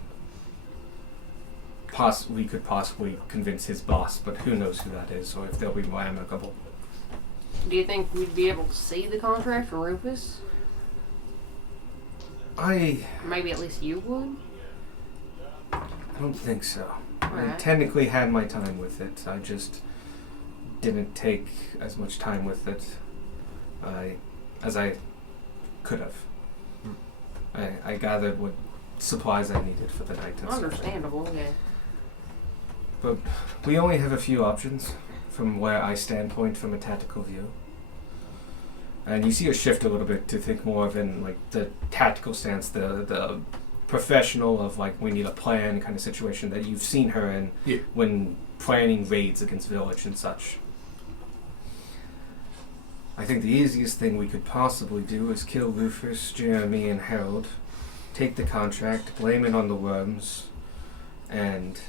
We could possibly convince his boss, but who knows who that is, or if they'll be more amicable. Do you think we'd be able to see the contract from Rufus? Maybe at least you would? I don't think so. Right. I technically had my time with it. I just didn't take as much time with it as I could have. I gathered what supplies I needed for the night. And Understandable, yeah. But we only have a few options from where I standpoint from a tactical view. And you see a shift a little bit to think more of in like the tactical stance, the professional of like we need a plan kind of situation that you've seen her in when planning raids against village and such. I think the easiest thing we could possibly do is kill Rufus, Jeremy, and Harold, take the contract, blame it on the worms, and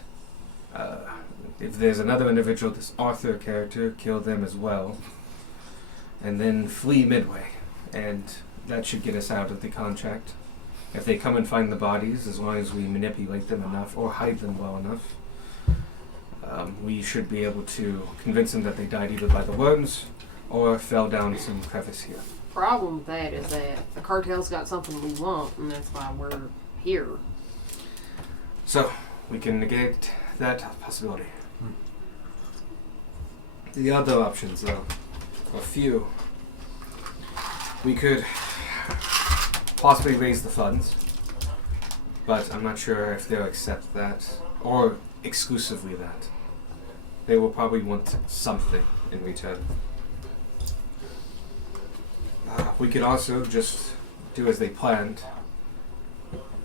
if there's another individual, this Arthur character, kill them as well, and then flee Midway, and that should get us out of the contract. If they come and find the bodies, as long as we manipulate them enough or hide them well enough, we should be able to convince them that they died either by the worms or fell down some crevice here. Problem with that is that the cartel's got something we want, and that's why we're here. So, we can negate that possibility. The other options, though, are few. We could possibly raise the funds, but I'm not sure if they'll accept that, or exclusively that. They will probably want something in return. We could also just do as they planned.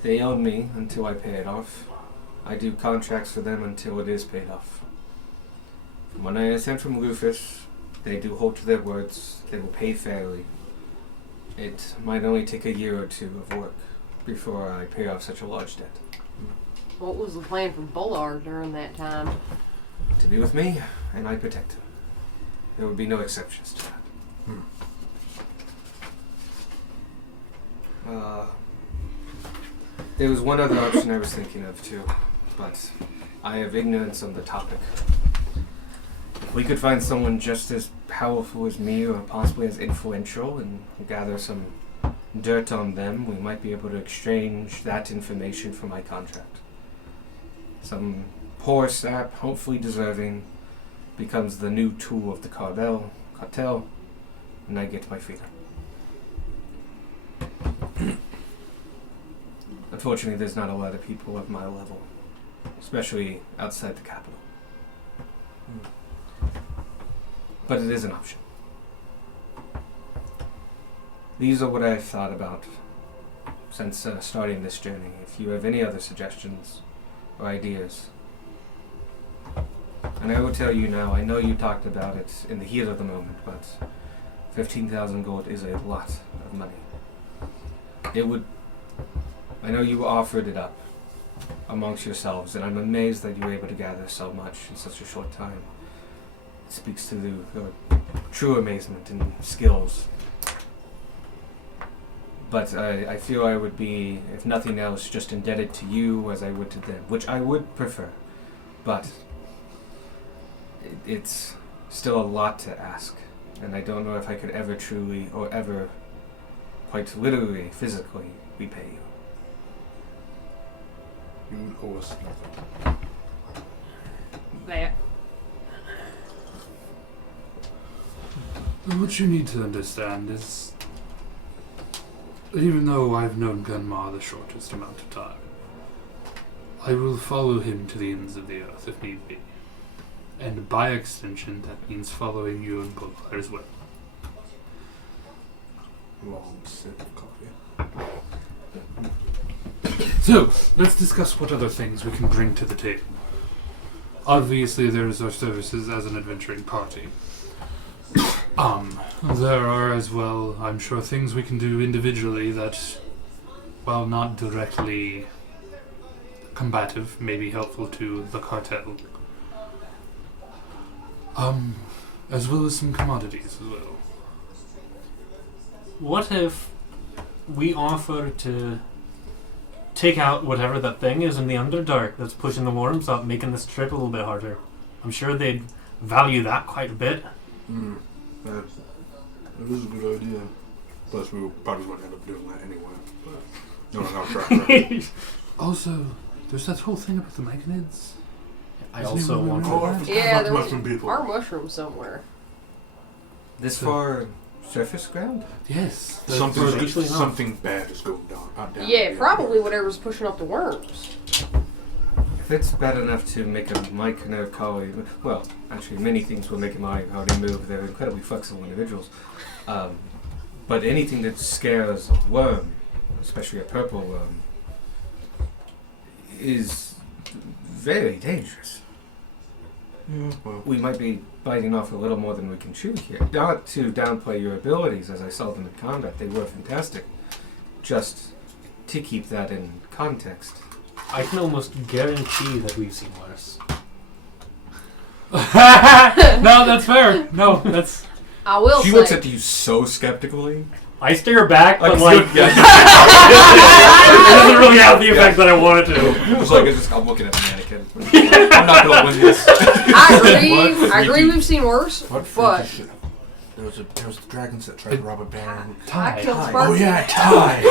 They own me until I pay it off. I do contracts for them until it is paid off. From what I understand from Rufus, they do hold to their words. They will pay fairly. It might only take a year or two of work before I pay off such a large debt. What was the plan for Bullard during that time? To be with me, and I protect him. There would be no exceptions to that. There was one other option I was thinking of too, but I have ignorance on the topic. If we could find someone just as powerful as me or possibly as influential and gather some dirt on them, we might be able to exchange that information for my contract. Some poor sap, hopefully deserving, becomes the new tool of the cartel, and I get my freedom. Unfortunately, there's not a lot of people of my level, especially outside the capital. But it is an option. These are what I've thought about since starting this journey. If you have any other suggestions or ideas. And I will tell you now, I know you talked about it in the heat of the moment, but 15,000 gold is a lot of money. I know you offered it up amongst yourselves, and I'm amazed that you were able to gather so much in such a short time. It speaks to your true amazement and skills. But I feel I would be, if nothing else, just indebted to you as I would to them, which I would prefer. But it's still a lot to ask, and I don't know if I could ever truly, or ever, quite literally, physically, repay you. You owe us nothing. That. What you need to understand is, even though I've known Gunmar the shortest amount of time, I will follow him to the ends of the earth if need be. And by extension, that means following you and Bulgar as well. Long sip of coffee. So, let's discuss what other things we can bring to the table. Obviously, there's our services as an adventuring party. There are as well, I'm sure, things we can do individually that, while not directly combative, may be helpful to the cartel. As well as some commodities as well. What if we offer to take out whatever that thing is in the Underdark that's pushing the worms up, making this trip a little bit harder? I'm sure they'd value that quite a bit. That is a good idea. Plus, we probably wouldn't end up doing that anyway. But no, no, track record. Also, there's that whole thing about the Mechanids. I also want Oh, I to. forgot Yeah, about there the was mushroom people. our mushroom somewhere. This So- far surface ground? Yes. Something bad is going down. Down Yeah, here. probably whatever's pushing up the worms. If it's bad enough to make a Myconid collie, well, actually many things will make a Myconid collie move. They're incredibly flexible individuals. But anything that scares a worm, especially a purple worm, is very dangerous. Yeah, well, We might be biting off a little more than we can chew here. Not to downplay your abilities, as I saw them in combat. They were fantastic. Just to keep that in context. I can almost guarantee that we've seen worse. No, that's fair. No, that's... I will She say. looks at you so skeptically. I stare back, but Like, like, yeah. it doesn't really have the effect that I want it to. It's like I'm looking at the mannequin. I'm not gonna win this. I agree. What? I agree. We've seen worse, what but freaky shit? There was the dragons that tried to rob a baron. I killed Oh Sparky. yeah, Ty.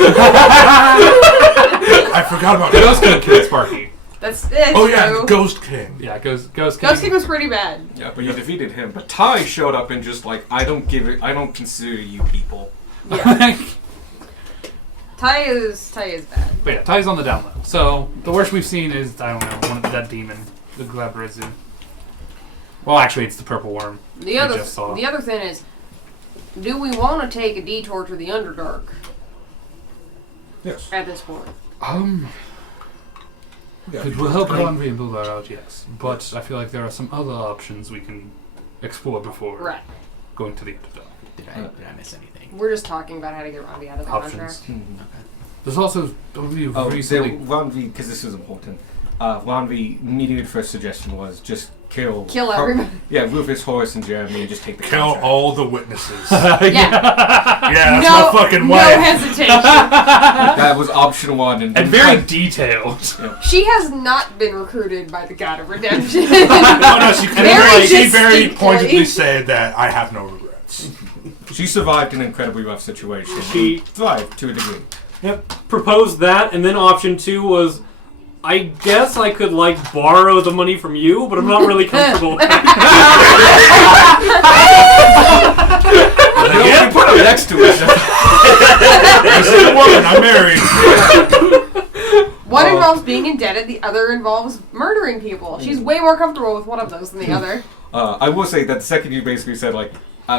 I forgot about Ghost that. King killed Sparky. That's Oh yeah, true. the Ghost King. Yeah, Ghost King. Ghost King was pretty bad. Yeah, but you defeated him. But Ty showed up and just like, I don't consider you people. Yeah. Ty is bad. But yeah, Ty's on the down low. So, the worst we've seen is, I don't know, that demon, the Glabrizu. Well, actually, it's the purple worm. The we other just saw. the other thing is, do we want to take a detour to the Underdark Yes. at this point? Yeah, It will help Convi and Bulgar out, yes. But I feel like there are some other options we can explore before Right. going to the Underdark. Did I miss anything? We're just talking about how to get Robbie out of the Options. contract. Mm-hmm. There's also we've Oh, recently. Ron V, because this is important. Ron V, immediate first suggestion was just kill everybody. Yeah, Rufus, Horace, and Jeremy, and just take the Kill contract. all the witnesses. Yeah. Yeah, that's no, my fucking no wife. hesitation. That was option one, And very detailed. She has not been recruited by the God of Redemption. Oh no, she Very she very distinctly. pointedly said that I have no regrets. She survived an incredibly rough situation. She- thrived to a degree. Yep. Proposed that, and then option 2 was, I guess I could like borrow the money from you, but I'm not really comfortable. Yeah, put him next to us. I said, woman, I'm married. One involves being indebted, the other involves murdering people. She's way more comfortable with one of those than the other. I will say that the second you basically said, like,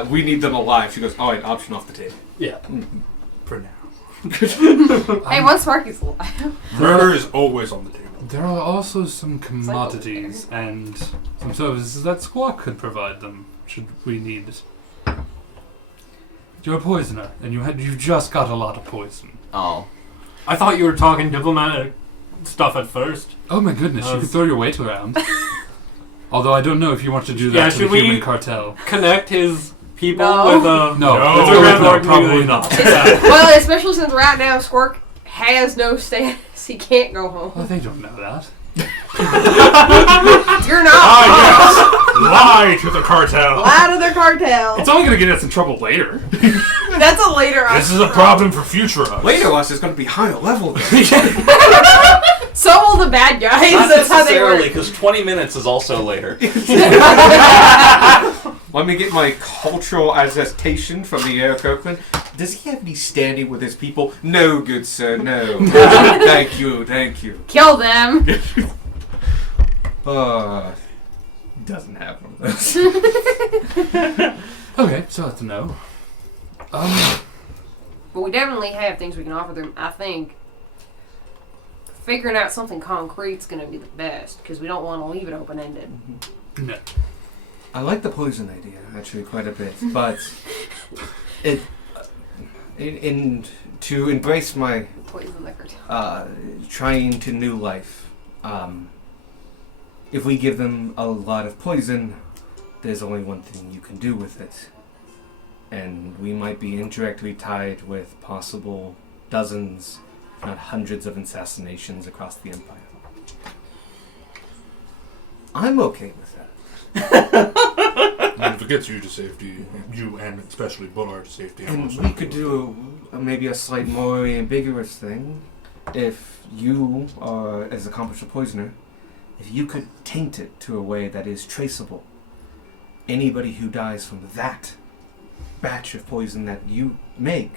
we need them alive, she goes, alright, option off the table. Yeah. For now. Hey, once Sparky's alive. Murder is always on the table. There are also some commodities and some services that Squawk could provide them, should we need it. You're a poisoner, and you just got a lot of poison. Oh. I thought you were talking diplomatic stuff at first. Oh my goodness, you could throw your weight around. Although I don't know if you want to do that Yeah, to should the we- human cartel. Connect his people No. with No, with No, a Red no, Lord probably community. not. Well, especially since right now Squirk has no status. He can't go home. Well, they don't know that. You're not Ah, yes! Lie to the cartel. out of their cartel. It's only going to get us in trouble later. That's a later This is a problem for future us. Later us is going to be higher level. So will the bad guys. Not That's how they necessarily, work. because 20 minutes is also later. Let me get my cultural attestation from the Air Kirkland. Does he have any standing with his people? No, good sir, no. Thank you, thank you. Kill them. Doesn't have one of those. Okay, so that's a no. But we definitely have things we can offer them. I think figuring out something concrete is going to be the best because we don't want to leave it open ended. No. I like the poison idea actually quite a bit, but it to embrace my Poison the cartel. trying to new life. If we give them a lot of poison, there's only one thing you can do with it. And we might be indirectly tied with possible dozens, if not hundreds of assassinations across the Empire. I'm okay with that. And if it gets you to safety, you and especially Bullard's safety. I'm And also we okay could with do maybe a slight more ambiguous thing. If you are as accomplished a poisoner, if you could taint it to a way that is traceable, anybody who dies from that batch of poison that you make,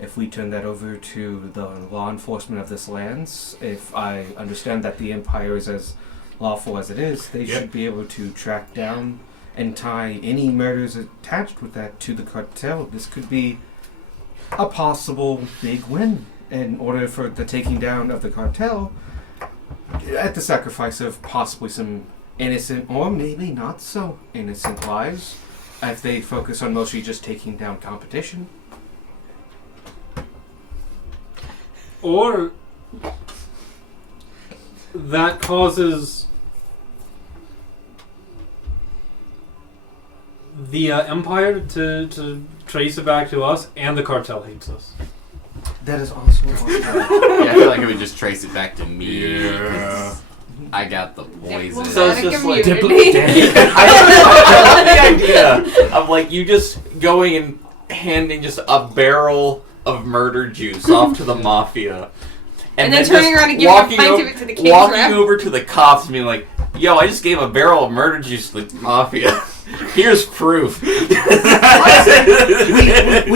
if we turn that over to the law enforcement of this lands, if I understand that the Empire is as lawful as it is, they Yep. should be able to track down and tie any murders attached with that to the cartel. This could be a possible big win in order for the taking down of the cartel at the sacrifice of possibly some innocent or maybe not so innocent lives if they focus on mostly just taking down competition. Or that causes the Empire to trace it back to us, and the cartel hates us. That is also a possibility. Yeah, I feel like it would just trace it back to me. Yeah. 'cause I got the poison. So it's just like- Immunity. I love the idea of like you just going and handing just a barrel of murder juice off to the mafia, And then just turning around and giving a walking pint o- of it to the king's walking rep. over to the cops and being like, "Yo, I just gave a barrel of murder juice to the mafia. Here's proof." we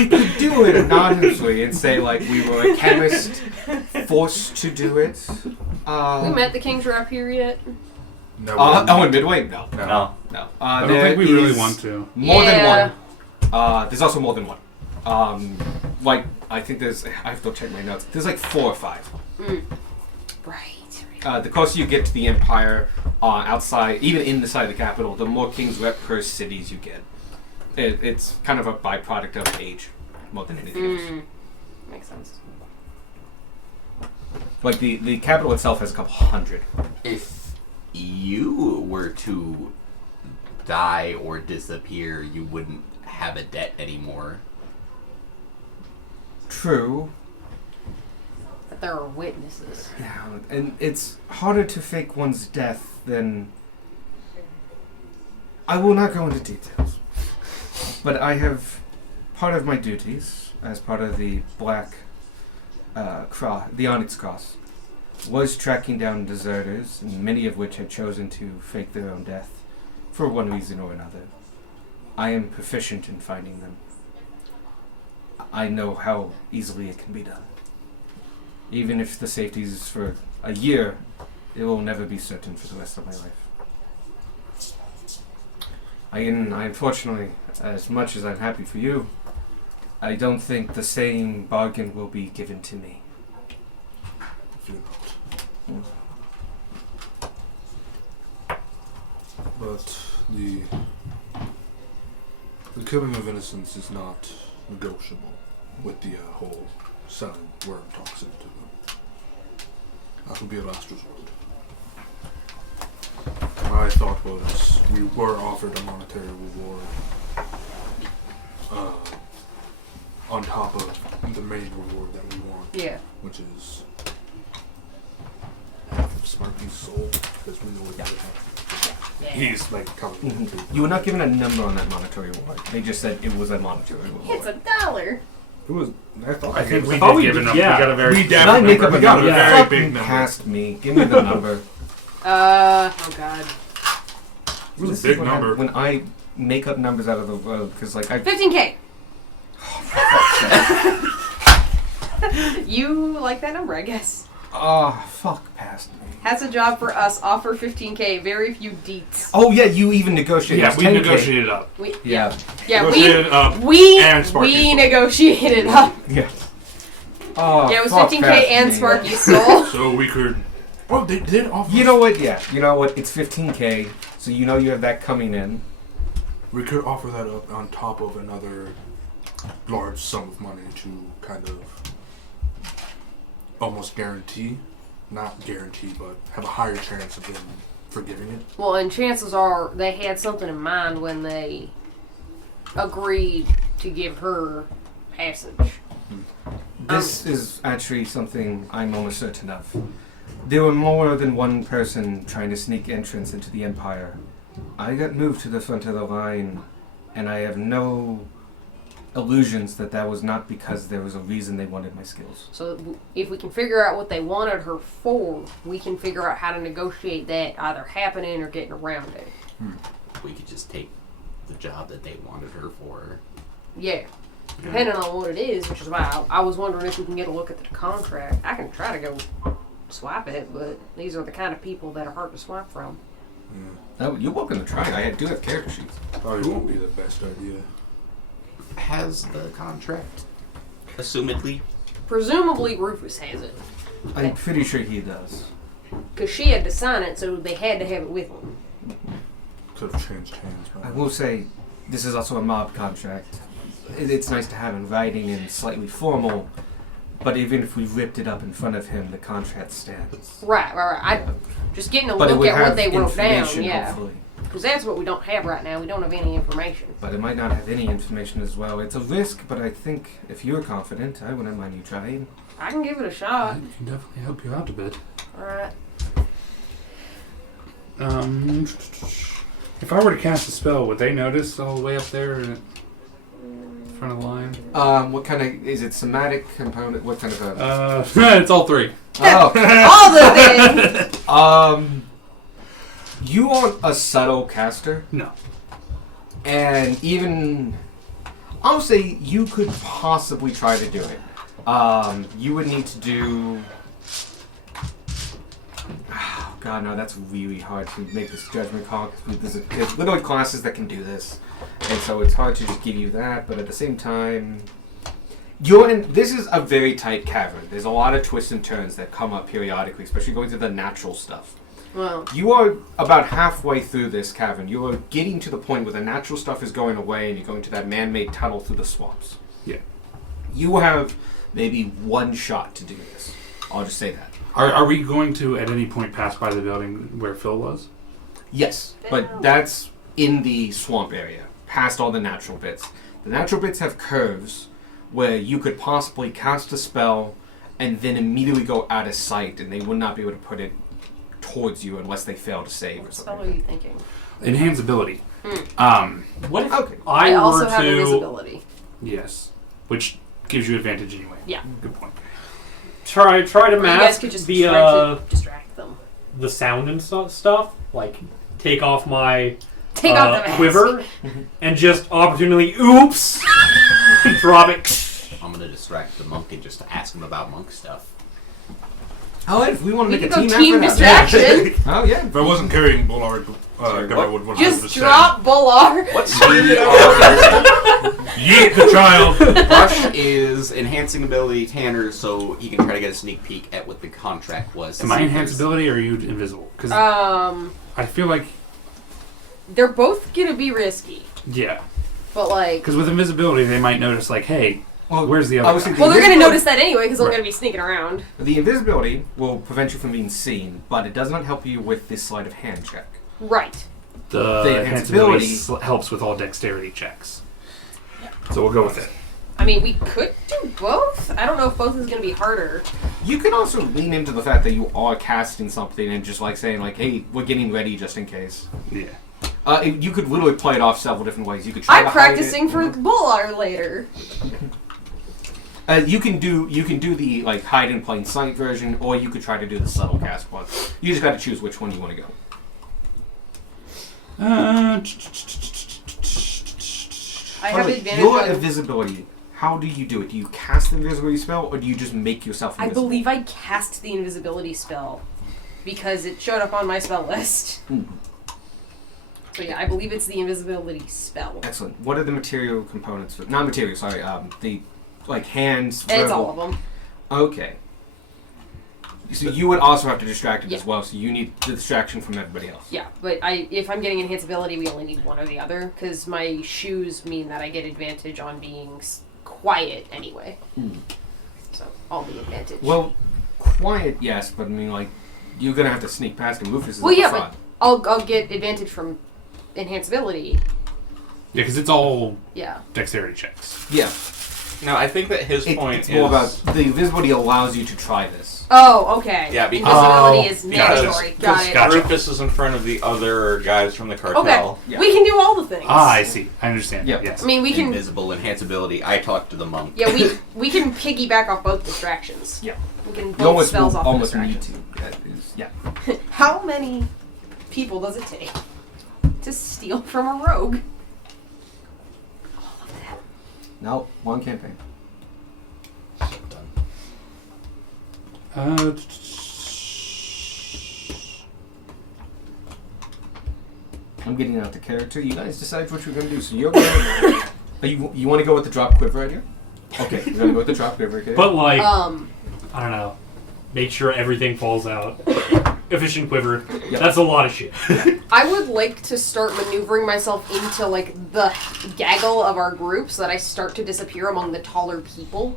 could do it anonymously and say like we were a chemist forced to do it. We met the king's rep here yet? No, In Midway? No. No. No. I don't think we really want to. More Yeah. than one. There's also more than one. Like, I think I have to check my notes. There's like 4 or 5. Right. The closer you get to the Empire, outside, even inside the capital, the more King's Rep per cities you get. It's kind of a byproduct of age, more than anything else. Makes sense. Like the capital itself has a couple hundred. If you were to die or disappear, you wouldn't have a debt anymore. True. But there are witnesses. Yeah, and it's harder to fake one's death than... I will not go into details. But I have part of my duties as part of the Black Cross, the Onyx Cross, was tracking down deserters, and many of which had chosen to fake their own death for one reason or another. I am proficient in finding them. I know how easily it can be done. Even if the safety is for a year, it will never be certain for the rest of my life. I unfortunately, as much as I'm happy for you, I don't think the same bargain will be given to me. Fear not. But the killing of innocents is not negotiable with the whole selling worm toxin to them. That will be a last resort. My thought was we were offered a monetary reward on top of the main reward that we want, Yeah. which is half of Sparky's soul, because we know what he's like coming into. You were not given a number on that monetary reward. They just said it was a monetary reward. It's $1. It was. I thought. I think we Oh, did give a number. yeah. We got a very. We Did definitely I make up a we got number? a very Fucking big number. past me. Give me the number. Oh god. It was This a is big what number. when I make up numbers out of the road, because like I. 15K. You like that number, I guess. Oh, fuck past me. Has a job for us, offer 15K, very few deets. Oh yeah, you even negotiated. Yeah, It's we 10K. negotiated up. We, Yeah. yeah, Negotiated up we and Sparky's we soul. negotiated up. Yeah. Oh, Yeah, it was fuck 15K past and me. Sparky's soul. So we could. Oh, they did offer. You know what? Yeah. You know what? It's 15K, so you know you have that coming in. We could offer that up on top of another large sum of money to kind of almost guarantee, not guarantee, but have a higher chance of them forgiving it. Well, and chances are they had something in mind when they agreed to give her passage. This is actually something I'm almost certain of. There were more than one person trying to sneak entrance into the Empire. I got moved to the front of the line, and I have no illusions that that was not because there was a reason they wanted my skills. So if we can figure out what they wanted her for, we can figure out how to negotiate that either happening or getting around it. We could just take the job that they wanted her for. Yeah. Depending on what it is, which is why I was wondering if we can get a look at the contract. I can try to go swipe it, but these are the kind of people that are hard to swipe from. Oh, you're welcome to try. I do have character sheets. Probably won't be the best idea. Has the contract, assumedly. Presumably Rufus has it, I'm pretty sure he does. because she had to sign it, so they had to have it with them. Could have changed hands. I will say, this is also a mob contract. It's nice to have in writing and slightly formal, but even if we ripped it up in front of him, the contract stands. Right. I just getting a But it look would at what have they wrote down, information, yeah. hopefully. Because that's what we don't have right now. We don't have any information. But it might not have any information as well. It's a risk, but I think if you're confident, I wouldn't mind you trying. I can give it a shot. I can definitely help you out a bit. Alright. If I were to cast a spell, would they notice all the way up there in front of the line? What kind of, is it somatic component? What kind of a... It's all three. Oh, All the things! you aren't a subtle caster, No. and even, I'll say you could possibly try to do it. You would need to do... Oh, God, no, that's really hard to make this judgment call, because there's literally classes that can do this, and so it's hard to just give you that, but at the same time... This is a very tight cavern. There's a lot of twists and turns that come up periodically, especially going through the natural stuff. Well, You are about halfway through this cavern. You are getting to the point where the natural stuff is going away and you're going to that man-made tunnel through the swamps. Yeah. You have maybe one shot to do this. I'll just say that. Are we going to at any point pass by the building where Phil was? Yes, but that's in the swamp area, past all the natural bits. The natural bits have curves where you could possibly cast a spell and then immediately go out of sight, and they would not be able to put it towards you unless they fail to save or What spell are something. you thinking? Enhance ability. What if Okay. I also were have to invisibility. Yes. Which gives you advantage anyway. Yeah. Good point. try to Or you guys mask could just the try to distract them. the sound and stuff, like take off my Take off the mask. quiver and just opportunely oops drop it. I'm gonna distract the monk and just ask him about monk stuff. Oh, if we want to We make a could team go team effort out of that. distraction. Oh, yeah. If I wasn't carrying Bullard, then I would 100%. Just drop Bullar. What speed are Yeet the child! Rush is enhancing ability Tanner, so he can try to get a sneak peek at what the contract was. Am I enhance ability or are you invisible? Because I feel like, They're both gonna be risky, yeah. but like, Because with invisibility, they might notice, like, hey, Well, where's the I other was guy? thinking- well, they're gonna Invisible- notice that anyway because they're Right. gonna be sneaking around. The invisibility will prevent you from being seen, but it does not help you with this sleight of hand check. Right. The the enhance enhanceability- ability helps with all dexterity checks. So we'll go with it. I mean, we could do both. I don't know if both is gonna be harder. You can also lean into the fact that you are casting something and just like saying like, "Hey, we're getting ready just in case." Yeah. You could literally play it off several different ways. You could try I'm to hide practicing it. for Bullar later. You can do the like hide in plain sight version, or you could try to do the subtle cast one. You just got to choose which one you want to go. I By have the way, advantage your on. invisibility. How do you do it? Do you cast the invisibility spell, or do you just make yourself I invisible? believe I cast the invisibility spell because it showed up on my spell list. Hmm. So yeah, I believe it's the invisibility spell. Excellent. What are the material components? Not material. Sorry. The like hands. It's verbal- all of them. Okay. So you would also have to distract it Yeah. as well. So you need the distraction from everybody else. Yeah, but if I'm getting enhanceability, we only need one or the other because my shoes mean that I get advantage on being quiet anyway. Hmm. So all the advantage. Well, quiet, yes, but I mean, like, you're gonna have to sneak past him. Rufus is Well, at the yeah, front. I'll get advantage from enhanceability. Yeah, because it's all Yeah. dexterity checks. Yeah, No, I think that his point it's more is about the invisibility allows you to try this. Oh, okay. Yeah, because- invisibility is because- mandatory. Got it. Gotcha. Rufus is in front of the other guys from the Okay. cartel. Yeah. We can do all the things. Ah, I see. I understand. Yeah. Yes. I mean, we can. Invisible enhanceability. I talked to the monk. Yeah, we can piggyback off both distractions. Yeah. We can You both almost, spells will off almost the need distraction. to. That is, yeah. How many people does it take to steal from a rogue? All of that. No, one campaign. Uh, I'm getting out the character. You guys decide what you're gonna do. So you're gonna. You want to go with the drop quiver idea? Okay, you're gonna go with the drop quiver. Okay. But like, I Um, don't know. Make sure everything falls out. Efficient quiver. Yep. That's a lot of shit. I would like to start maneuvering myself into like the gaggle of our group so that I start to disappear among the taller people.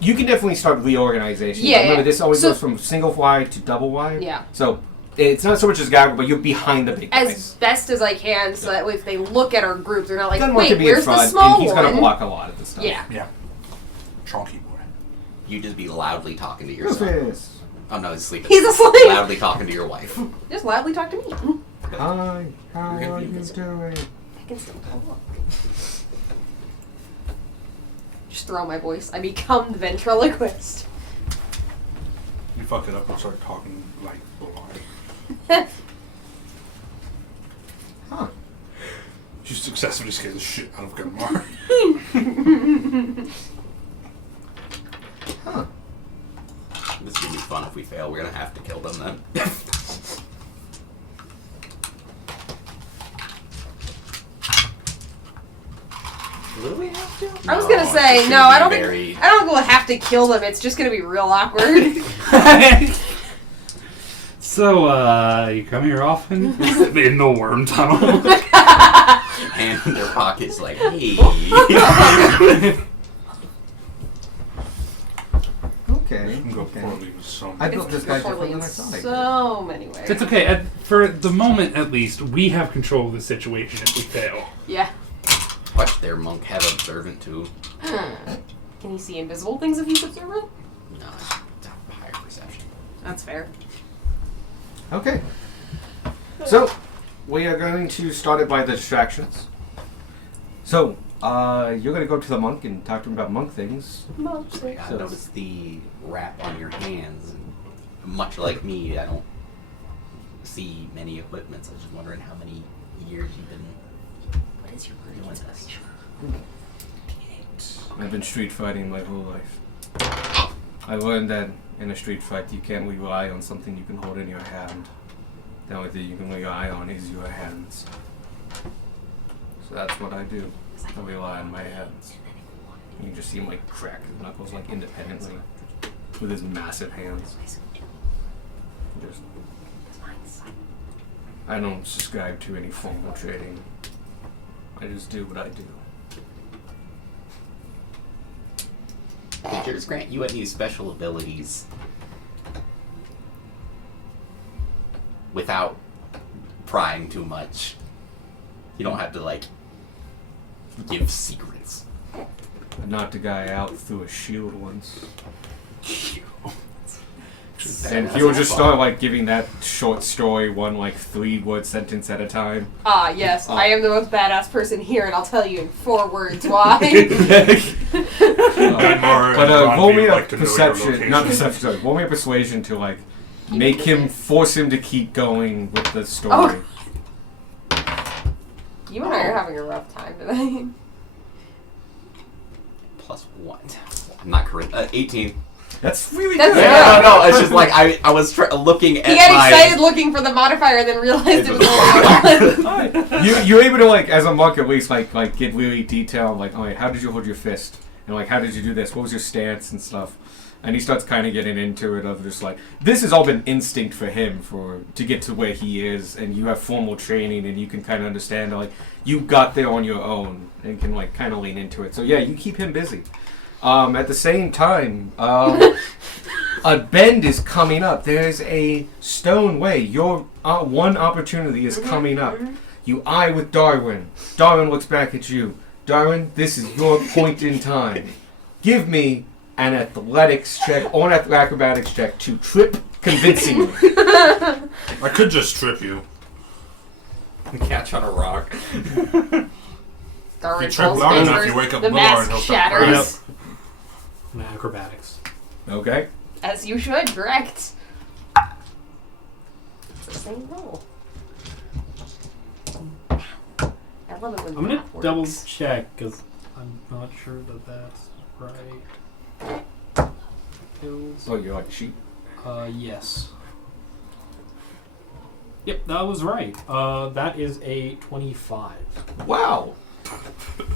You can definitely start reorganization. Yeah, Remember, yeah. this always So- goes from single wide to double wide. Yeah. So it's not so much as gaggle, but you're behind the big As guys. best as I can, so that way if they look at our group, they're not like, Gunwar wait, can be in where's the front, small and he's one? gonna block a lot of the stuff. Yeah. Yeah. Chonky boy. You just be loudly talking to your son. Rufus. Oh no, he's sleeping. He's asleep. Loudly talking to your wife. Just loudly talk to me. Hi, how You're gonna are be you invisible. doing? I can still talk. Just throw my voice. I become the ventriloquist. You fuck it up and start talking like Bullard. Huh. You successfully scare the shit out of Gunmar. Huh. This is gonna be fun if we fail. We're gonna have to kill them then. Will we have to? I was No, gonna it's say just no. gonna I be don't very- think I don't think we'll have to kill them. It's just gonna be real awkward. so, you come here often? In the worm tunnel. And in their pockets, like, hey. Okay. You can go Poorly was so I built this guy poorly different in than I thought I did. so many ways. It's okay. For the moment, at least, we have control of the situation if we fail. Yeah. Watch their monk have observant too. Can you see invisible things if you observe it? No, it's a higher perception. That's fair. Okay. So, we are going to start it by the distractions. So, you're going to go to the monk and talk to him about monk things. Mostly. I noticed the wrap on your hands, and much like me, I don't see many equipments. I was just wondering how many years you've been. What is your doing this? I've been street fighting my whole life. I learned that in a street fight you can't rely on something you can hold in your hand. The only thing you can rely on is your hands. So that's what I do. I rely on my hands. You can just see him like crack his knuckles like independently with his massive hands. Just, I don't subscribe to any formal trading. I just do what I do. Did yours grant you any special abilities without prying too much? You don't have to, like, give secrets. I knocked a guy out through a shield once. And he'll just start like giving that short story one like 3-word sentence at a time. Ah, yes. I am the most badass person here, and I'll tell you in 4 words why. But roll me a perception, not perception, sorry, roll me a persuasion to like make him, force him to keep going with the story. You and I are having a rough time tonight. +1. I'm not correct. 18. That's really That's good. good. No, it's just like I was looking at He got my... excited looking for the modifier, then realized it was a lot. You're able to like, as a monk at least, like get really detailed. Like, oh, how did you hold your fist? And like, how did you do this? What was your stance and stuff? And he starts kind of getting into it of just like, this has all been instinct for him to get to where he is, and you have formal training, and you can kind of understand like you got there on your own and can like kind of lean into it. So yeah, you keep him busy. At the same time, a bend is coming up. There's a stone way. Your one opportunity is coming up. You eye with Darwin. Darwin looks back at you. Darwin, this is your point in time. Give me an athletics check or an acrobatics check to trip convincingly. I could just trip you. Catch on a rock. Darwin If you trip falls loud enough, backwards, you wake up the Lore and mask he'll start shatters. My acrobatics. Okay. As you should, correct. It's the same roll. I love it when I'm gonna math works. double check because I'm not sure that that's right. Kills. Oh, you're like sheep. Yes. Yep, that was right. That is a 25. Wow.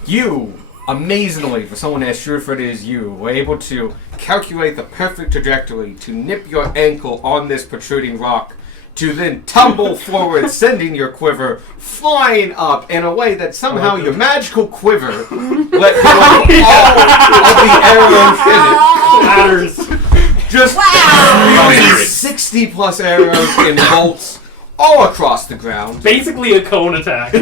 You, amazingly, for someone as sure-footed as you, were able to calculate the perfect trajectory to nip your ankle on this protruding rock, to then tumble forward, sending your quiver flying up in a way that somehow your magical quiver let go of all of the arrows in it. Matters. Just wow. 60+ arrows in bolts all across the ground. Basically a cone attack.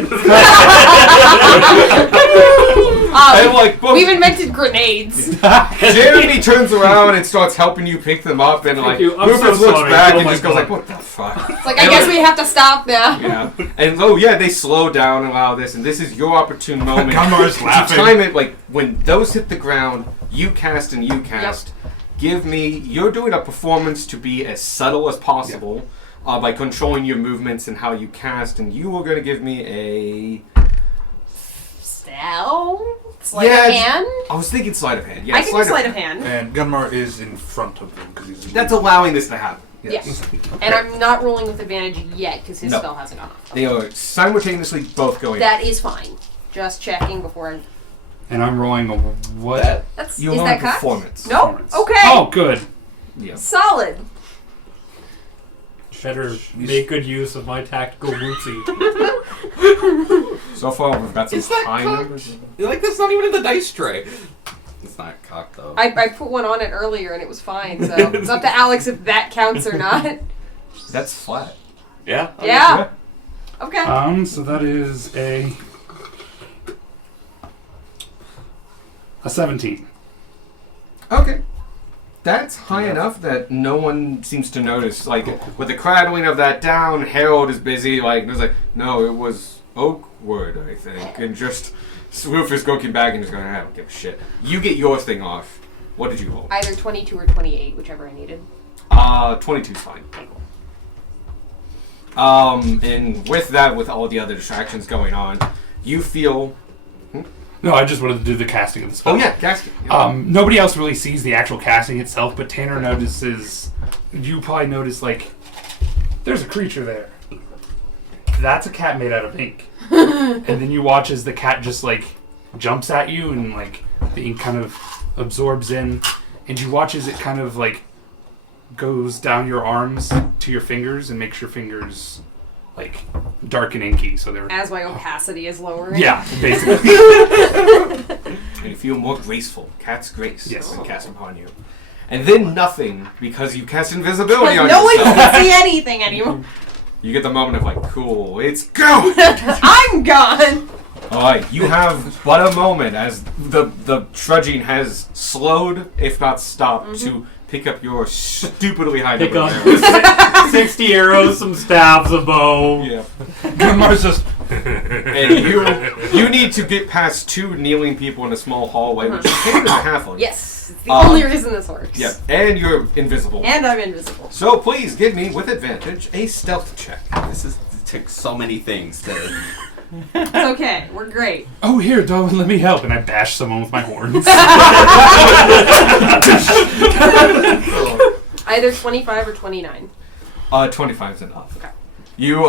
And like both We've invented grenades. Jeremy turns around and starts helping you pick them up, and like you. I'm Rufus so looks sorry. back Oh and my just goes God. like, "What the fuck?" It's like, I guess we have to stop now. Yeah, and oh yeah, they slow down and allow this, and this is your opportune moment Gunmar's to laughing. time it. Like when those hit the ground, you cast and you cast. Give me. You're doing a performance to be as subtle as possible by controlling your movements and how you cast, and you are going to give me a. Sleight of hand? I was thinking sleight of hand. Yeah, I can do sleight of hand. And Gunmar is in front of them because he's. That's allowing this to happen. Yes. And I'm not rolling with advantage yet because his No. spell hasn't gone off. They are simultaneously both going. That is fine. Just checking before I... And I'm rolling a what? That's, You is learn that cocked? performance. Nope. Okay. Oh, good. Yeah. Solid. Better make good use of my tactical whoopsie. So far, we've got some Is that high cocked? numbers. Like, that's not even in the dice tray. It's not cocked though. I put one on it earlier and it was fine, so it's up to Alex if that counts or not. That's flat. Yeah. Yeah. Okay. So that is a 17. Okay. That's high enough that no one seems to notice. Like, with the crackling of that down, Harold is busy, like, it was like, no, it was Oakwood, I think. And just, Rufus looking back and just going, I don't give a shit. You get your thing off. What did you roll? Either 22 or 28, whichever I needed. 22's fine. And with that, with all the other distractions going on, you feel... No, I just wanted to do the casting of the spell. Oh, yeah, casting. Yeah. Nobody else really sees the actual casting itself, but Tanner notices... You probably notice, like, there's a creature there. That's a cat made out of ink. And then you watch as the cat just, like, jumps at you and, like, the ink kind of absorbs in. And you watch as it kind of, like, goes down your arms to your fingers and makes your fingers, like, dark and inky. So they're... As my opacity is lowering. Yeah, basically. And you feel more graceful. Cat's grace. Yes. When cast upon you. And then nothing, because you cast invisibility on No one yourself. can see anything anymore. You get the moment of like, cool, it's going! I'm gone! Alright, you have but a moment as the trudging has slowed, if not stopped, to pick up your stupidly high Pick number up of arrows. 60 arrows, some staves, a bow. Yeah. Gunmar's just... And you need to get past two kneeling people in a small hallway, which is kind of half on. Yes, it's the only reason this works. Yeah, and you're invisible. And I'm invisible. So please give me, with advantage, a stealth check. This took so many things to. It's okay, we're great. Oh, here, Darwin, let me help. And I bash someone with my horns. Either 25 or 29. 25 is enough. Okay. You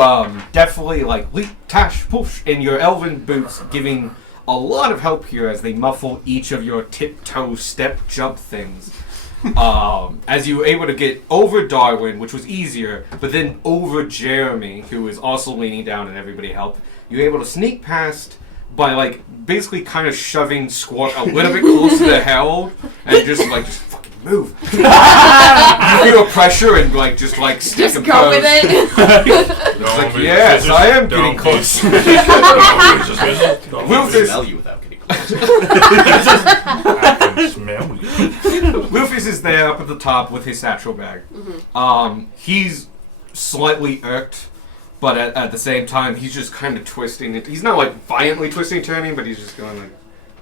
definitely like leap, tash, push in your elven boots, giving a lot of help here as they muffle each of your tiptoe step jump things. As you were able to get over Darwin, which was easier, but then over Jeremy, who is also leaning down and everybody helped, you were able to sneak past by like basically kind of shoving Squawk a little bit closer to Harold and just fucking move. You feel pressure and just stick Just and go pose. with it. It's like, yes, I am getting close. I Rufus- can smell you without getting close. I can smell you. Rufus is there up at the top with his satchel bag. He's slightly irked, but at the same time, he's just kind of twisting it. He's not violently twisting, turning, but he's just going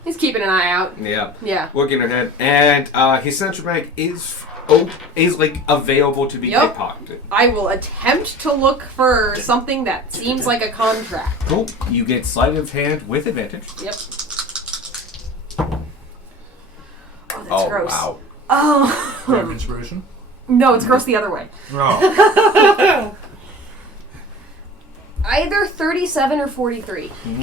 He's keeping an eye out. yeah, Yeah. looking ahead. And his satchel bag is available to be Yep. pickpocketed. I will attempt to look for something that seems like a contract. Cool. You get sleight of hand with advantage. Yep. Oh, that's Oh gross. wow. Oh. You have inspiration? No, it's gross the other way. No. Either 37 or 43. I mean,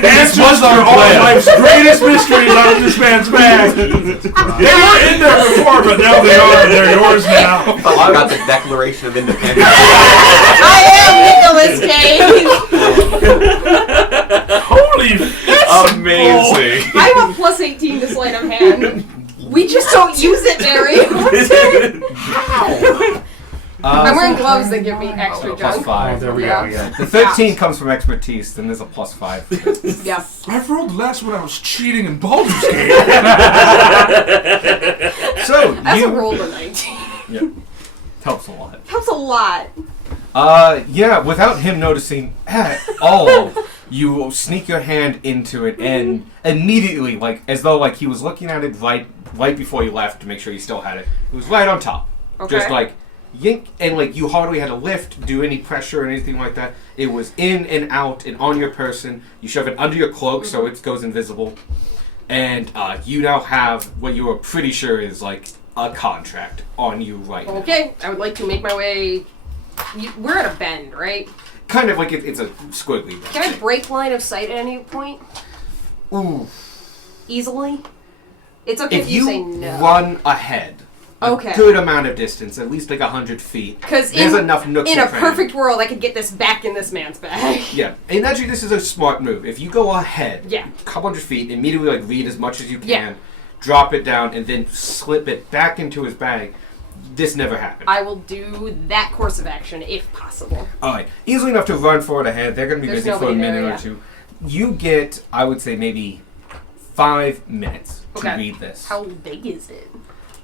this was our All plan. life's greatest mysteries out of this man's bag. They were in there before, but now they are. They're yours now. I got the Declaration of Independence. I am Nicolas Cage! Holy Amazing. I have a plus 18 to sleight of hand. We just don't use it, Mary. I'm wearing gloves that give me extra plus junk. 5. There we Yeah. go, yeah. The 13 comes from expertise, then there's a plus 5. Yeah. I've rolled less when I was cheating in Baldur's Gate. So, I also you... rolled a 19. Yeah. Helps a lot. Helps a lot. Yeah, without him noticing at all, you sneak your hand into it and immediately, as though he was looking at it right before you left to make sure you still had it. It was right on top. Okay. Just yank, and you hardly had to lift, do any pressure or anything like that. It was in and out and on your person. You shove it under your cloak so it goes invisible. And you now have what you are pretty sure is a contract on you right now. Okay, I would like to make my way. We're at a bend, right? Kind of it's a squiggly bend. Can I break line of sight at any point? Ooh. Easily? It's okay If if you say you no. run ahead, Okay. good amount of distance, at least like 100 feet. Because There's enough nooks in and a crannies. perfect world, I could get this back in this man's bag. Yeah, and actually, this is a smart move. If you go ahead, Yeah. a couple hundred feet, immediately like read as much as you can, Yeah. drop it down, and then slip it back into his bag. This never happened. I will do that course of action if possible. All right, easily enough to run forward ahead. They're going to be There's busy for a nobody minute there, or yeah. two. You get, I would say, maybe 5 minutes to Okay. read this. How big is it?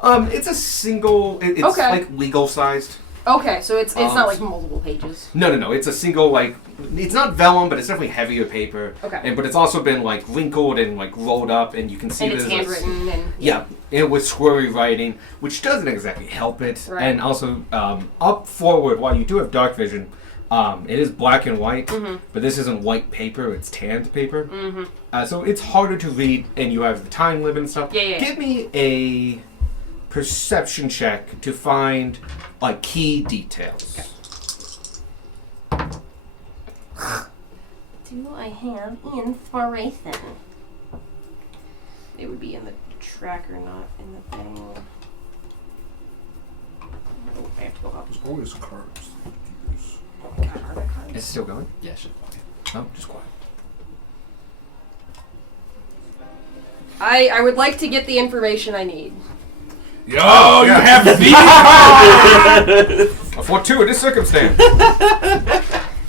It's a single. It's Okay. like legal sized. Okay, so it's Um, not like multiple pages. No. It's a single like. It's not vellum, but it's definitely heavier paper. Okay. And but it's also been like wrinkled and like rolled up, and you can see And it's there's a- handwritten and Yeah, and with squirry writing, which doesn't exactly help it. Right. And also, up forward, while you do have dark vision, it is black and white, but this isn't white paper, it's tanned paper. Mm-hmm. So it's harder to read, and you have the time limit and stuff. Yeah. Give me a perception check to find, like, key details. Do I have inspiration? It would be in the tracker, not in the thing. Oh, I have to go up. There's always cards. Oh my god, are there cards? Is it still going? Yeah, shit. Oh, just quiet. I would like to get the information I need. Yo, you have these. A fortuitous circumstance.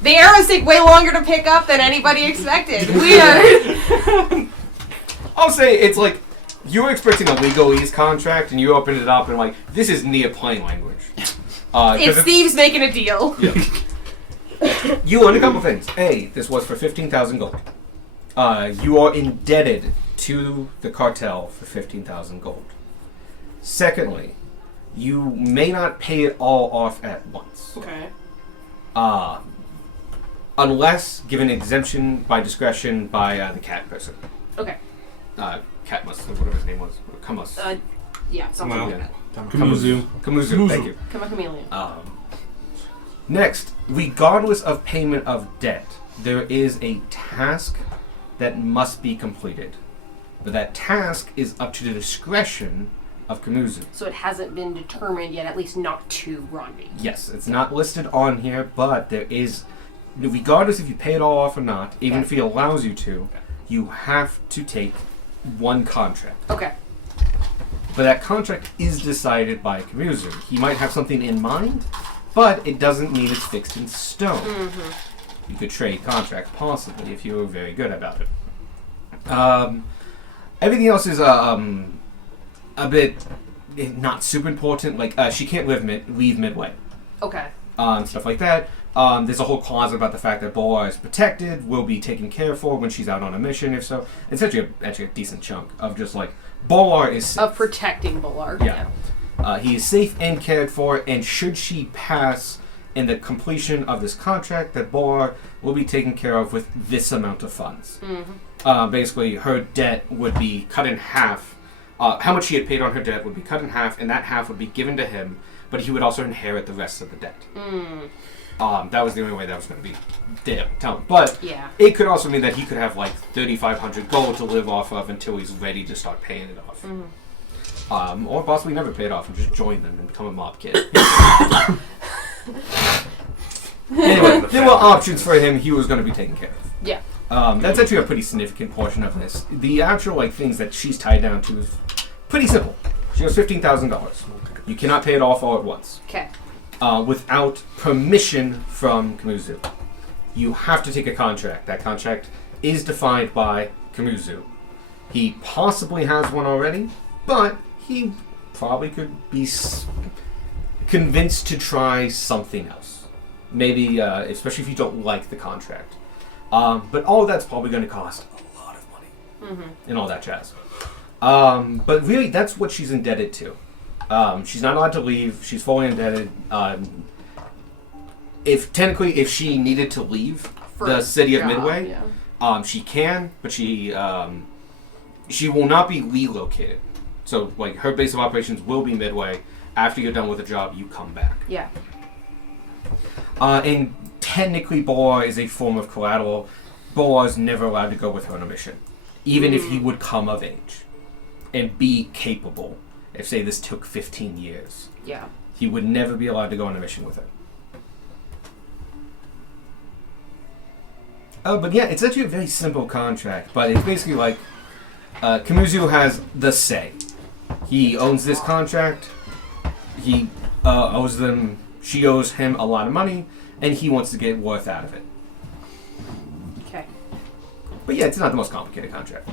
The arrows take way longer to pick up than anybody expected. Weird. I'll say it's like you were expecting a legalese contract, and you opened it up and like this is near plain language. 'Cause It's thieves making a deal. Yeah. You learned a couple things. A, this was for 15,000 gold. You are indebted to the cartel for 15,000 gold. Secondly, you may not pay it all off at once. Okay. Unless given exemption by discretion by the cat person. Okay. Catmus, or whatever his name was. Camus. Yeah, something Well, like that. Kamuzu. Kamuzu, thank you. Come on, chameleon. Next, regardless of payment of debt, there is a task that must be completed. But that task is up to the discretion of Kamuzu. So it hasn't been determined yet, at least not to Ronvi. Yes, it's not listed on here, but there is, regardless if you pay it all off or not, even if he allows you to, you have to take one contract. Okay. But that contract is decided by Kamuzu. He might have something in mind, but it doesn't mean it's fixed in stone. You could trade contracts, possibly, if you were very good about it. Everything else is a bit not super important. Like, she can't leave midway. Okay. Stuff like that. There's a whole clause about the fact that Bolar is protected, will be taken care for when she's out on a mission, if so. It's actually a decent chunk of just like, Bolar is safe. Of protecting Bolar. Yeah. He is safe and cared for, and should she pass in the completion of this contract, that Bolar will be taken care of with this amount of funds. Basically, her debt would be cut in half. How much she had paid on her debt would be cut in half, and that half would be given to him, but he would also inherit the rest of the debt. That was the only way that was going to be done. But Yeah. it could also mean that he could have like 3,500 gold to live off of until he's ready to start paying it off. Or possibly never pay it off and just join them and become a mob kid. Anyway, there were options for him. He was going to be taken care of. Yeah. That's actually a pretty significant portion of this. The actual like things that she's tied down to is pretty simple. She has $15,000. You cannot pay it off all at once. Okay. Without permission from Kamuzu. You have to take a contract. That contract is defined by Kamuzu. He possibly has one already, but he probably could be convinced to try something else. Maybe, especially if you don't like the contract. But all of that's probably going to cost a lot of money. And all that jazz. But really, that's what she's indebted to. She's not allowed to leave. She's fully indebted. If she needed to leave the city of Midway, she can, but she will not be relocated. So, like, her base of operations will be Midway. After you're done with the job, you come back. Yeah. And technically, Bolar is a form of collateral. Bolar's never allowed to go with her on a mission, even if he would come of age and be capable. if, say, this took 15 years. Yeah. He would never be allowed to go on a mission with it. Oh, but yeah, it's actually a very simple contract, but it's basically like Kamuzu has the say. He owns this contract. He owes them. She owes him a lot of money, and he wants to get worth out of it. Okay. But yeah, it's not the most complicated contract.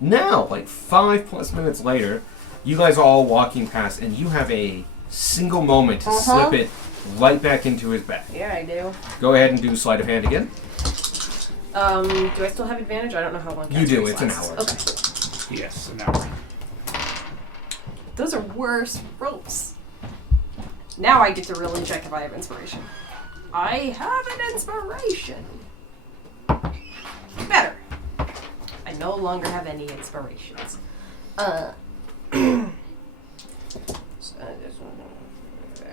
Now, like 5+ minutes later, you guys are all walking past, and you have a single moment to slip it right back into his bag. Yeah, I do. Go ahead and do sleight of hand again. Do I still have advantage? I don't know how long. You do. casting It's an lasts. hour. Okay. Yes, an hour. Those are worse rolls. Now I get to really check if I have inspiration. I have an inspiration. Better. I no longer have any inspirations.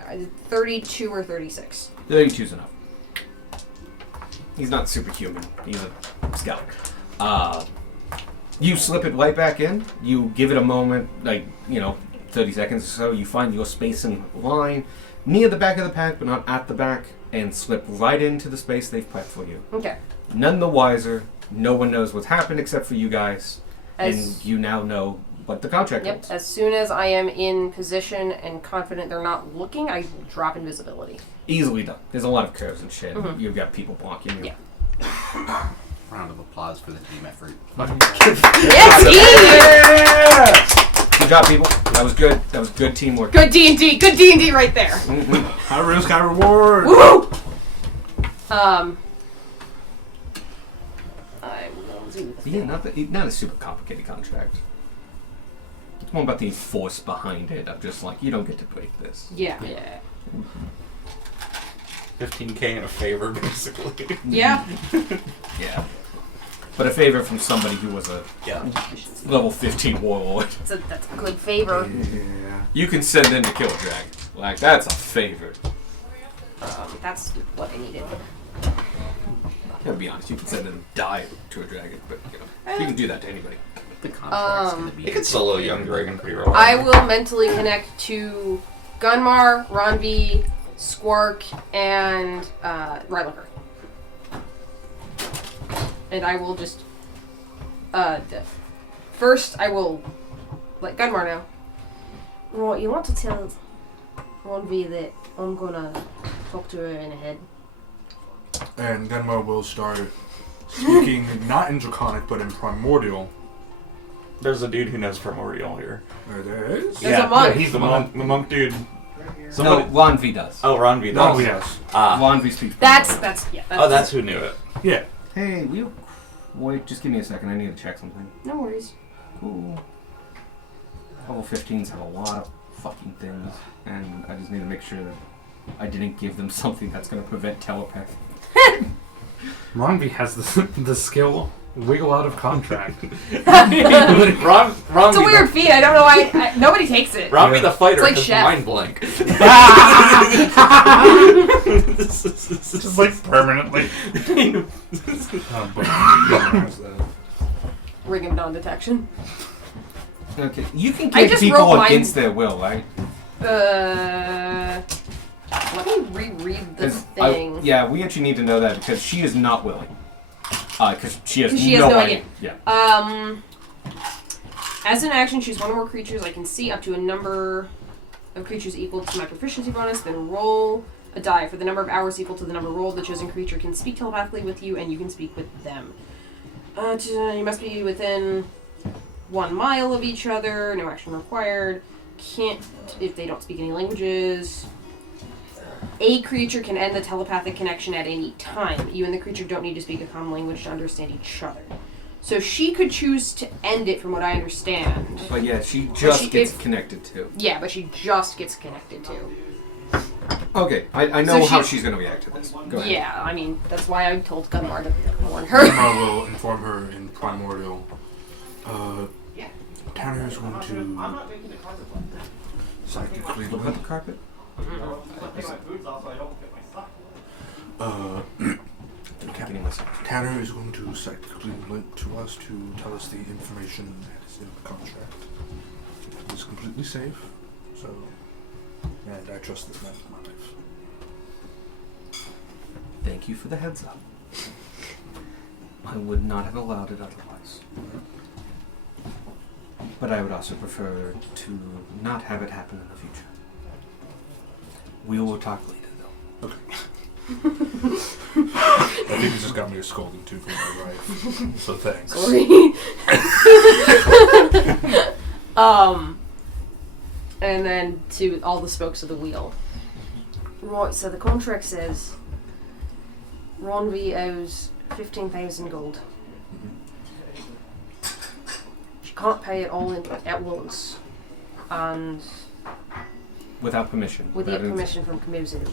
I did 32 or 36. 32's enough. He's not superhuman. He's a scout. You slip it right back in. You give it a moment, 30 seconds or so. You find your space and line near the back of the pack, but not at the back, and slip right into the space they've prepped for you. Okay. None the wiser. No one knows what's happened except for you guys. And you now know what the contract Yep. is. As soon as I am in position and confident they're not looking, I drop invisibility. Easily done. There's a lot of curves and shit. Mhm. You've got people blocking you. Yeah. Round of applause for the team effort. Yes, Good job, people. That was good. That was good teamwork. good D&D. Good D&D right there. Mhm. High risk, high reward. Woo! I will do the Yeah, not a super complicated contract. It's more about the force behind it. I'm just like, you don't get to break this. Yeah. 15K in a favor, basically. Yeah. Yeah. But a favor from somebody who was a Yeah. level 15 warlord. That's a good favor. Yeah. You can send them to kill a dragon. Like, that's a favor. That's what I needed. Gotta be honest, you can send them to die to a dragon, but you can do that to anybody. The contract's gonna be. You could solo a young dragon pretty reliably. I will mentally connect to Gunmar, Ronvi, Squark, and Rylocker. And I will just first I will let Gunmar know. Well, you want to tell Ronvi that I'm gonna talk to her in the head. And Gunmar will start speaking not in Draconic but in Primordial. There's a dude who knows Primordial here. There is? There's a monk. He's the monk dude. No, Somebody. Ron V does. Oh, Ron V does. Oh, yes. Ron V speaks. That's Oh, that's who knew it. Yeah. Hey, will you wait? Just give me a second. I need to check something. no worries. Cool. Level 15s have a lot of fucking things, and I just need to make sure that I didn't give them something that's going to prevent telepathy. Ronvi has the skill wiggle out of contract. Ron It's a weird feat. I don't know why nobody takes it. Ron be the fighter. It's like has Chef. mind blank. Just like permanently. But has that. Ring of non-detection. Okay, you can I kick just people rolled mine- against their will, right? Let me reread the 'Cause thing. yeah, we actually need to know that because she is not willing. Because she has She has no no idea. idea. Yeah. As an action, choose one or more creatures I can see up to a number of creatures equal to my proficiency bonus, then roll a die for the number of hours equal to the number rolled. The chosen creature can speak telepathically with you, and you can speak with them. You must be within 1 mile of each other. No action required. Can't if they don't speak any languages. A creature can end the telepathic connection at any time. You and the creature don't need to speak a common language to understand each other. So she could choose to end it, from what I understand. But yeah, she just she- gets if- connected to. Yeah, but she just gets connected to. Okay, I know So how she- she's going to react to this. Go ahead. Yeah, I mean, that's why I told Gunmar to warn her. Gunmar will inform her in Primordial. Tanner is going to psychically Look at the carpet. getting myself. Tanner is going to psychically link to us to tell us the information that is in the contract. It's completely safe, so, and I trust this man with my life. Thank you for the heads up. I would not have allowed it otherwise. But I would also prefer to not have it happen in the future. We will talk later, though. Okay. I think he just got me a scolding too from my wife, so thanks. Sorry. And then to all the spokes of the wheel. Right, so the contract says Ronvi owes 15,000 gold. She can't pay it all at once, and Without permission. without Without permission from Kamuzu.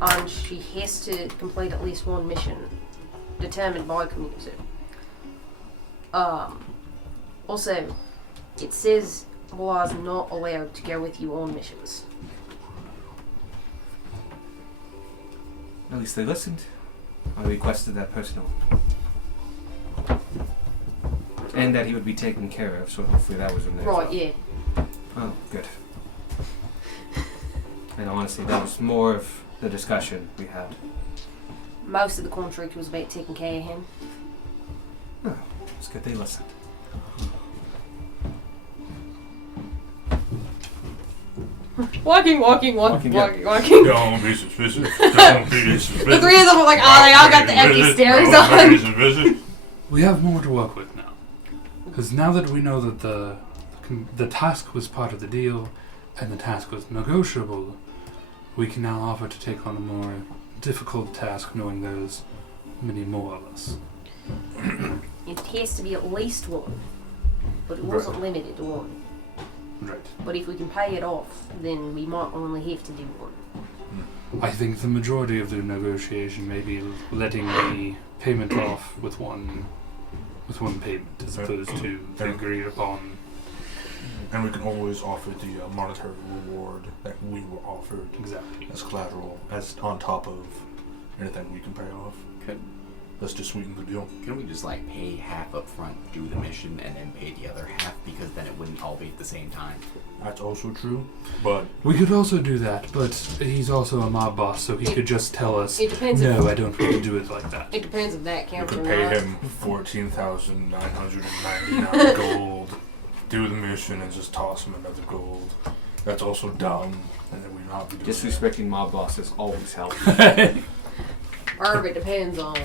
And she has to complete at least one mission determined by Kamuzu. Also, it says Wala's not allowed to go with you on missions. At least they listened. I requested that personally. And that he would be taken care of, so hopefully that was in there. Right, as well. yeah. Oh, good. And honestly, that was more of the discussion we had. Most of the contract was about taking care of him. Oh, it's good they listened. Walking. Walking, yeah. Don't be suspicious. Don't be suspicious. The three of them were like, oh, they all got the empty stares on. We have more to work with now. Because now that we know that the task was part of the deal and the task was negotiable, we can now offer to take on a more difficult task knowing there's many more of us. It has to be at least one, but it wasn't limited to one. Right. But if we can pay it off, then we might only have to do one. I think the majority of the negotiation may be letting the payment off with one payment as opposed to the agreed upon. And we can always offer the monetary reward that we were offered Exactly. as collateral, as on top of anything we can pay off. Let's just sweeten the deal. Can we just like pay half up front, do the mission, and then pay the other half, because then it wouldn't all be at the same time? That's also true, but We could also do that, but he's also a mob boss, so he could just tell us, It depends. no, I don't want to do it like that. It depends if that we counts or could pay not. him 14,999 gold, do the mission, and just toss him another gold. That's also dumb, and then we not be doing Disrespecting mob bosses always helps. Or it depends on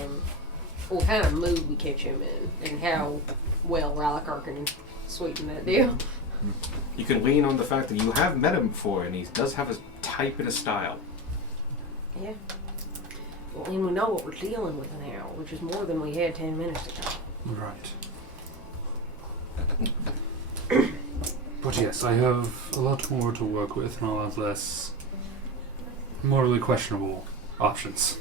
what kind of mood we catch him in and how well Ralakar can sweeten that deal. You can lean on the fact that you have met him before, and he does have a type and a style. Yeah. Well, and we know what we're dealing with now, which is more than we had 10 minutes ago. Right. But yes, I have a lot more to work with and a lot less morally questionable options.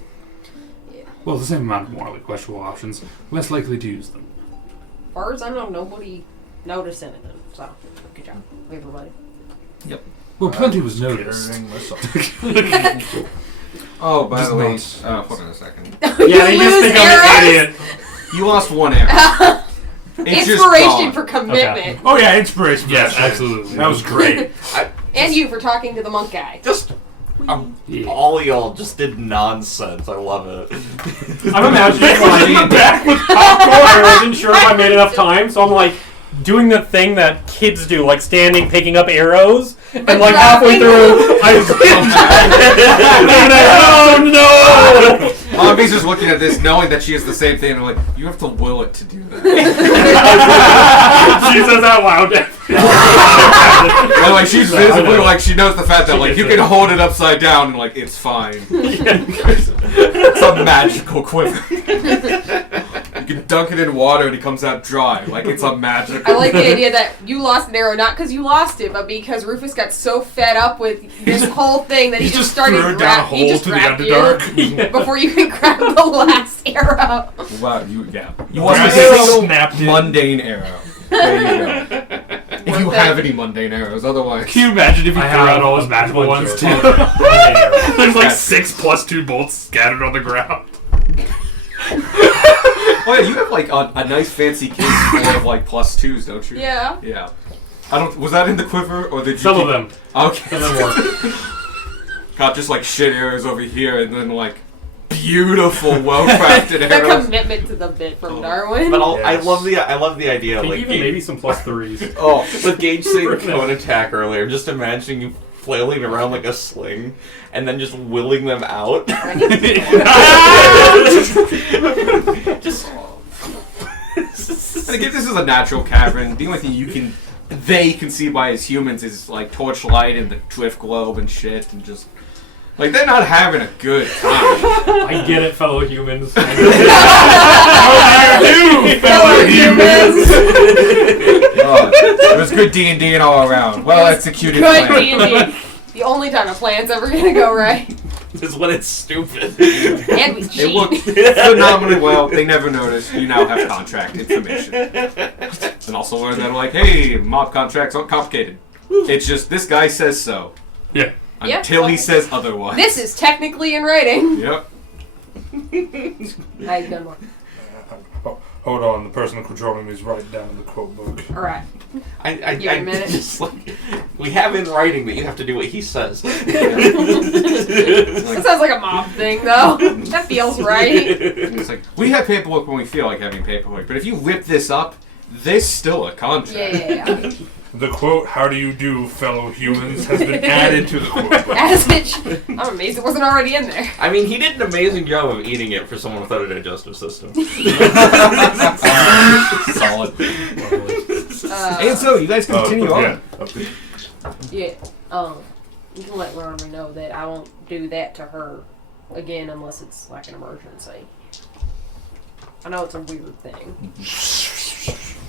Yeah. Well, the same amount of morally questionable options, less likely to use them. As far as I know, nobody noticed anything. So, good job, everybody. Well, plenty was noticed. Carrying myself. Oh, by Just the way, not- hold on a second. Yeah, they just think I'm an idiot. You lost one arrow. It's just Inspiration gone. for commitment. Oh yeah, inspiration. for Yes, that shit. absolutely. That was great. And you for talking to the monk guy. Just Yeah. all of y'all just did nonsense. I love it. I'm imagining like back with popcorn. I wasn't sure if I made enough time, so I'm like doing the thing that kids do, like standing, picking up arrows, and like halfway through, oh no! Momby's just looking at this, knowing that she is the same thing, and I'm like, you have to will it to do that. She says out loud. And like she's visibly like she knows the fact that like you can hold it upside down and like it's fine. It's a magical quiver. You can dunk it in water and it comes out dry. Like it's a magical. I like the idea that you lost an arrow not because you lost it, but because Rufus got so fed up with this whole thing that he just started threw it down a he hole just to the grabbed Underdark. you before you could grab the last arrow. Wow, you You lost a want single snapped it. mundane arrow. There you go. If you Worth have it. any mundane arrows, otherwise. Can you imagine if he I threw have out all his a magical bunch ones of- too? There's like 6 + 2 bolts scattered on the ground. Oh yeah, you have like a nice fancy case full of like +2s, don't you? Yeah. Yeah. I don't. Was that in the quiver or did you? Some of them. Okay. Some of them were. Got just like shit arrows over here, and then like beautiful, well-crafted The arrows. commitment to the bit from Darwin. But Yes. I love the idea of Think like even maybe some +3s. Oh, with Gage saying cone attack earlier. Just imagining you flailing around like a sling and then just willing them out. Just. and again, this is a natural cavern. The only thing they can see by as humans is like torchlight and the drift globe and shit, and just like they're not having a good time. I get it, fellow humans. How do you do, fellow humans? Oh, it was good D&D and all around. Well executed Good plan. D&D. The only time a plan's ever gonna go right. Is when it's stupid. And we It cheat. looked phenomenally well. They never noticed. You now have contract information. And also learned that, like, hey, mob contracts aren't complicated. It's just this guy says so. Yeah. Yep. Until he says otherwise. This is technically in writing. Yep. I've done one. Hold on, the person controlling me is writing down in the quote book. Alright. I Give it a minute. just like we have in writing that you have to do what he says. That sounds like a mob thing, though. That feels right. It's like, we have paperwork when we feel like having paperwork, but if you rip this up, there's still a contract. Yeah. The quote, "How do you do, fellow humans," has been added to the quote book. As it I'm amazed it wasn't already in there. I mean, he did an amazing job of eating it for someone without a digestive system. Solid. And so, you guys continue on. Yeah. You can let Rory know that I won't do that to her again unless it's like an emergency. I know it's a weird thing.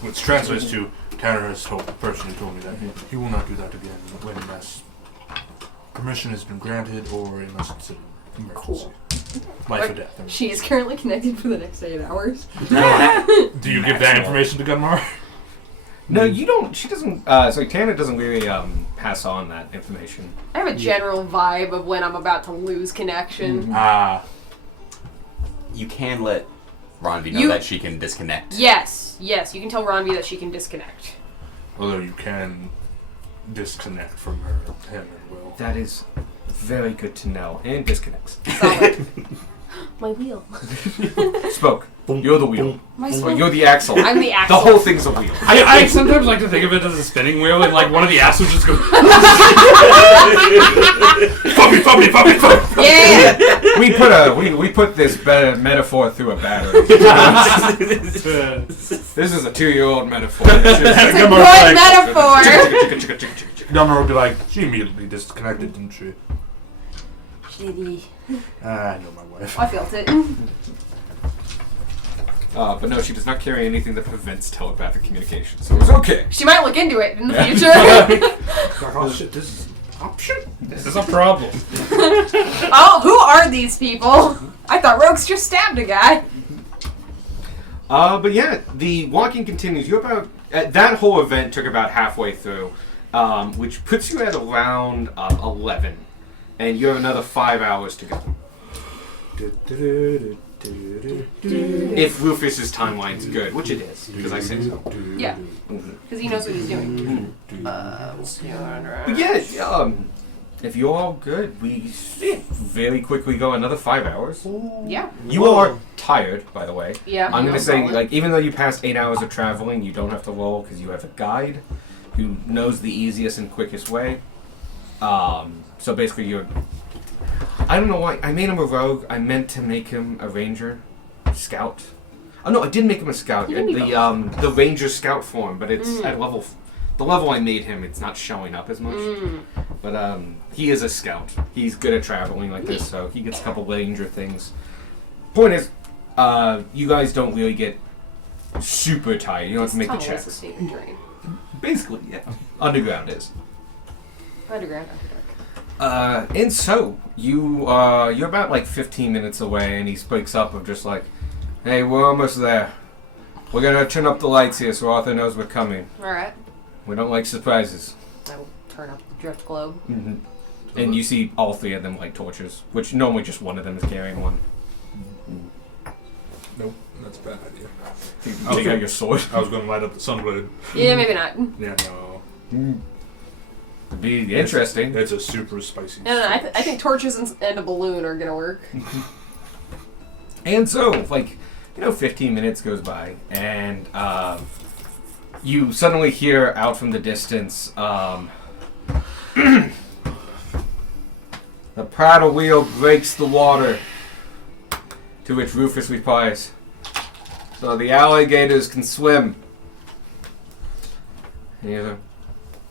Which translates to, Tanner has told the person who told me that he will not do that again unless permission has been granted or unless it's an emergency. Cool. Life or Like, death. She is currently connected for the next 8 hours. Do you give that information to Gunmar? No, you don't. She doesn't. So Tana doesn't really pass on that information. I have a general vibe of when I'm about to lose connection. Ah. You can let Ronvi know You- that she can disconnect. Yes, you can tell Ronvi that she can disconnect. Although you can disconnect from her, him, and Will. That is very good to know. And disconnects. Solid. My wheel. Spoke. You're the wheel. My Well, swing. you're the axle. I'm the The axle. whole thing's a wheel. I sometimes like to think of it as a spinning wheel, and like one of the axles just goes. Yeah! We put this metaphor through a battery. This is a 2-year-old metaphor. It's a good metaphor! Gunmar would be like, she immediately disconnected, didn't she? Shitty. I know my wife. I felt it. But no, she does not carry anything that prevents telepathic communication, so it's okay. She might look into it in the future. Oh shit, this is option? This is a problem. Oh, who are these people? I thought Rogues just stabbed a guy. But yeah, the walking continues. You're about that whole event took about halfway through, which puts you at around 11, and you have another 5 hours to go. If Rufus's timeline's good, which it is, because I say so. Yeah, Mhm. because he knows what he's doing. But yeah, if you're all good, we very quickly go another 5 hours. Yeah. You are tired, by the way. Yeah. I'm gonna say, like, even though you passed 8 hours of traveling, you don't have to roll because you have a guide who knows the easiest and quickest way. So basically, you're. I don't know why I made him a rogue. I meant to make him a ranger, scout. Oh no, I did make him a scout. You can be The ranger scout form, but it's at level. The level I made him, it's not showing up as much. But he is a scout. He's good at traveling like this, so he gets a couple ranger things. Point is, you guys don't really get super tired. You don't have to make the Tunnel is checks. escape and drain. Basically, yeah. Underground is. Underground, Underdark. And so you're about like 15 minutes away, and he speaks up of just like, "Hey, we're almost there. We're gonna turn up the lights here so Arthur knows we're coming. Alright. We don't like surprises." I will turn up the drift globe. Mm-hmm. And you see all 3 of them light torches, which normally just one of them is carrying one. Nope, that's a bad idea. Take out your sword. I was going to light up the sunblade. Yeah, maybe not. Yeah, no. It'd be interesting. It's a super spicy. No. I think torches and a balloon are gonna work. And so, 15 minutes goes by, and you suddenly hear out from the distance, the paddle wheel breaks the water, to which Rufus replies, so the alligators can swim. And he's like,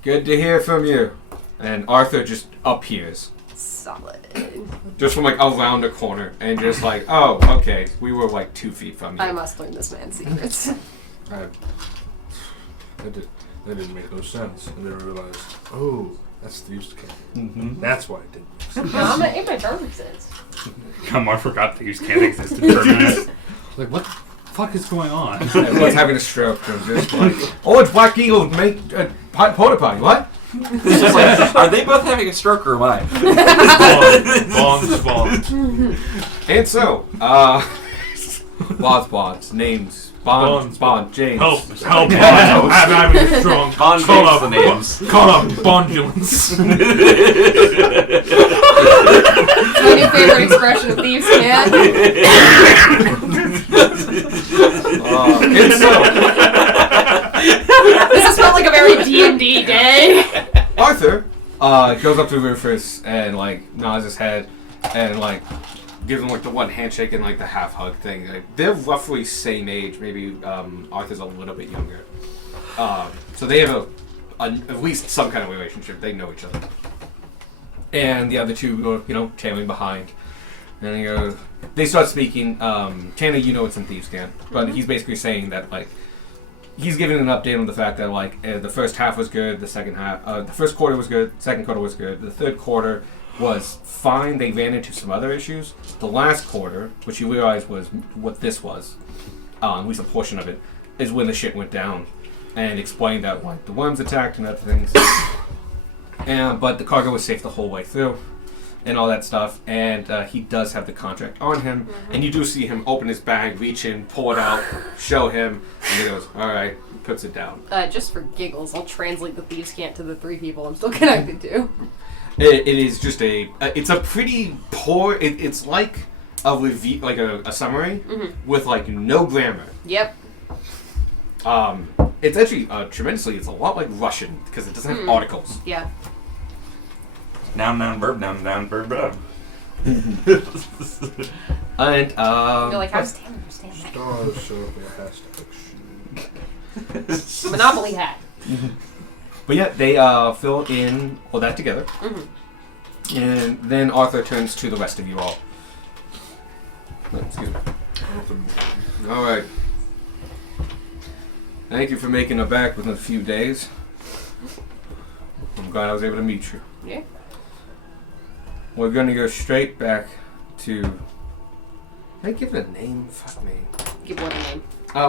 good to hear from you. And Arthur just appears. Solid. Just from around the corner, and just oh, okay, we were 2 feet from you. I must learn this man's secrets. That didn't make no sense. And then I realized, oh, that's Thieves' Camp. Mm-hmm. That's why it didn't make sense. No, it makes perfect sense. Come on, I forgot Thieves can't exist in for a minute. Like, what the fuck is going on? Everyone's having a stroke. I'm just oh, it's Black Eagle make porta potty. What? It's just are they both having a stroke or am I? Bond. And so, Bonds, names, Bond, James. Help, Bond. I'm having a strong. Bond Call names up the names. Call up Bondulance. My new favorite expression of thieves can. And so, This has felt like a very D&D day. Arthur goes up to Rufus and nods his head and gives him the one handshake and the half hug thing. They're roughly same age. Maybe Arthur's a little bit younger. So they have at least some kind of relationship. They know each other. And the other two go, tailing behind. And they start speaking. Tanner, it's in Thieves' Camp, but he's basically saying that he's giving an update on the fact that the first half was good, the second half, the first quarter was good, second quarter was good, the third quarter was fine. They ran into some other issues. The last quarter, which you realize was what this was, at least a portion of it, is when the shit went down, and explained that the worms attacked and other things. But the cargo was safe the whole way through, and all that stuff. And he does have the contract on him, and you do see him open his bag, reach in, pull it out, show him, and he goes, "All right," puts it down. Just for giggles, I'll translate the thieves' cant to the 3 people I'm still connected to. It is just it's a pretty poor. It's like a review, a summary with no grammar. Yep. It's actually tremendously. It's a lot like Russian because it doesn't have articles. Yeah. Noun, verb, verb. And You're like, how does Tanner understand that? Stars circle hashtag. Monopoly hat. But yeah, they fill in all that together. And then Arthur turns to the rest of you all. Excuse me. All right. Thank you for making it back within a few days. I'm glad I was able to meet you. Yeah. We're going to go straight back to... Can I give it a name? Fuck me. Give what a name.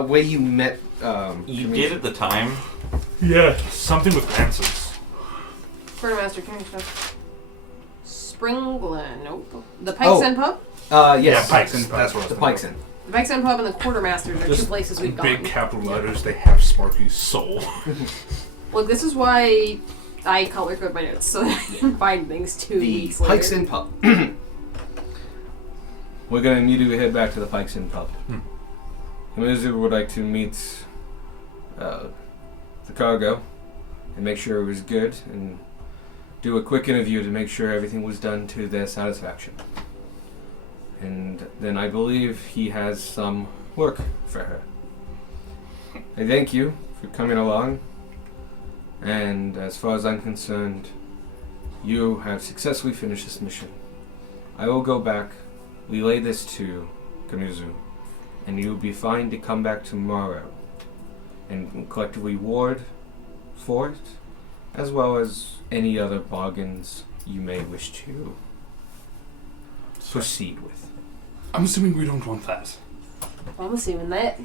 Where you met... You did at the time. Yeah, something with lances. Quartermaster, can you stuff? Springland, nope. The Pikes End Pub? Yes. Yeah, Pikes End, that's what I was The thinking. Pikes End. The Pikes End Pub and the Quartermasters are Just two places we've gone. Big capital letters, they have Sparky's soul. Look, this is why I color code my notes, so that I can find things 2 The weeks later. Pikes Inn Pub. We're going to need you to head back to the Pikes Inn Pub. Mizu would like to meet the cargo and make sure it was good and do a quick interview to make sure everything was done to their satisfaction. And then I believe he has some work for her. I thank you for coming along. And as far as I'm concerned, you have successfully finished this mission. I will go back, relay this to Kamuzu, and you'll be fine to come back tomorrow and collect a reward for it, as well as any other bargains you may wish to proceed with. I'm assuming we don't want that. I'm assuming that.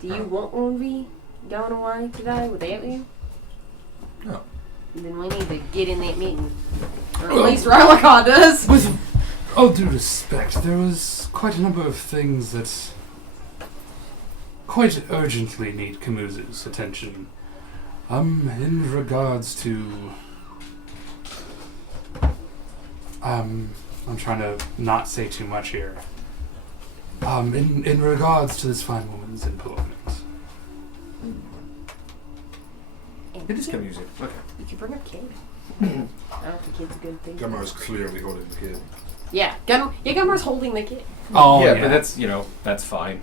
Do you want one be going away today without you? No. Then we need to get in that meeting. Or at least Rylacon does. With all due respect, there was quite a number of things that quite urgently need Camuse's attention. In regards to... I'm trying to not say too much here. In regards to this fine woman's employment. It is music. Okay. You can bring a kid. I don't think kid's a good thing. Gunmar's clearly holding the kid. Yeah, Gunmar's holding the kid. Oh, yeah, but that's, that's fine.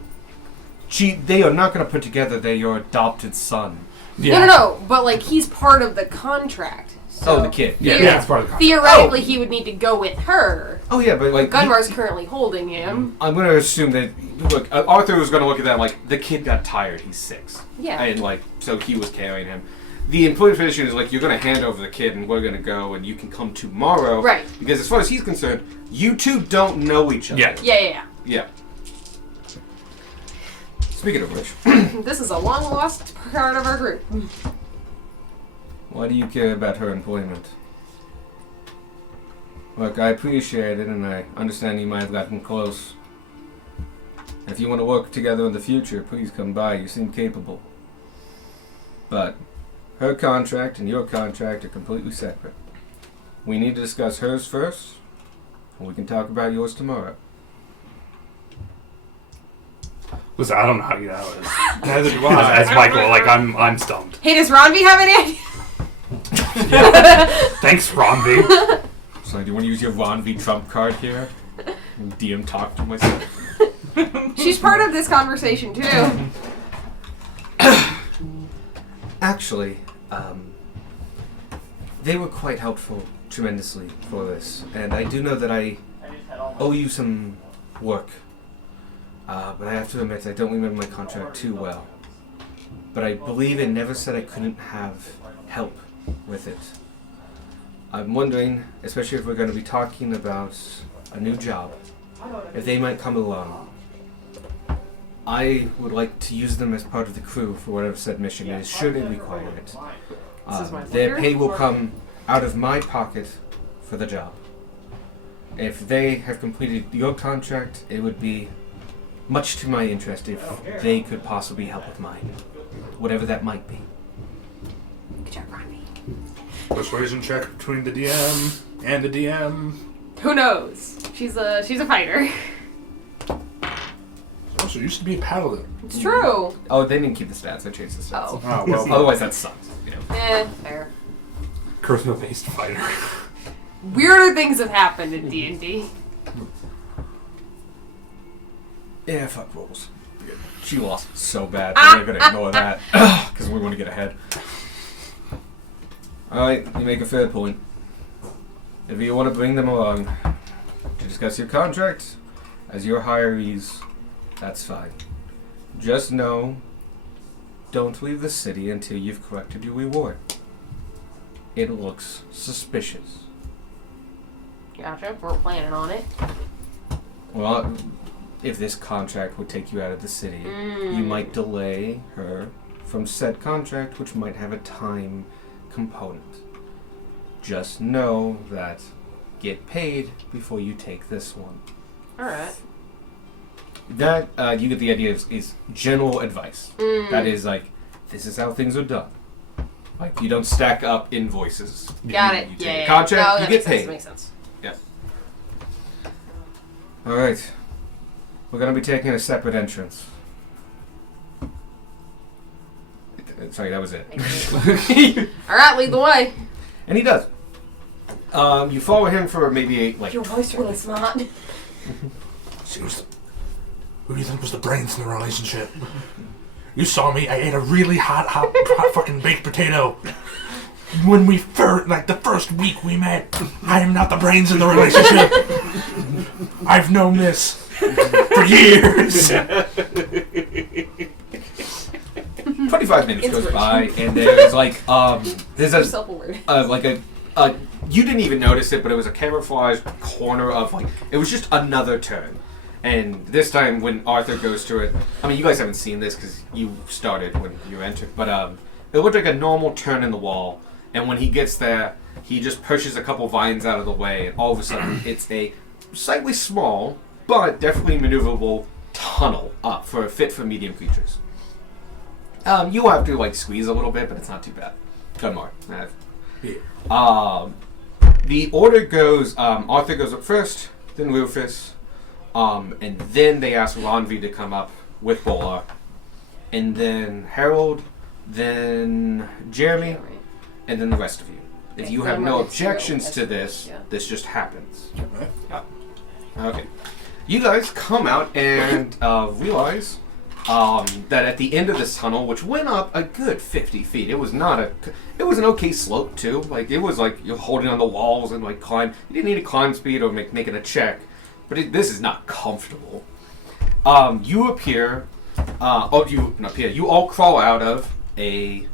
They are not going to put together your adopted son. Yeah. No, but like he's part of the contract. So the kid. Yeah, Yeah. that's part of the contract. theoretically, he would need to go with her. Oh, yeah, but like... Gunmar's currently holding him. I'm going to assume that, look, Arthur was going to look at that like, the kid got tired, he's 6. Yeah. And like, so he was carrying him. The employee position is like, you're going to hand over the kid and we're going to go and you can come tomorrow. Right. Because as far as he's concerned, you two don't know each other. Yeah. Yeah. Yeah. Speaking of which, This is a long lost part of our group. why do you care about her employment? Look, I appreciate it and I understand you might have gotten close. If you want to work together in the future, please come by. You seem capable. But her contract and your contract are completely separate. We need to discuss hers first, and we can talk about yours tomorrow. Listen, I don't know how you know this. Neither do I. As Michael, like, I'm stumped. Hey, does Ronby have any idea? Thanks, Romby. So, do you want to use your Ron V Trump card here? And DM talk to myself. She's part of this conversation too. Actually, they were quite helpful tremendously for this, and I do know that I owe you some work. But I have to admit, I don't remember my contract too well. But I believe it never said I couldn't have help with it. I'm wondering, especially if we're going to be talking about a new job, if they might come along. I would like to use them as part of the crew for whatever said mission is, should it require it. This is my Their finger? pay will come out of my pocket for the job. If they have completed your contract, it would be much to my interest if they could possibly help with mine. Whatever that might be. Good job, Ronby. Persuasion check between the DM and the DM. Who knows? She's a fighter. Also, used to be a paladin. It's true. Oh, they didn't keep the stats. I changed the stats. Oh. Oh, well. Otherwise, that sucks. Fair. Charisma-based fighter. Weirder things have happened in D&D. Yeah, fuck rules. She lost so bad. We're gonna ignore that because we want to get ahead. Alright, you make a fair point. If you want to bring them along to discuss your contract as your hirees, that's fine. Just know, don't leave the city until you've collected your reward. It looks suspicious. Gotcha. We're planning on it. Well, if this contract would take you out of the city, you might delay her from said contract, which might have a time component. Just know that get paid before you take this one. Alright. That, you get the idea, is general advice. That is like, this is how things are done. Like, you don't stack up invoices. Got it. You Yeah, take yeah. a contract, No, you that get makes sense. paid. That makes sense. Alright. We're going to be taking a separate entrance. Sorry, that was it. Alright, lead the way. And he does. You follow him for maybe Your voice really smart. Seriously, who do you think was the brains in the relationship? You saw me. I ate a really hot fucking baked potato. When we the first week we met, I am not the brains in the relationship. I've known this for years. 25 minutes goes by, and there's there's a Self-aware. you didn't even notice it, but it was a camouflaged corner of it was just another turn. And this time when Arthur goes to it, I mean, you guys haven't seen this because you started when you entered, but it looked like a normal turn in the wall, and when he gets there, he just pushes a couple vines out of the way, and all of a sudden it's a slightly small, but definitely maneuverable tunnel up for a fit for medium creatures. You will have to like squeeze a little bit, but it's not too bad. Gunmar. Yeah. The order goes. Arthur goes up first, then Rufus, and then they ask Ronvi to come up with Bolar, and then Harold, then Jeremy, and then the rest of you. If you have no objections to this, this just happens. Okay. You guys come out and realize that at the end of this tunnel, which went up a good 50 feet, it was an okay slope too. Like it was like you're holding on the walls and like climb. You didn't need a climb speed or making a check, but this is not comfortable. You appear. You all crawl out of a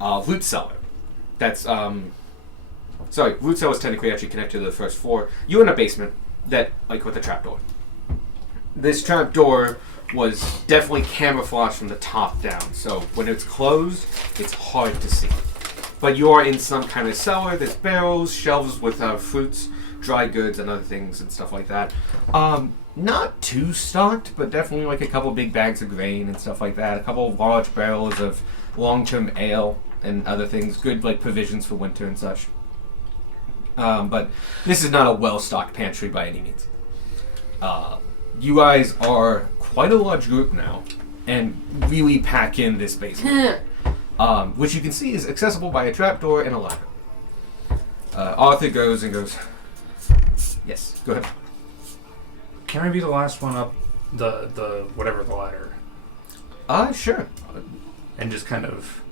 loot cellar. That's sorry, root cell is technically actually connected to the first floor. You're in a basement that, like, with a trapdoor. This trapdoor was definitely camouflaged from the top down, so when it's closed, it's hard to see. But you are in some kind of cellar. There's barrels, shelves with fruits, dry goods, and other things and stuff like that. Not too stocked, but definitely like a couple big bags of grain and stuff like that. A couple of large barrels of long-term ale and other things. Good, like, provisions for winter and such. But this is not a well-stocked pantry by any means. You guys are quite a large group now, and really pack in this basement, which you can see is accessible by a trapdoor and a ladder. Arthur goes, yes, go ahead. Can I be the last one up the whatever the ladder? Sure. And just kind of...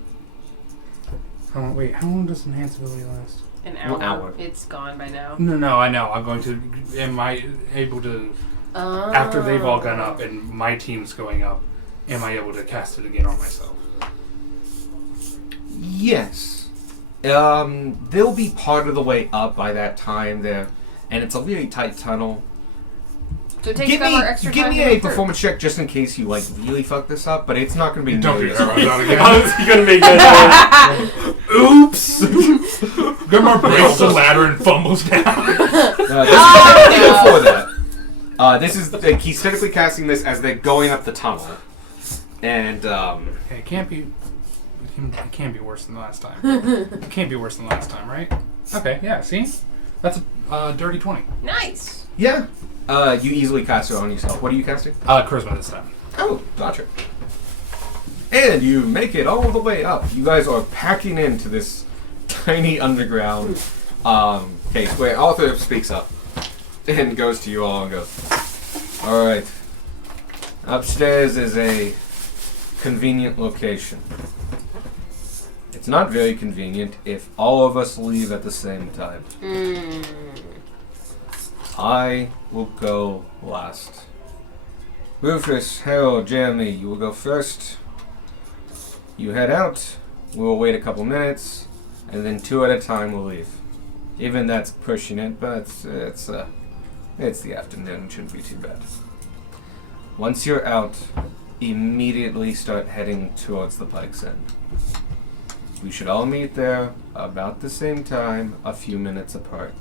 how long does enhance ability last? An hour. 1 hour. It's gone by now. No, I know. I'm going to... Am I able to... After they've all gone up and my team's going up, am I able to cast it again on myself? Yes. They'll be part of the way up by that time there, and it's a really tight tunnel. So it takes extra give time me to a go through. performance check just in case you like really fuck this up, but it's not going to be Don't nearly do as that. hard. Again. I was gonna make that. Oops! Grimmer breaks the ladder and fumbles down. Before that, this is he's technically casting this as they're going up the tunnel, and Okay, it can't be worse than the last time. It can't be worse than last time, right? Okay, yeah. See, that's a dirty 20. Nice. yeah, you easily cast it on yourself. What are you casting? Charisma this time. Oh, gotcha. And you make it all the way up. You guys are packing into this tiny underground case where Arthur speaks up and goes to you all and goes, all right, upstairs is a convenient location. It's not very convenient if all of us leave at the same time. I will go last. Rufus, Harold, Jeremy, you will go first. You head out. We will wait a couple minutes, and then 2 at a time we'll leave. Even that's pushing it, but it's the afternoon. Shouldn't be too bad. Once you're out, immediately start heading towards the Pike's End. We should all meet there about the same time, a few minutes apart.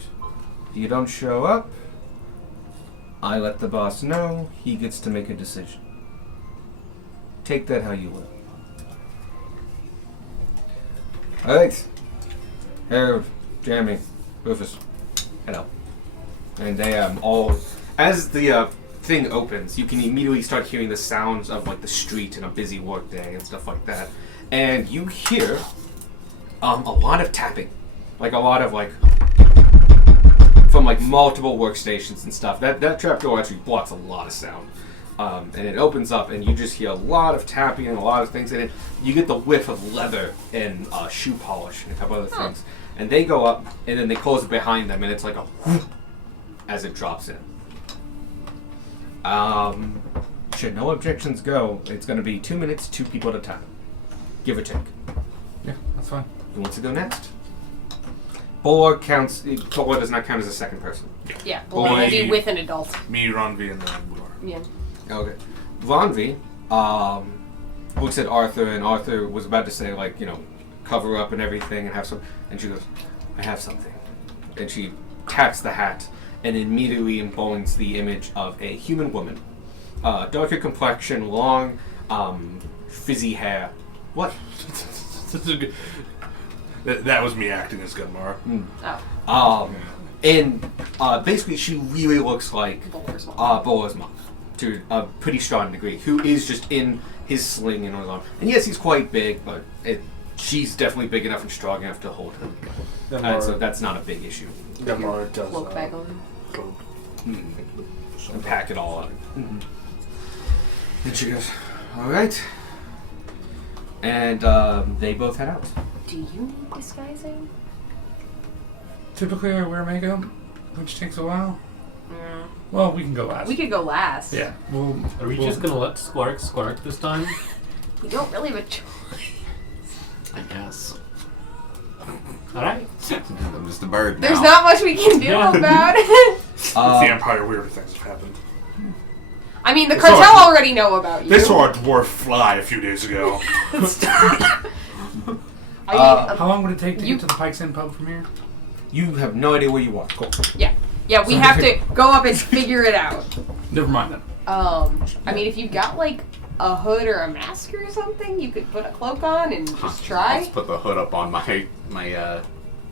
If you don't show up, I let the boss know. He gets to make a decision. Take that how you will. Alright. Harold, Jeremy, Rufus, head out. And they all... As the thing opens, you can immediately start hearing the sounds of like the street and a busy work day and stuff like that. And you hear a lot of tapping. Like a lot of like... from like multiple workstations and stuff. That trapdoor actually blocks a lot of sound. And it opens up and you just hear a lot of tapping and a lot of things in it. You get the whiff of leather and shoe polish and a couple other things. And they go up and then they close it behind them and it's like a whoop as it drops in. Should no objections go, it's going to be 2 minutes, 2 people at a time. Give or take. Yeah, that's fine. Who wants to go next? Bolar does not count as a second person. Yeah, Boy. we'll be with an adult. Me, Ronvi, and then Budar. Yeah. Okay. Vonvi looks at Arthur, and Arthur was about to say, like, you know, cover up and everything and have some... And she goes, I have something. And she taps the hat and immediately embodies the image of a human woman. Darker complexion, long, frizzy hair, What? That was me acting as Gunmar. Oh, And basically, she really looks like Bowler's mom. Bowler's mom, to a pretty strong degree, who is just in his sling and his arm. And yes, he's quite big, but she's definitely big enough and strong enough to hold him. And so that's not a big issue. Gunmar does Cloak bag on him. code. And pack it all up. And she goes, all right. And they both head out. Do you need disguising? Typically, I wear makeup, which takes a while. Yeah. Well, we can go last. We could go last. Yeah. Are we just gonna let Squark this time? We don't really have a choice. I guess. Alright. I'm just a bird now. There's not much we can do Yeah. about it. It's the Empire, weirder things have happened. I mean, the It's cartel all- already know about you. They saw a dwarf fly a few days ago. I mean, How long would it take to You- get to the Pikes Inn pub from here? You have no idea where you are. Cool. yeah, we have to go up and figure it out. Never mind then. I mean, if you've got like a hood or a mask or something, you could put a cloak on and just I'll try. just put the hood up on my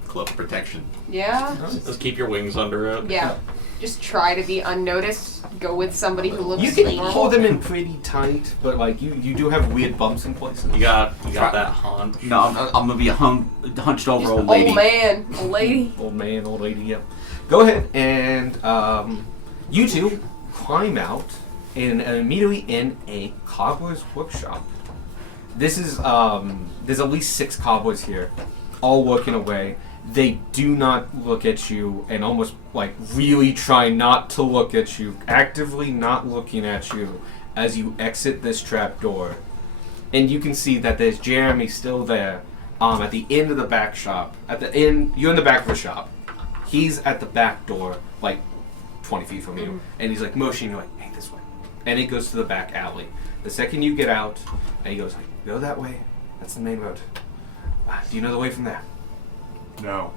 cloak of protection. Yeah, Just keep your wings under it. yeah. Just try to be unnoticed. Go with somebody who looks You can normal. hold them in pretty tight, but like you do have weird bumps in places. You got that haunt. No, I'm gonna be a hunched over Just old lady. Old man, old lady. Old man, old lady, yep. Go ahead and you two climb out and immediately in a cobbler's workshop. This is there's at least 6 cobblers here, all working away. They do not look at you and almost like really try not to look at you, actively not looking at you as you exit this trap door. And you can see that there's Jeremy still there at the end of the back shop. At the end, you're in the back of the shop. He's at the back door, like 20 feet from you. And he's like motioning you like, hey, this way. And it goes to the back alley. The second you get out, and he goes like, go that way. That's the main road. Do you know the way from there? No.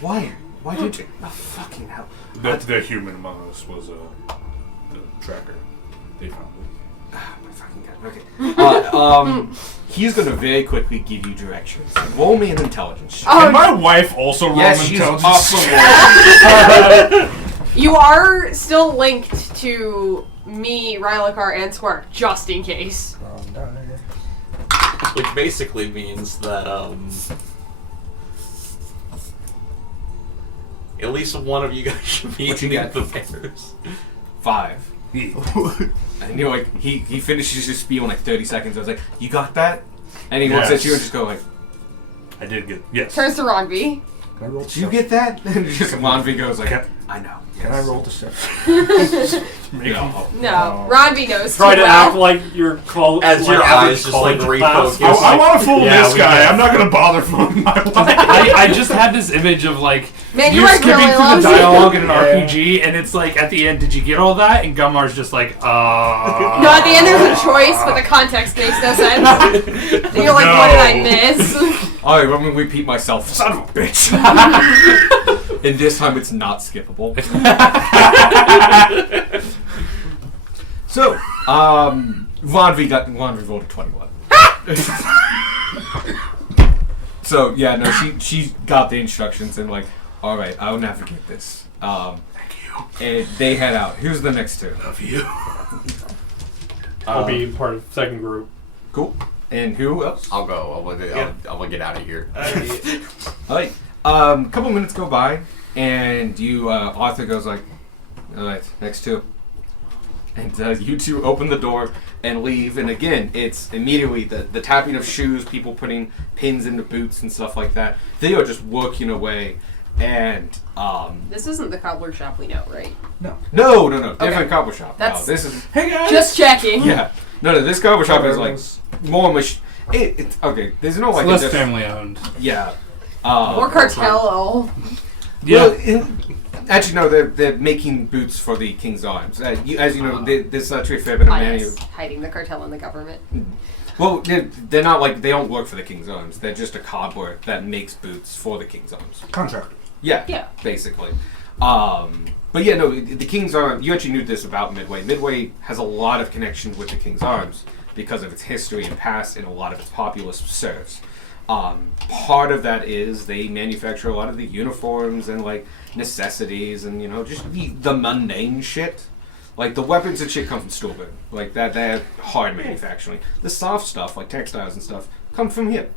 Why? Why did you? Oh, fucking hell. The human among us was the tracker. They found it. Ah, my fucking god. Okay. He's gonna very quickly give you directions. Roll me an intelligence check. Oh, Can my wife also roll Yes, an she's intelligence? awesome. You are still linked to me, Rylakar, and Squark, just in case. Which basically means that at least one of you guys should be What you eating got? the bears. 5. And you're like, he finishes his spiel in like 30 seconds. I was like, you got that? And he looks at you and just go like, I did get yes. Turns to Ronvi. Can I roll did you get that? And just Lonvi goes like, Can- I know. Can I yes." roll deception? No. No, Ronvi knows Try too to well. act like you're close. As your eyes just like refocus. I want to fool Yeah, this we guy. did. I'm not going to bother fooling my wife. I just had this image of like Man, you're you are skipping really through the lousy. dialogue in an RPG, and it's like at the end, did you get all that? And Gummar's just like, No, at the end there's a choice, but the context makes no sense. And you're like, what did I miss? Alright, let me repeat myself. Son of a bitch. And this time it's not skippable. So, Lonvi rolled a 21. So yeah, no, she got the instructions and like, all right, I'll navigate this. Thank you. And they head out. Who's the next two? Love you. I'll be part of second group. Cool. And who else? I'll go. I'll get out of here. All right. Couple minutes go by, and you Arthur goes like, all right, next two. And you two open the door and leave, and again, it's immediately the tapping of shoes, people putting pins into boots and stuff like that. They are just working away, and This isn't the cobbler shop we know, right? no, different Okay. cobbler shop. That's- No, this is Hey guys. Just checking. yeah, no, this cobbler shop is like more okay. There's no like less a diff- family owned. yeah, Or cartel. Yeah. Well, actually, no. They're making boots for the King's Arms. As you know, this tree fair bit of many. Bias. Hiding the cartel in the government. Well, they're not like they don't work for the King's Arms. They're just a cobbler that makes boots for the King's Arms. Contractor. Yeah, Yeah. basically. But yeah, no. The King's Arms. You actually knew this about Midway. Midway has a lot of connections with the King's Arms because of its history and past and a lot of its populace serves. Part of that is they manufacture a lot of the uniforms and like necessities and just the mundane shit. Like the weapons and shit come from Stillburn. Like they're hard manufacturing. The soft stuff, like textiles and stuff, come from here.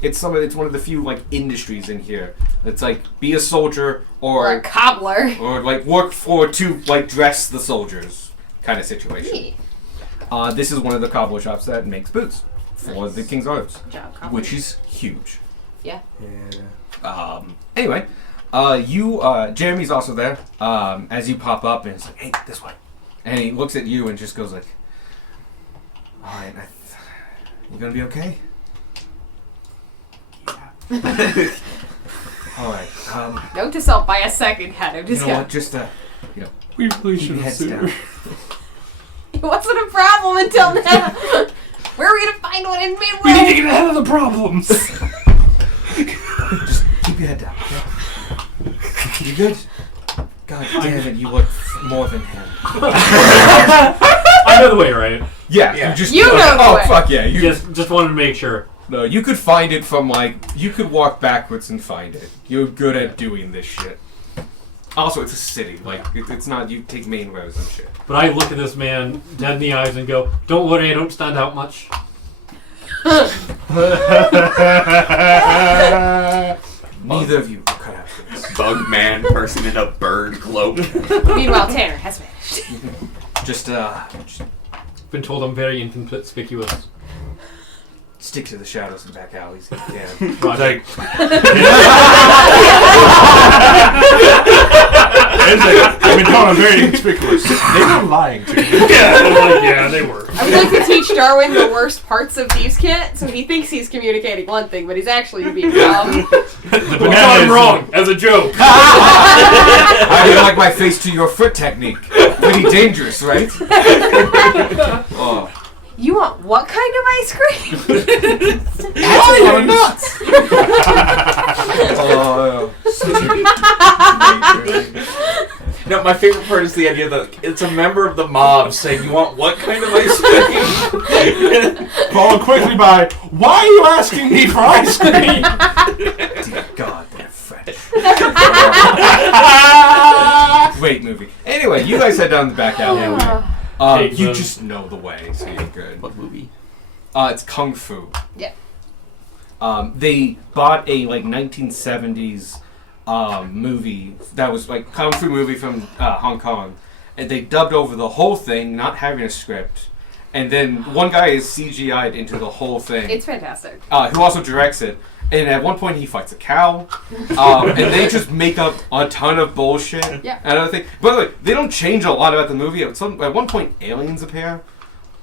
It's one of the few like industries in here that's like be a soldier Or a cobbler. or like work to like dress the soldiers kind of situation. This is one of the cobbler shops that makes boots for the King's Arms, Good job, cobbler. which is huge. Yeah. Anyway, Jeremy's also there. As you pop up, and it's like, hey, this way, and he looks at you and just goes like, "All right, you gonna be okay?" Yeah. All right. Note to self: buy a second hat of You know what? discount. Just We really keep should your have heads sued down. her. It wasn't a problem until now. Where are we gonna find one in We need to Midway? get ahead of the problems. Just keep your head down. Okay? You good? God damn it! You look more than him. I know the way, right? Yeah. Yeah. You just. You know the Oh way. fuck yeah! You Just wanted to make sure. No, you could find it from you could walk backwards and find it. You're good at doing this shit. Also, it's a city. Like, it's not, you take main roads and shit. But I look at this man dead in the eyes and go, "Don't worry, I don't stand out much." Neither of you are cut out for this. Bug man person in a bird cloak. Meanwhile, Tanner has vanished. Just Been told I'm very inconspicuous. stick to the shadows and back alleys if you can. Right. I've been told I'm very inconspicuous. They were lying to me. Yeah, they were. I would like to teach Darwin the worst parts of Thieves' Kit, so he thinks he's communicating one thing, but he's actually being dumb. The banana is wrong as a joke. I didn't like my face to your foot technique. Pretty dangerous, right? Oh. You want what kind of ice cream? Oh, you're nuts! Oh, No, my favorite part is the idea that it's a member of the mob saying, "You want what kind of ice cream?" Followed quickly by, "Why are you asking me for ice cream?" dear God, they're French. Great movie. Anyway, you guys head down the back alleyway. Take You them. just know the way, so you're good. What movie? It's Kung Fu. Yeah. They bought a 1970s movie that was like Kung Fu movie from Hong Kong, and they dubbed over the whole thing, not having a script. And then one guy is CGI'd into the whole thing. It's fantastic. Who also directs it. And at one point he fights a cow, and they just make up a ton of bullshit. Yeah. And other thing. By the way, they don't change a lot about the movie. At one point, aliens appear,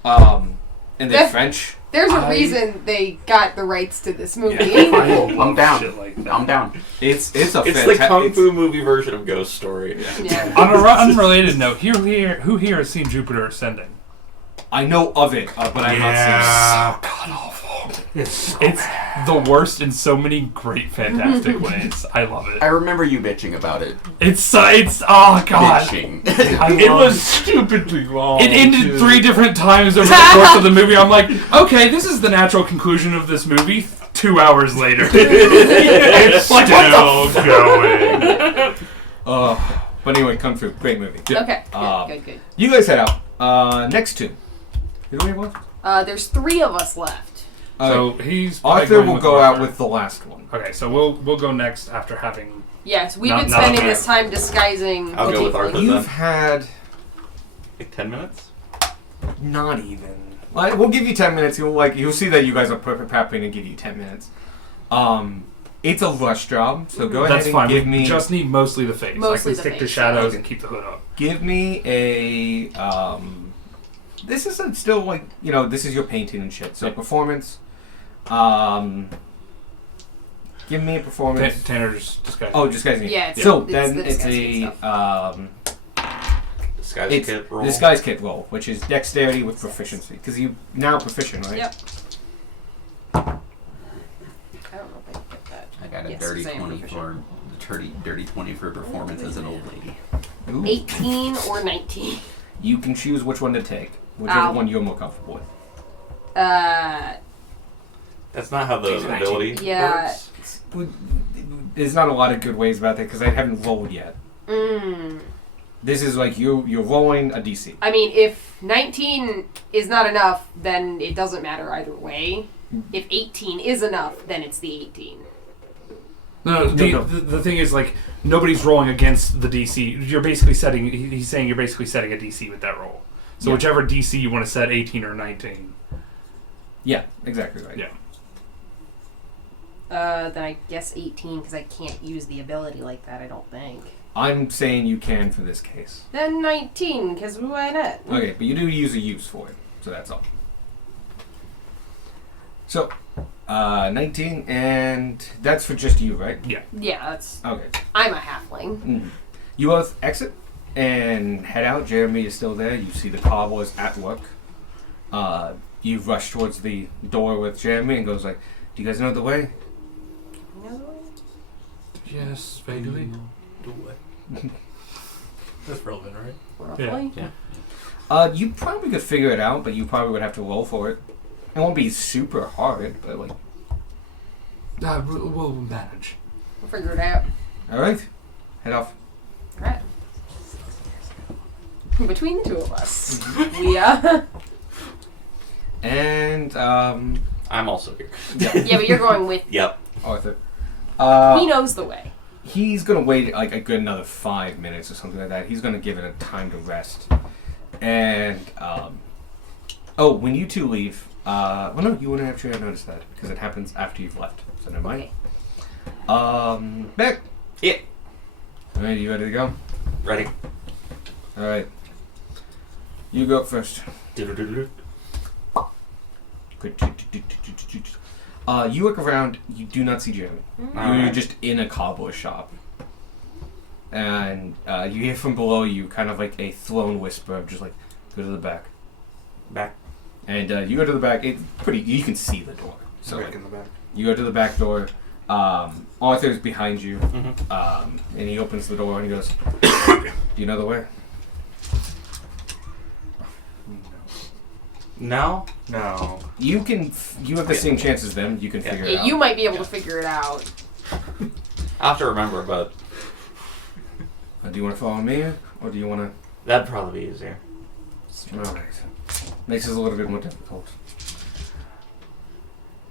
and they're Yeah. French. There's a reason they got the rights to this movie. I'm down. Shit like that. I'm down. It's a It's the fantastic. Kung Fu movie version of Ghost Story. Yeah. On an unrelated note, who here has seen Jupiter Ascending? I know of it, but I've not God awful. It's It's the worst in so many great, fantastic ways. I love it. I remember you bitching about it. It's oh god. Bitching. It was stupidly long. It ended too. 3 different times over the course of the movie. I'm like, okay, this is the natural conclusion of this movie. 2 hours later, It's like, still going. But anyway, Kung Fu, great movie. Okay. Um, Good. You guys head out. Next two. Who do we have left? There's 3 of us left. so he's probably Arthur going will with go out Arthur. with the last one. Okay, so we'll go next after having. Yes, we've Not- been not spending okay. this time disguising. I'll go with Otiefling. Arthur. You've had Like 10 minutes? not even. We'll give you 10 minutes. You'll see that you guys are prepping to give you 10 minutes. It's a rush job, so go ahead That's and fine. give We me just need mostly the face. Mostly I the can stick to face, shadows yeah. and keep the hood up. give me a this isn't still this is your painting and shit. So performance. Give me a performance. Tanner's disguise. Oh, just guys. Yeah, it's- so it's then the it's disguising Disguise it's kit roll. disguise kit roll, which is dexterity with proficiency, because you now proficient, right? Yep. I don't know if I can get that. I got a Yes, dirty because I am 20 proficient. for dirty 20 for performance as an old lady. Ooh. 18 or 19. You can choose which one to take, whichever Ow. one you're more comfortable with. That's not how the She's 19. ability Yeah. works. There's not a lot of good ways about that because I haven't rolled yet. This is like you're rolling a DC. I mean, if 19 is not enough, then it doesn't matter either way. If 18 is enough, then it's the 18. No, the thing is, like, nobody's rolling against the DC. You're basically setting. He's saying you're basically setting a DC with that roll. So Yeah. whichever DC you want to set, 18 or 19. Yeah, exactly right. Yeah. Then I guess 18 because I can't use the ability like that. I don't think. I'm saying you can for this case. Then 19 because why not? Okay, but you do use a use for it, so that's all. So, 19, and that's for just you, right? Yeah, that's. Okay. I'm a halfling. You both exit and head out. Jeremy is still there. You see the cobblers at work. You rush towards the door with Jeremy and goes like, "Do you guys know the way?" No. Yes, vaguely. That's relevant, right? Roughly. You probably could figure it out, but you probably would have to roll for it. It won't be super hard, but like. We'll manage. We'll figure it out. All right, head off. Right. Between the two of us, we And I'm also here. yeah, but you're going with. Yep. Arthur. He knows the way. He's gonna wait like a good another 5 minutes or something like that. He's gonna give it a time to rest. And oh, when you two leave, well, no, you wouldn't actually have noticed that because it happens after you've left. So never mind. Okay. Beck. Yeah. All right, you ready to go? Ready. All right. You go up first. You look around. You do not see Jeremy. You're Alright. just in a cobbler shop, and you hear from below you kind of like a thrown whisper of just like, "Go to the back." Back. And you go to the back. It's pretty. You can see the door. So Back like, in the back. you go to the back door. Arthur's behind you, Mm-hmm. and he opens the door and he goes, "Do you know the way?" No. No. You can. You have the same chance as them. You can figure it Yeah, out. you might be able to figure it out. I'll have to remember, but Do you want to follow me, or do you want to? that'd probably be easier. Alright. Makes this a little bit more difficult.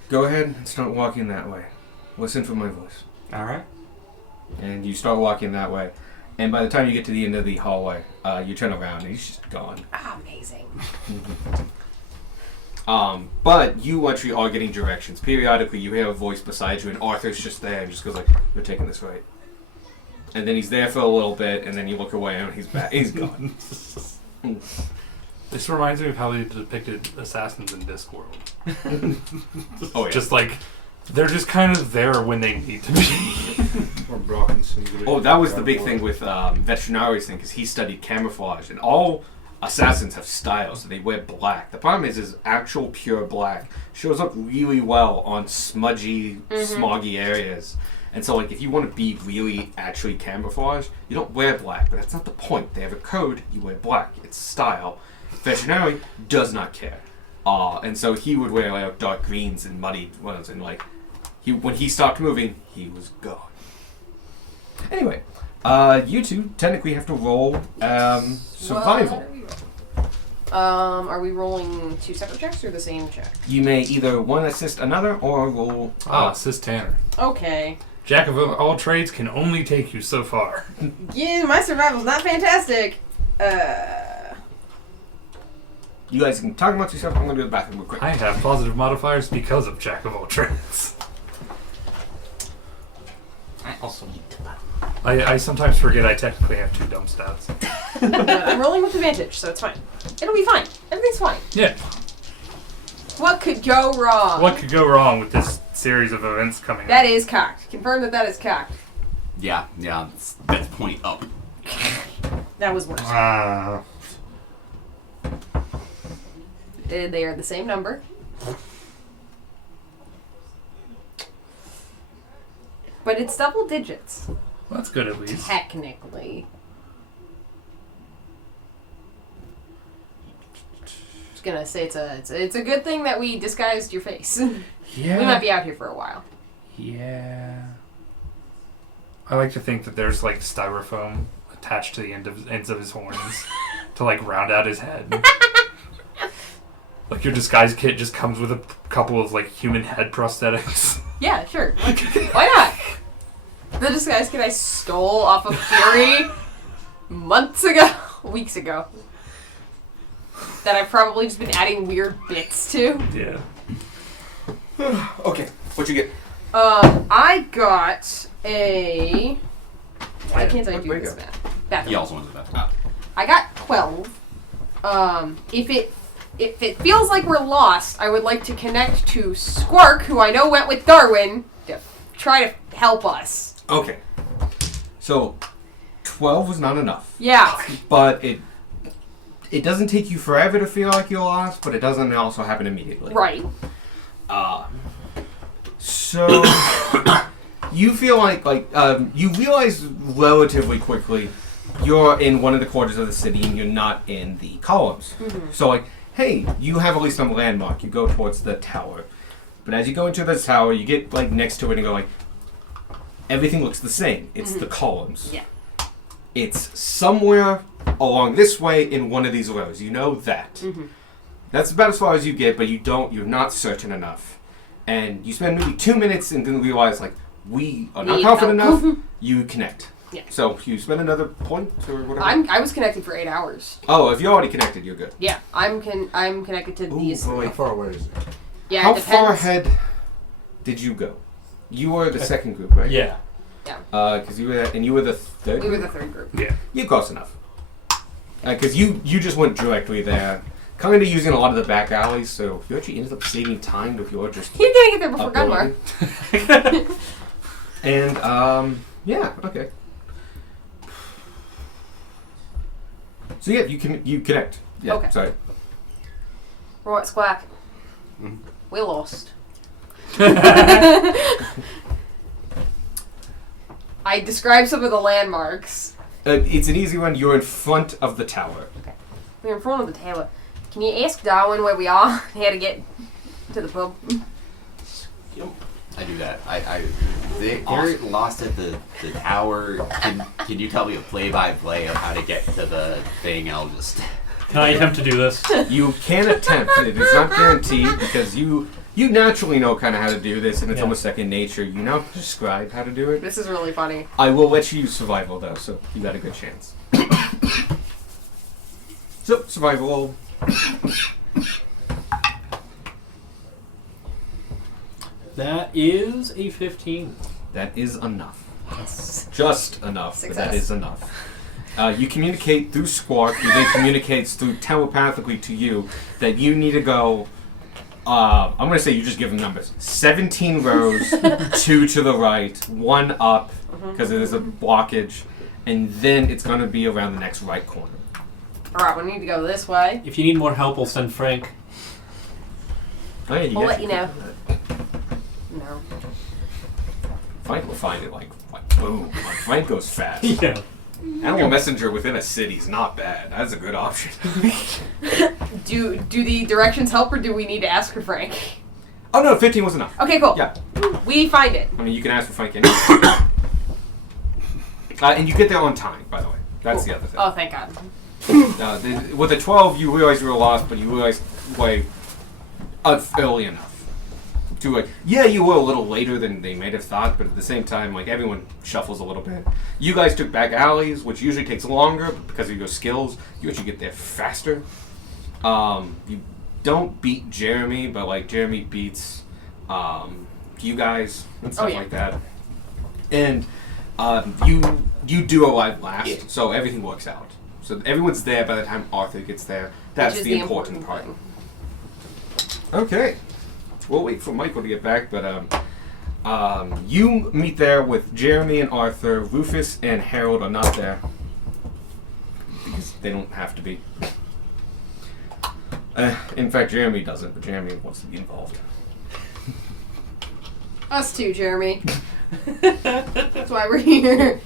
Go ahead and start walking that way. Listen for my voice. Alright. And you start walking that way. And by the time you get to the end of the hallway, you turn around and he's just gone. Amazing. But you actually are getting directions. Periodically you hear a voice beside you and Arthur's just there and just goes like, "You're taking this right." And then he's there for a little bit and then you look away and he's back. He's gone. This reminds me of how they depicted assassins in Discworld. Oh yeah. Just like, they're just kind of there when they need to be. Or Brock and Singular. Oh, that was the big thing with Veterinari's thing, because he studied camouflage, and all assassins have style, so they wear black. The problem is actual pure black shows up really well on smudgy, smoggy areas. And so, like, if you want to be really actually camouflage, you don't wear black, but that's not the point. They have a code, you wear black. It's style. Veterinary does not care. And so he would wear, like, dark greens and muddy ones, and, like, when he stopped moving, he was gone. Anyway, you two technically have to roll survival. Are we rolling two separate checks or the same check? You may either one assist another or roll. Assist Tanner. Okay. Jack of all trades can only take you so far. Yeah, my survival's not fantastic. You guys can talk amongst yourself. I'm going to go to the bathroom real quick. I have positive modifiers because of Jack of all trades. I also need to. I sometimes forget I technically have 2 dumb stats. I'm rolling with advantage, so it's fine. It'll be fine. Everything's fine. Yeah. What could go wrong? What could go wrong with this series of events coming That up? is cocked. Confirm that is cocked. Yeah, that's point up. That was worse. They are the same number. But it's double digits, Well, that's good at least. technically. just gonna say it's a good thing that we disguised your face. Yeah. We might be out here for a while. Yeah. I like to think that there's like styrofoam attached to the ends of his horns to like round out his head. Like your disguise kit just comes with a couple of like human head prosthetics. Yeah, sure. Why not? The disguise kit I stole off of Fury weeks ago. That I've probably just been adding weird bits to. Yeah. Okay, what'd you get? I got a. Why can't I Where'd do we this go? math? He also went to the bathroom. I got 12. If it feels like we're lost, I would like to connect to Squark, who I know went with Darwin, to try to help us. Okay. So, 12 was not enough. Yeah. But it doesn't take you forever to feel like you're lost, but it doesn't also happen immediately. Right. So you feel like you realize relatively quickly you're in one of the quarters of the city and you're not in the columns. Mm-hmm. So like, hey, you have at least a landmark. You go towards the tower, but as you go into the tower, you get like next to it and go like, everything looks the same. It's the columns. Yeah. It's somewhere along this way in one of these rows. You know that. Mm-hmm. That's about as far as you get, but you're not certain enough. And you spend maybe 2 minutes and then realize, like, we are not Need confident help. enough, you connect. Yeah. So you spend another point or whatever? I was connected for 8 hours. Oh, if you're already connected, you're good. Yeah, I'm connected to these. How far away is it? Yeah, How it depends. far ahead did you go? You were the second group, right? Yeah. Because you were the third We were group? the third group. Yeah. You're close enough. Because you just went directly there. Kind of using a lot of the back alleys, so you actually ended up saving time if you're just You're gonna get there before up Gunmar. building. And, yeah, okay. So yeah, you connect. Yeah, Okay. sorry. Right, Squack. We're lost. I described some of the landmarks. It's an easy one. You're in front of the tower. We're in front of the tower. Can you ask Darwin where we are? How to get to the pub? I do that. They're lost at the tower. Can you tell me a play-by-play of how to get to the thing? I'll just... Can I attempt to do this? You can attempt. It is not guaranteed because you naturally know kind of how to do this, and it's Yeah. almost second nature. You now describe how to do it. This is really funny. I will let you use survival though, so you got a good chance. So survival. That is a 15. That is enough. Just enough, but that Success. is enough. You communicate through Squark, who then communicates through telepathically to you that you need to go. I'm going to say you just give them numbers. 17 rows, 2 to the right, 1 up, because there's a blockage, and then it's going to be around the next right corner. Alright, we need to go this way. If you need more help, I'll send Frank. Oh, yeah, I'll guys let you can know. do that. No. Frank will find it like boom. Like, Frank goes fast. Yeah. Animal messenger within a city is not bad. That's a good option. Do the directions help, or do we need to ask for Frank? Oh no, 15 was enough. Okay, cool. Yeah. We find it. I mean, you can ask for Frank anyway. And you get there on time, by the way. That's the other thing. Oh, thank God. With a 12, you realize you were lost, but you realize way early enough. To like, yeah, you were a little later than they might have thought, but at the same time, like everyone shuffles a little bit. You guys took back alleys, which usually takes longer, but because of your skills, you actually get there faster. You don't beat Jeremy, but like Jeremy beats you guys and stuff yeah. like that. And you do arrive last, Yeah. so everything works out. So everyone's there by the time Arthur gets there. That's Which is the important part. thing. Okay. We'll wait for Michael to get back, but you meet there with Jeremy and Arthur. Rufus and Harold are not there because they don't have to be. In fact, Jeremy doesn't, but Jeremy wants to be involved. Us too, Jeremy. That's why we're here.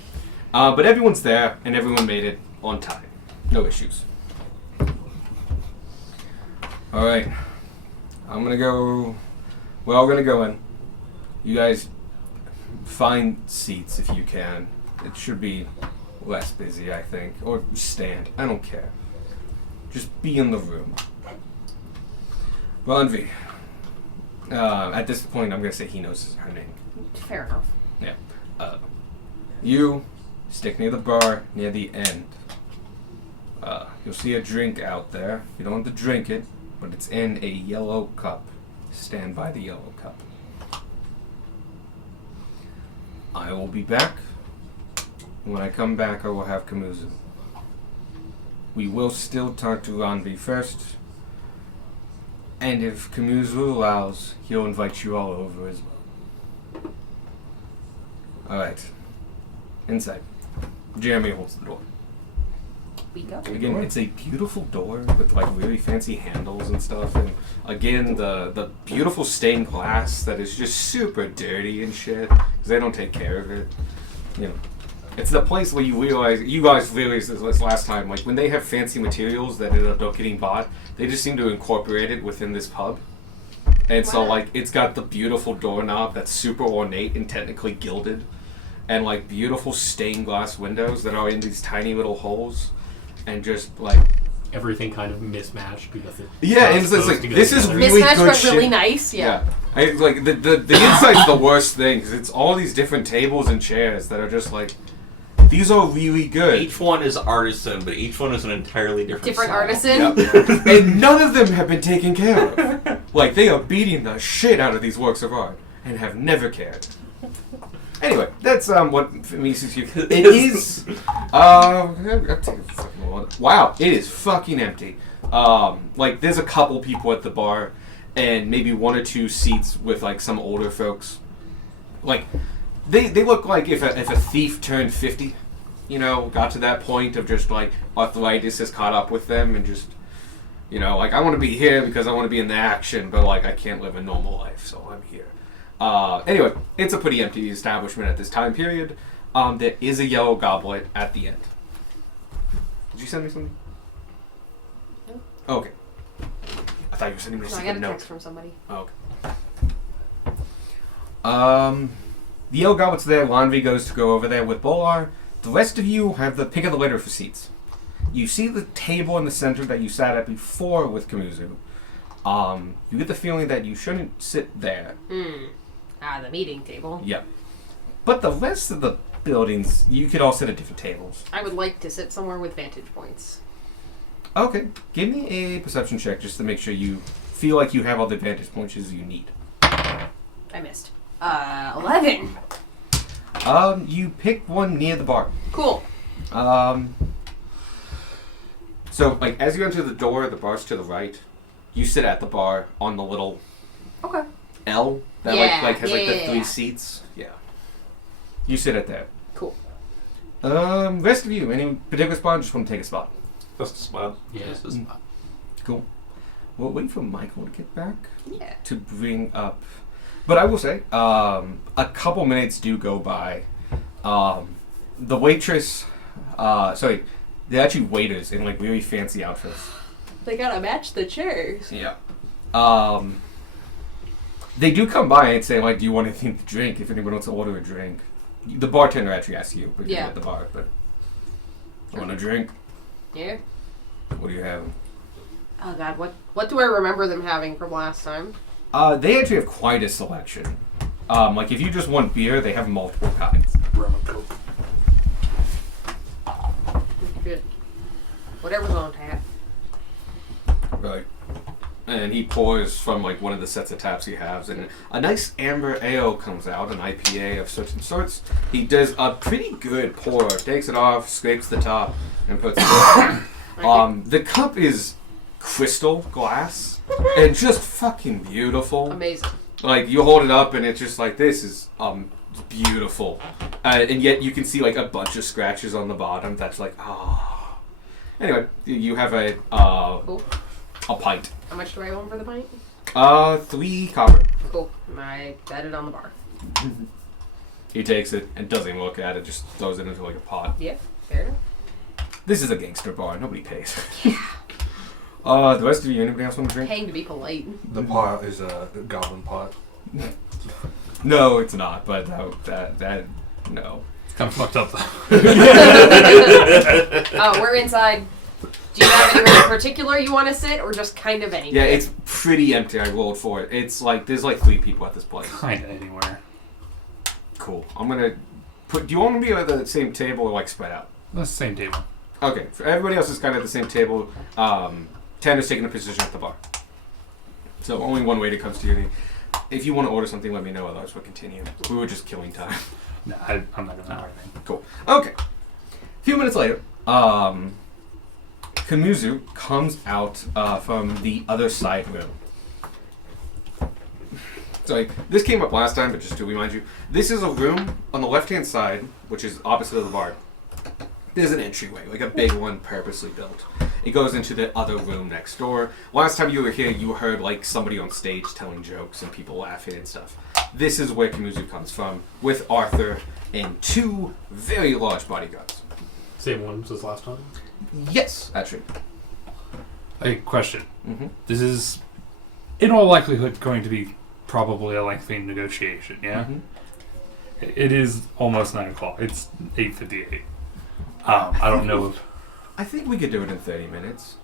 But everyone's there, and everyone made it on time. No issues. All right. I'm gonna go. We're all gonna go in. You guys find seats if you can. It should be less busy, I think. Or stand. I don't care. Just be in the room. Ronvi. At this point, I'm gonna say he knows her name. Fair enough. You stick near the bar, near the end. You'll see a drink out there. You don't have to drink it, but it's in a yellow cup. Stand by the yellow cup. I will be back. When I come back, I will have Kamuzu. We will still talk to Ranvi first. And if Kamuzu allows, he'll invite you all over as well. Alright. Inside. Jeremy holds the door. We go. Again, it's a beautiful door with like really fancy handles and stuff, and again the beautiful stained glass that is just super dirty and shit because they don't take care of it. You know, it's the place where you guys realized this last time, like when they have fancy materials that end up getting bought, they just seem to incorporate it within this pub. And so Wow. like it's got the beautiful doorknob that's super ornate and technically gilded, and like beautiful stained glass windows that are in these tiny little holes. And just like Everything kind of mismatched because it. yeah, and it's like to go this is together. really Mismatched good but shit. really nice. Yeah. Like the inside's the worst thing because it's all these different tables and chairs that are just like these are really good. Each one is artisan, but each one is an entirely different Different style. artisan. Yep. And none of them have been taken care of. Like they are beating the shit out of these works of art and have never cared. Anyway, that's what Mises you. It is. I'll take a fucking moment. Wow, it is fucking empty. Like there's a couple people at the bar, and maybe one or two seats with like some older folks. Like they look like if a thief turned 50, you know, got to that point of just like arthritis has caught up with them and just. You know, like I want to be here because I want to be in the action, but like I can't live a normal life, so I'm here. Anyway, it's a pretty empty establishment at this time period. There is a yellow goblet at the end. Did you send me something? No. Oh, okay. I thought you were sending me a No, I secret got a note. text from somebody. Oh, okay. The yellow goblet's there. Lanvi goes to go over there with Bolar. The rest of you have the pick of the litter for seats. You see the table in the center that you sat at before with Kamuzu. You get the feeling that you shouldn't sit there. The meeting table. Yep. But the rest of the buildings, you could all sit at different tables. I would like to sit somewhere with vantage points. Okay. Give me a perception check just to make sure you feel like you have all the vantage points you need. I missed. 11. You pick one near the bar. Cool. So, like, as you enter the door, the bar's to the right. You sit at the bar on the little Okay. L that Yeah, like has like the yeah. 3 seats. Yeah. You sit at there. Cool. Rest of you, any particular spot? Just want to take a spot. Just a spot. Yeah. Just a spot. Cool. We'll wait for Michael to get back Yeah. to bring up. But I will say, a couple minutes do go by. The waitress, they're actually waiters in like really fancy outfits. They gotta match the chairs. Yeah. They do come by and say like, "Do you want anything to drink?" If anyone wants to order a drink, the bartender actually asks you, but you're Yeah. at the bar. But you want a drink? Yeah. What do you have? Oh god, what do I remember them having from last time? They actually have quite a selection. Like if you just want beer, they have multiple kinds. Rum and Coke. Good. Whatever's on tap. Right. And he pours from like one of the sets of taps he has, and a nice amber ale comes out, an IPA of certain sorts. He does a pretty good pour, takes it off, scrapes the top, and puts it in. The cup is crystal glass and just fucking beautiful. Amazing. Like you hold it up and it's just like this is beautiful, and yet you can see like a bunch of scratches on the bottom. That's like Anyway, you have a Cool. a pint. How much do I own for the pint? 3 copper. Cool. I bet it on the bar. He takes it and doesn't even look at it. Just throws it into like a pot. Yeah, fair enough. This is a gangster bar. Nobody pays. The rest of you, anybody else want to drink? Paying to be polite. The pot is a goblin pot. No, it's not. But that no. It's kind of fucked up, though. Oh, we're inside. Do you have anywhere in particular you want to sit, or just kind of anywhere? Yeah, it's pretty empty. I rolled for it. It's like there's like 3 people at this place. Kind of anywhere. Cool. I'm gonna put. Do you want to be at the same table or like spread out? That's the same table. Okay. For everybody else is kind of at the same table. Tanner's taking a position at the bar. So only one waiter comes to you. If you want to order something, let me know. Otherwise, we'll continue. We were just killing time. No, I'm not gonna know anything. Cool. Okay. A few minutes later, Kamuzu comes out from the other side room. Sorry, this came up last time, but just to remind you, this is a room on the left-hand side, which is opposite of the bar. There's an entryway, like a big one purposely built. It goes into the other room next door. Last time you were here, you heard like somebody on stage telling jokes and people laughing and stuff. This is where Kamuzu comes from, with Arthur and 2 very large bodyguards. Same ones as last time. Yes, actually. Hey, question. Mm-hmm. This is, in all likelihood, going to be probably a lengthy negotiation, yeah? Mm-hmm. It is almost 9 o'clock. It's 8:58. I don't know if... I think we could do it in 30 minutes.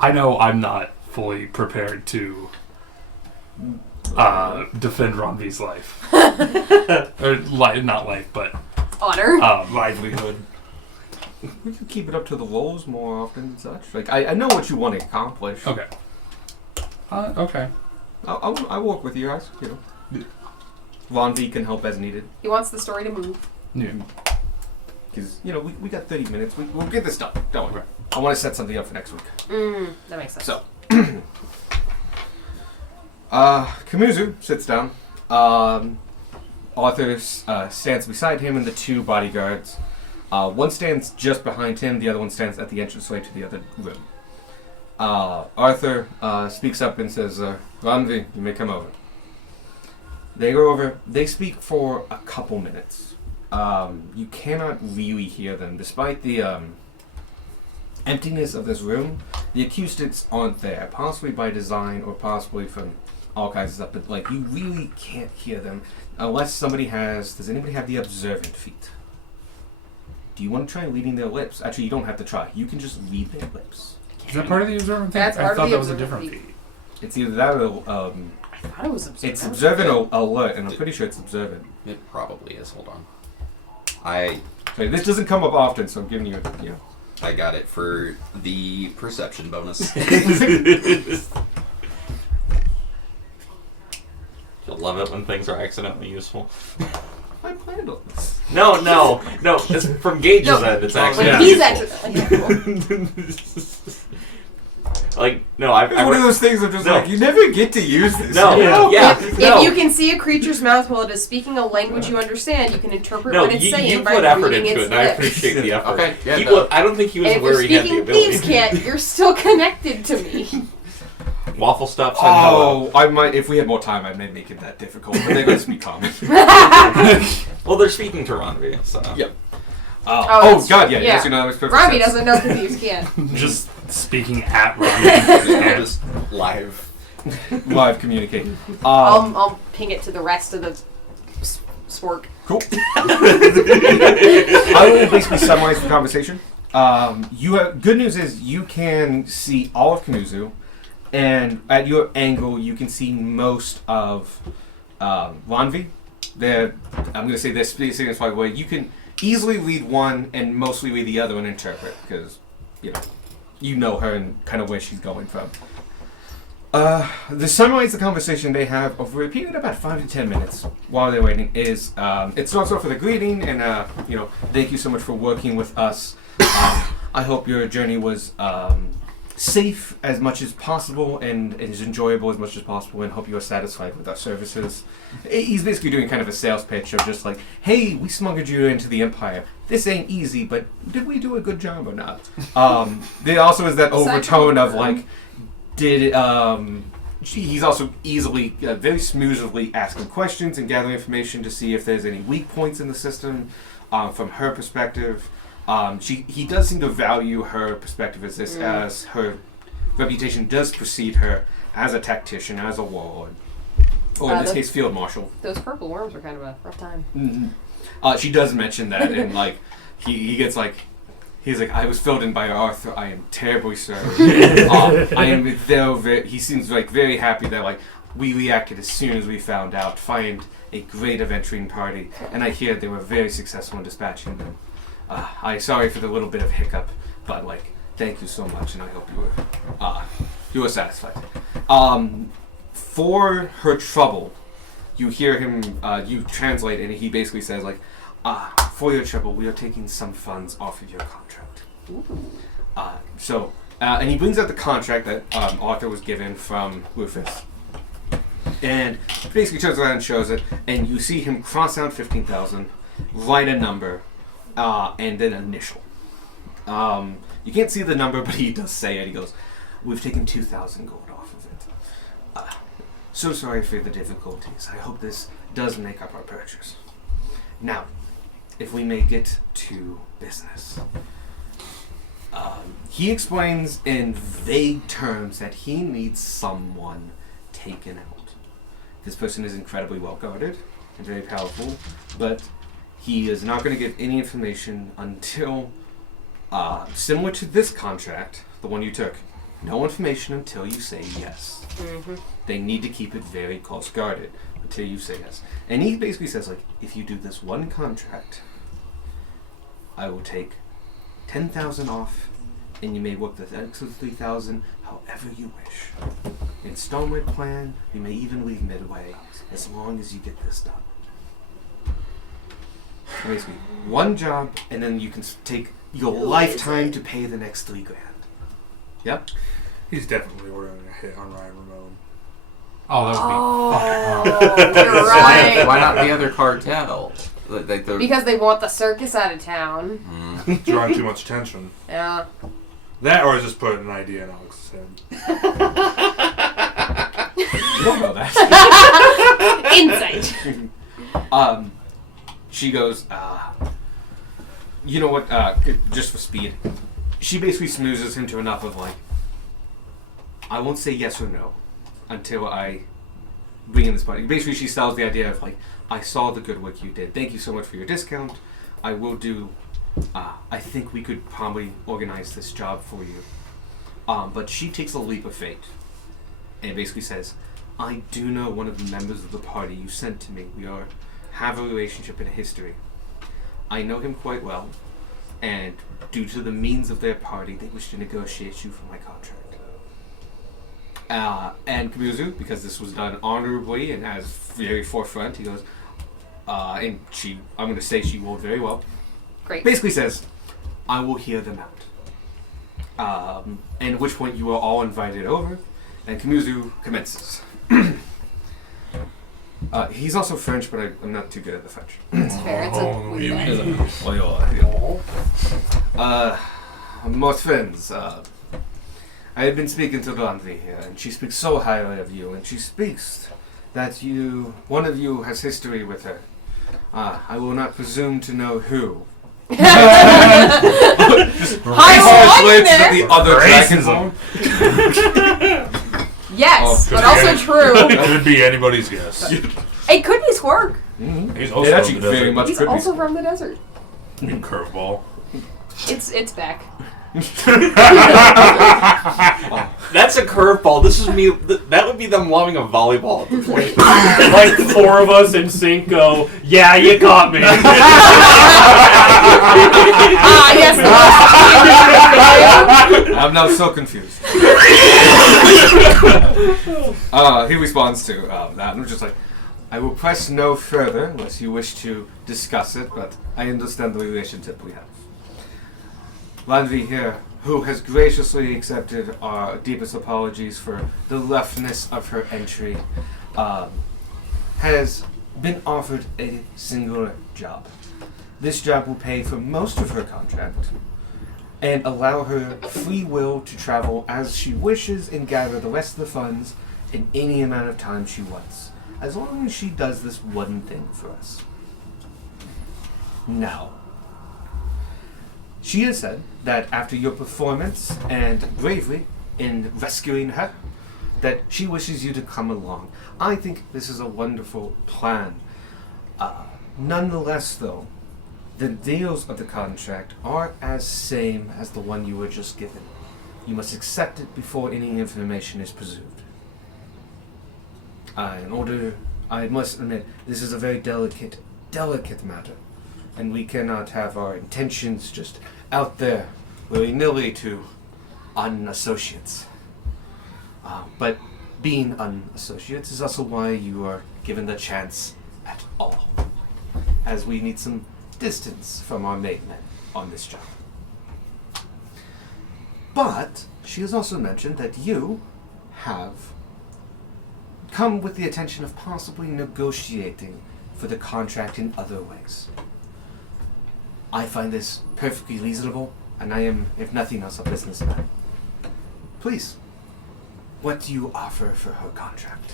I know I'm not fully prepared to defend Ronvi's life. Or not life, but... Honor. Livelihood. We could keep it up to the rolls more often and such. Like, I know what you want to accomplish. Okay. Okay. I'll work with you guys, you know. Ron V can help as needed. He wants the story to move. Yeah. Because, you know, we got 30 minutes. We'll get this done. Don't worry. Right. I want to set something up for next week. That makes sense. So, Kamuzu sits down. Arthur stands beside him and the 2 bodyguards. One stands just behind him. The other one stands at the entranceway to the other room. Arthur speaks up and says, Ranvi, you may come over. They go over. They speak for a couple minutes. You cannot really hear them. Despite the emptiness of this room, the acoustics aren't there. Possibly by design or possibly from all kinds of stuff. But, like, you really can't hear them unless somebody has... Does anybody have the observant feat? Do you want to try reading their lips? Actually, you don't have to try. You can just read their lips. Is that part of the observant thing? That's I part of thought the that was a observant different feat. It's either that or... I thought it was observant. it's observant or alert, and I'm pretty sure it's observant. It probably is. Hold on. So this doesn't come up often, so I'm giving you a... You know. I got it for the perception bonus. You'll love it when things are accidentally useful. I planned on this. No. It's from Gage's No. end. It's When actually he's useful. Like, no, It's one of those things I'm just No. like, you never get to use this. No, you know? yeah, no. If you can see a creature's mouth while it is speaking a language you understand, you can interpret No, what it's you saying by put effort reading into its it, and I lips. appreciate the effort. Okay, yeah, He no. was, I don't think he was And if where you're he had the speaking ability. thieves' cant, you're still connected to me. Waffle Stop said hello. Oh, I might. If we had more time, I might make it that difficult. But they're going to speak common. Well, they're speaking to Ronvi, so. Yep. Oh, Oh, that's God, true. yeah. Yeah. Yes, you know, that makes perfect Robbie sense. doesn't know the thieves' cant. Just speaking at Ronvi. Just live. Live communicating. I'll ping it to the rest of the spork. Cool. I will basically summarize the conversation. Good news is you can see all of Kamuzu, and at your angle you can see most of Ranvi. I'm going to say they're spacing in a way you can easily read one and mostly read the other and interpret because you know her and kind of where she's going from. The summarize the conversation they have over a period of about 5 to 10 minutes while they're waiting is it starts off with a greeting and thank you so much for working with us. I hope your journey was safe as much as possible and as enjoyable as much as possible, and hope you are satisfied with our services. He's basically doing kind of a sales pitch of just like, hey, we smuggled you into the Empire. This ain't easy, but did we do a good job or not? There also is that overtone of like, he's also easily, very smoothly asking questions and gathering information to see if there's any weak points in the system from her perspective. He does seem to value her perspective as her reputation does precede her as a tactician, as a warlord. Or in this case, field marshal. Those purple worms are kind of a rough time. Mm-hmm. She does mention that, and like he gets like, he's like, I was filled in by Arthur. I am terribly sorry. I am very. He seems like very happy that like we reacted as soon as we found out. Find a great adventuring party, and I hear they were very successful in dispatching them. I'm sorry for the little bit of hiccup, but like, thank you so much, and I hope you were satisfied. For her trouble, you hear him, you translate, and he basically says, like, for your trouble, we are taking some funds off of your contract. And he brings out the contract that Arthur was given from Rufus. And basically turns around and shows it, and you see him cross out 15,000, write a number, and then initial. You can't see the number, but he does say it. He goes, we've taken 2,000 gold off of it. So sorry for the difficulties. I hope this does make up our purchase. Now, if we may get to business. He explains in vague terms that he needs someone taken out. This person is incredibly well guarded and very powerful, but he is not going to give any information until, similar to this contract, the one you took, no information until you say yes. Mm-hmm. They need to keep it very close guarded until you say yes. And he basically says, like, if you do this one contract, I will take 10,000 off, and you may work the extra 3,000 however you wish. Installment plan, you may even leave midway, as long as you get this done. Basically, one job, and then you can take your lifetime to pay the next $3,000. Yep. He's definitely ordering a hit on Ryan Ramon. Oh, that would be You're right. Why not the other cartel? Like Because they want the circus out of town. Drawing too much attention. Yeah. That, or just put an idea in Alex's head. You don't know that. Insight. She goes, you know what, just for speed. She basically smoozes him to enough of like, I won't say yes or no until I bring in this party. Basically, she sells the idea of like, I saw the good work you did. Thank you so much for your discount. I will do, I think we could probably organize this job for you. But she takes a leap of faith and basically says, I do know one of the members of the party you sent to me. We have a relationship and a history. I know him quite well, and due to the means of their party, they wish to negotiate you for my contract. And Kamuzu, because this was done honorably and as very forefront, he goes, and I'm going to say she rolled very well. Great. Basically says, I will hear them out. And at which point you are all invited over, and Kamuzu commences. He's also French, but I'm not too good at the French. It's fair. It's Most friends, I have been speaking to Landry here, and she speaks so highly of you, and she speaks that one of you has history with her. I will not presume to know who. Just translates to the other dragon. Yes, but also true. It could be anybody's guess. It could be Squirk. Mm-hmm. He's also It actually from the very desert. much He's could also be. from the desert. You curveball. It's back. That's a curveball. This is me. That would be them loving a volleyball at the point. Like four of us in sync go, yeah, you got me. Yes. I'm now so confused. He responds to that, and I'm just like, I will press no further unless you wish to discuss it, but I understand the relationship we have. Landry here, who has graciously accepted our deepest apologies for the roughness of her entry, has been offered a singular job. This job will pay for most of her contract and allow her free will to travel as she wishes and gather the rest of the funds in any amount of time she wants, as long as she does this one thing for us. Now, she has said that after your performance and bravery, in rescuing her, that she wishes you to come along. I think this is a wonderful plan. Nonetheless, though, the deals of the contract are as same as the one you were just given. You must accept it before any information is presumed. I must admit, this is a very delicate matter, and we cannot have our intentions just out there willy-nilly to unassociates. But being unassociates is also why you are given the chance at all, as we need some distance from our main men on this job. But she has also mentioned that you have come with the intention of possibly negotiating for the contract in other ways. I find this perfectly reasonable, and I am, if nothing else, a businessman. Please, what do you offer for her contract?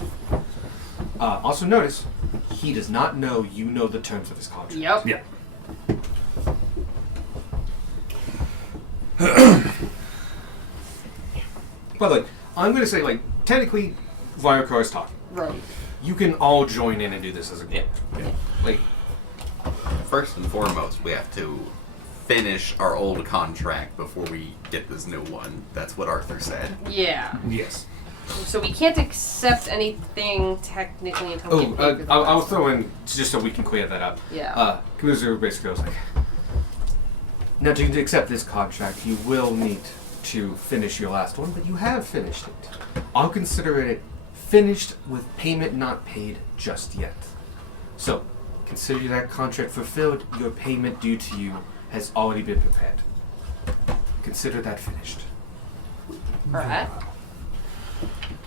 Also notice, he does not know you know the terms of his contract. Yep. Yeah. But like, I'm gonna say, like, technically, Viacor is talking. Right. You can all join in and do this as a group. Yeah. Like, First and foremost, we have to finish our old contract before we get this new one. That's what Arthur said. Yeah. Yes. So we can't accept anything technically until we get paid for the I'll last throw one. in just so we can clear that up. Yeah. Kamuzu basically goes like, now to accept this contract, you will need to finish your last one, but you have finished it. I'll consider it finished with payment not paid just yet. So, consider that contract fulfilled. Your payment due to you has already been prepared. Consider that finished. Alright.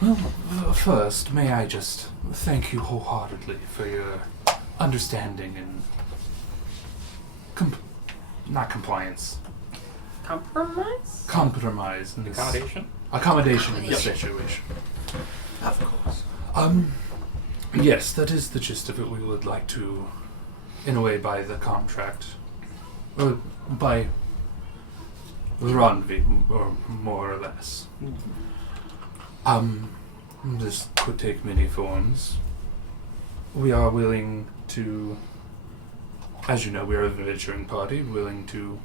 Well, first, may I just thank you wholeheartedly for your understanding and not compliance, Compromise? compromise in this Accommodation? accommodation in this situation. Of course. Yes, that is the gist of it. We would like to, in a way, buy the contract, or buy the rendezvous, or more or less. This could take many forms. We are willing to, as you know, we are a venturing party, willing to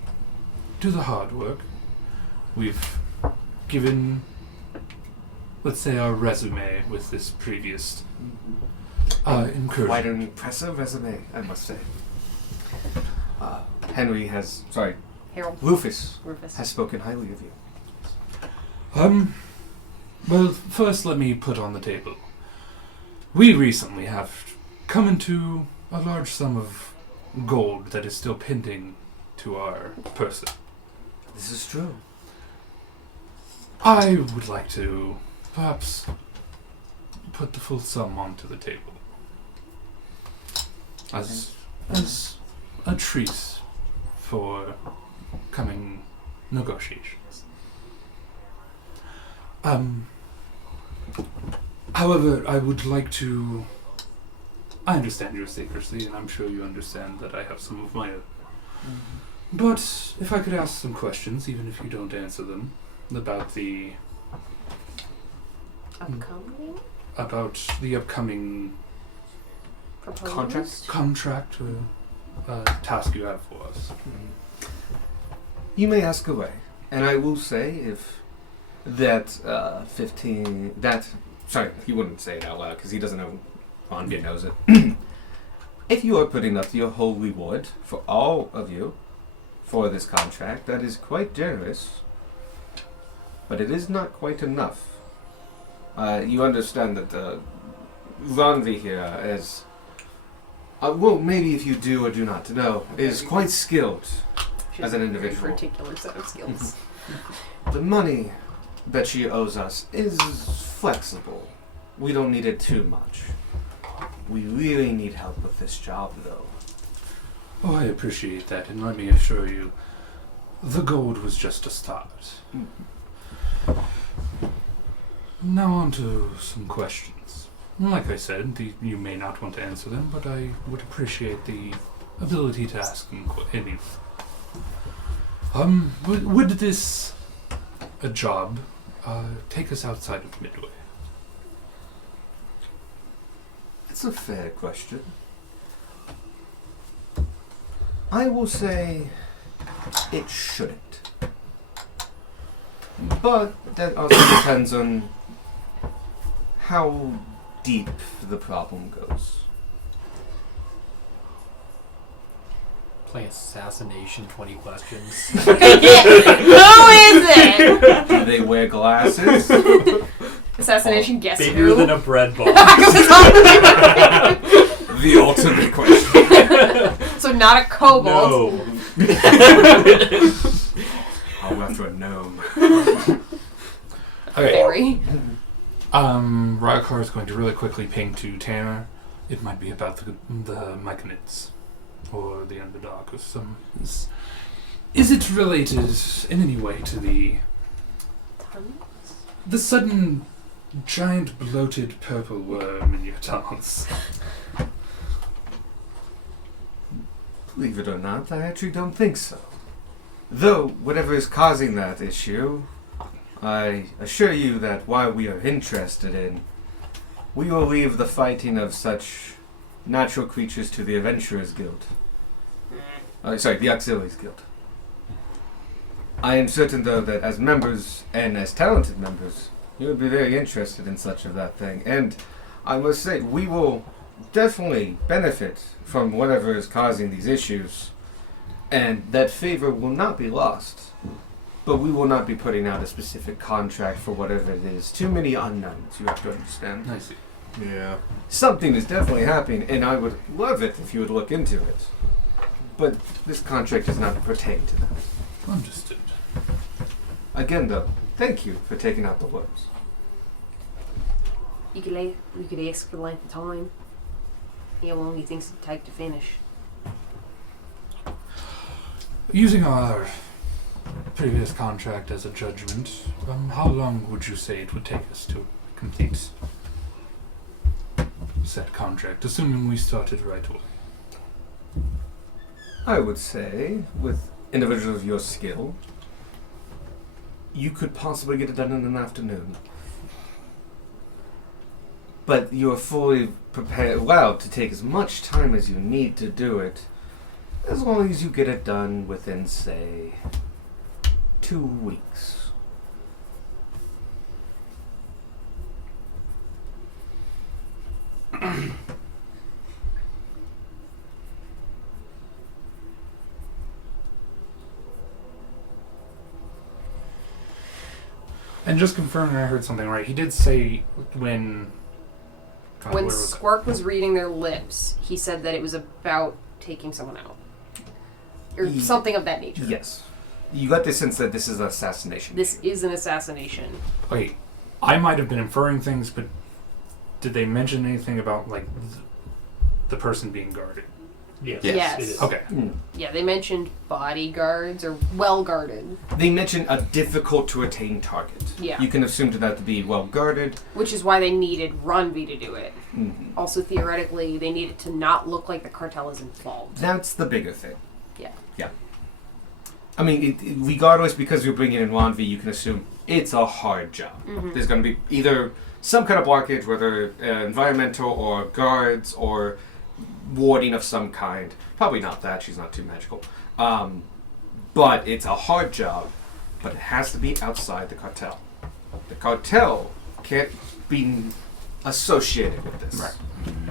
do the hard work. We've given, let's say, our resume with this previous incursion. Quite an impressive resume, I must say. Henry has, Harold. Rufus Rufus. has spoken highly of you. Well, first let me put on the table. We recently have come into a large sum of gold that is still pending to our person. This is true. I would like to perhaps put the full sum onto the table as a treat for coming negotiations. However, I would like to. I understand your secrecy, and I'm sure you understand that I have some of my own. But if I could ask some questions, even if you don't answer them, about the upcoming Proposed? contract or task you have for us. You may ask away, and I will say if that 15 that sorry, he wouldn't say it out loud because he doesn't know. Ronvia knows it. If you are putting up your whole reward for all of you for this contract, that is quite generous, but it is not quite enough. You understand that Ronvi here is, well, maybe if you do or do not know, is quite skilled She as has an a individual. very particular set of skills. The money that she owes us is flexible. We don't need it too much. We really need help with this job, though. Oh, I appreciate that, and let me assure you, the gold was just a start. Now on to some questions. Like I said, you may not want to answer them, but I would appreciate the ability to ask them anyway. Would this job take us outside of Midway? It's a fair question. I will say it shouldn't. But that also depends on how deep the problem goes. Play assassination 20 questions. Who is it? Do they wear glasses? Assassination guess Bigger who? than a bread ball. The ultimate question. So not a kobold. No. I'll go after a gnome. Okay. Fairy. Rykar is going to really quickly ping to Tanner. It might be about the Myconids. Or the Underdark or some... Is it related in any way to the sudden giant bloated purple worm in your tunnels? Believe it or not, I actually don't think so. Though, whatever is causing that issue, I assure you that while we are interested in, we will leave the fighting of such natural creatures to the Adventurers Guild. The Auxiliaries Guild. I am certain, though, that as members, and as talented members, you would be very interested in such of that thing. And I must say, we will definitely benefit from whatever is causing these issues, and that favor will not be lost. But we will not be putting out a specific contract for whatever it is. Too many unknowns, you have to understand. I see. Yeah. Something is definitely happening, and I would love it if you would look into it. But this contract does not pertain to that. Understood. Again, though, thank you for taking out the words. We could ask for the length of time. How long he thinks it'd take to finish. Using our previous contract as a judgment, how long would you say it would take us to complete said contract, assuming we started right away? I would say, with individuals of your skill, you could possibly get it done in an afternoon. But you are fully allowed to take as much time as you need to do it, as long as you get it done within, say, 2 weeks. And just confirming I heard something right, he did say when... God, When where was it? Squark was reading their lips, he said that it was about taking someone out. Or something of that nature. Yes. You got the sense that this is an assassination. This is an assassination. Wait, I might have been inferring things, but did they mention anything about, like, the person being guarded? Yes. Yes. It is. Okay. Yeah, they mentioned bodyguards or well guarded, They mention a difficult to attain target. Yeah. You can assume to that to be well guarded. which is why they needed Runby to do it. Mm-hmm. Also, theoretically, they needed to not look like the cartel is involved. That's the bigger thing. Yeah. Yeah. I mean, regardless, because you're bringing in Wanvi, you can assume it's a hard job. Mhm. There's going to be either some kind of blockage, whether environmental or guards or warding of some kind. Probably not that. She's not too magical. But it's a hard job, but it has to be outside the cartel. The cartel can't be associated with this. Right.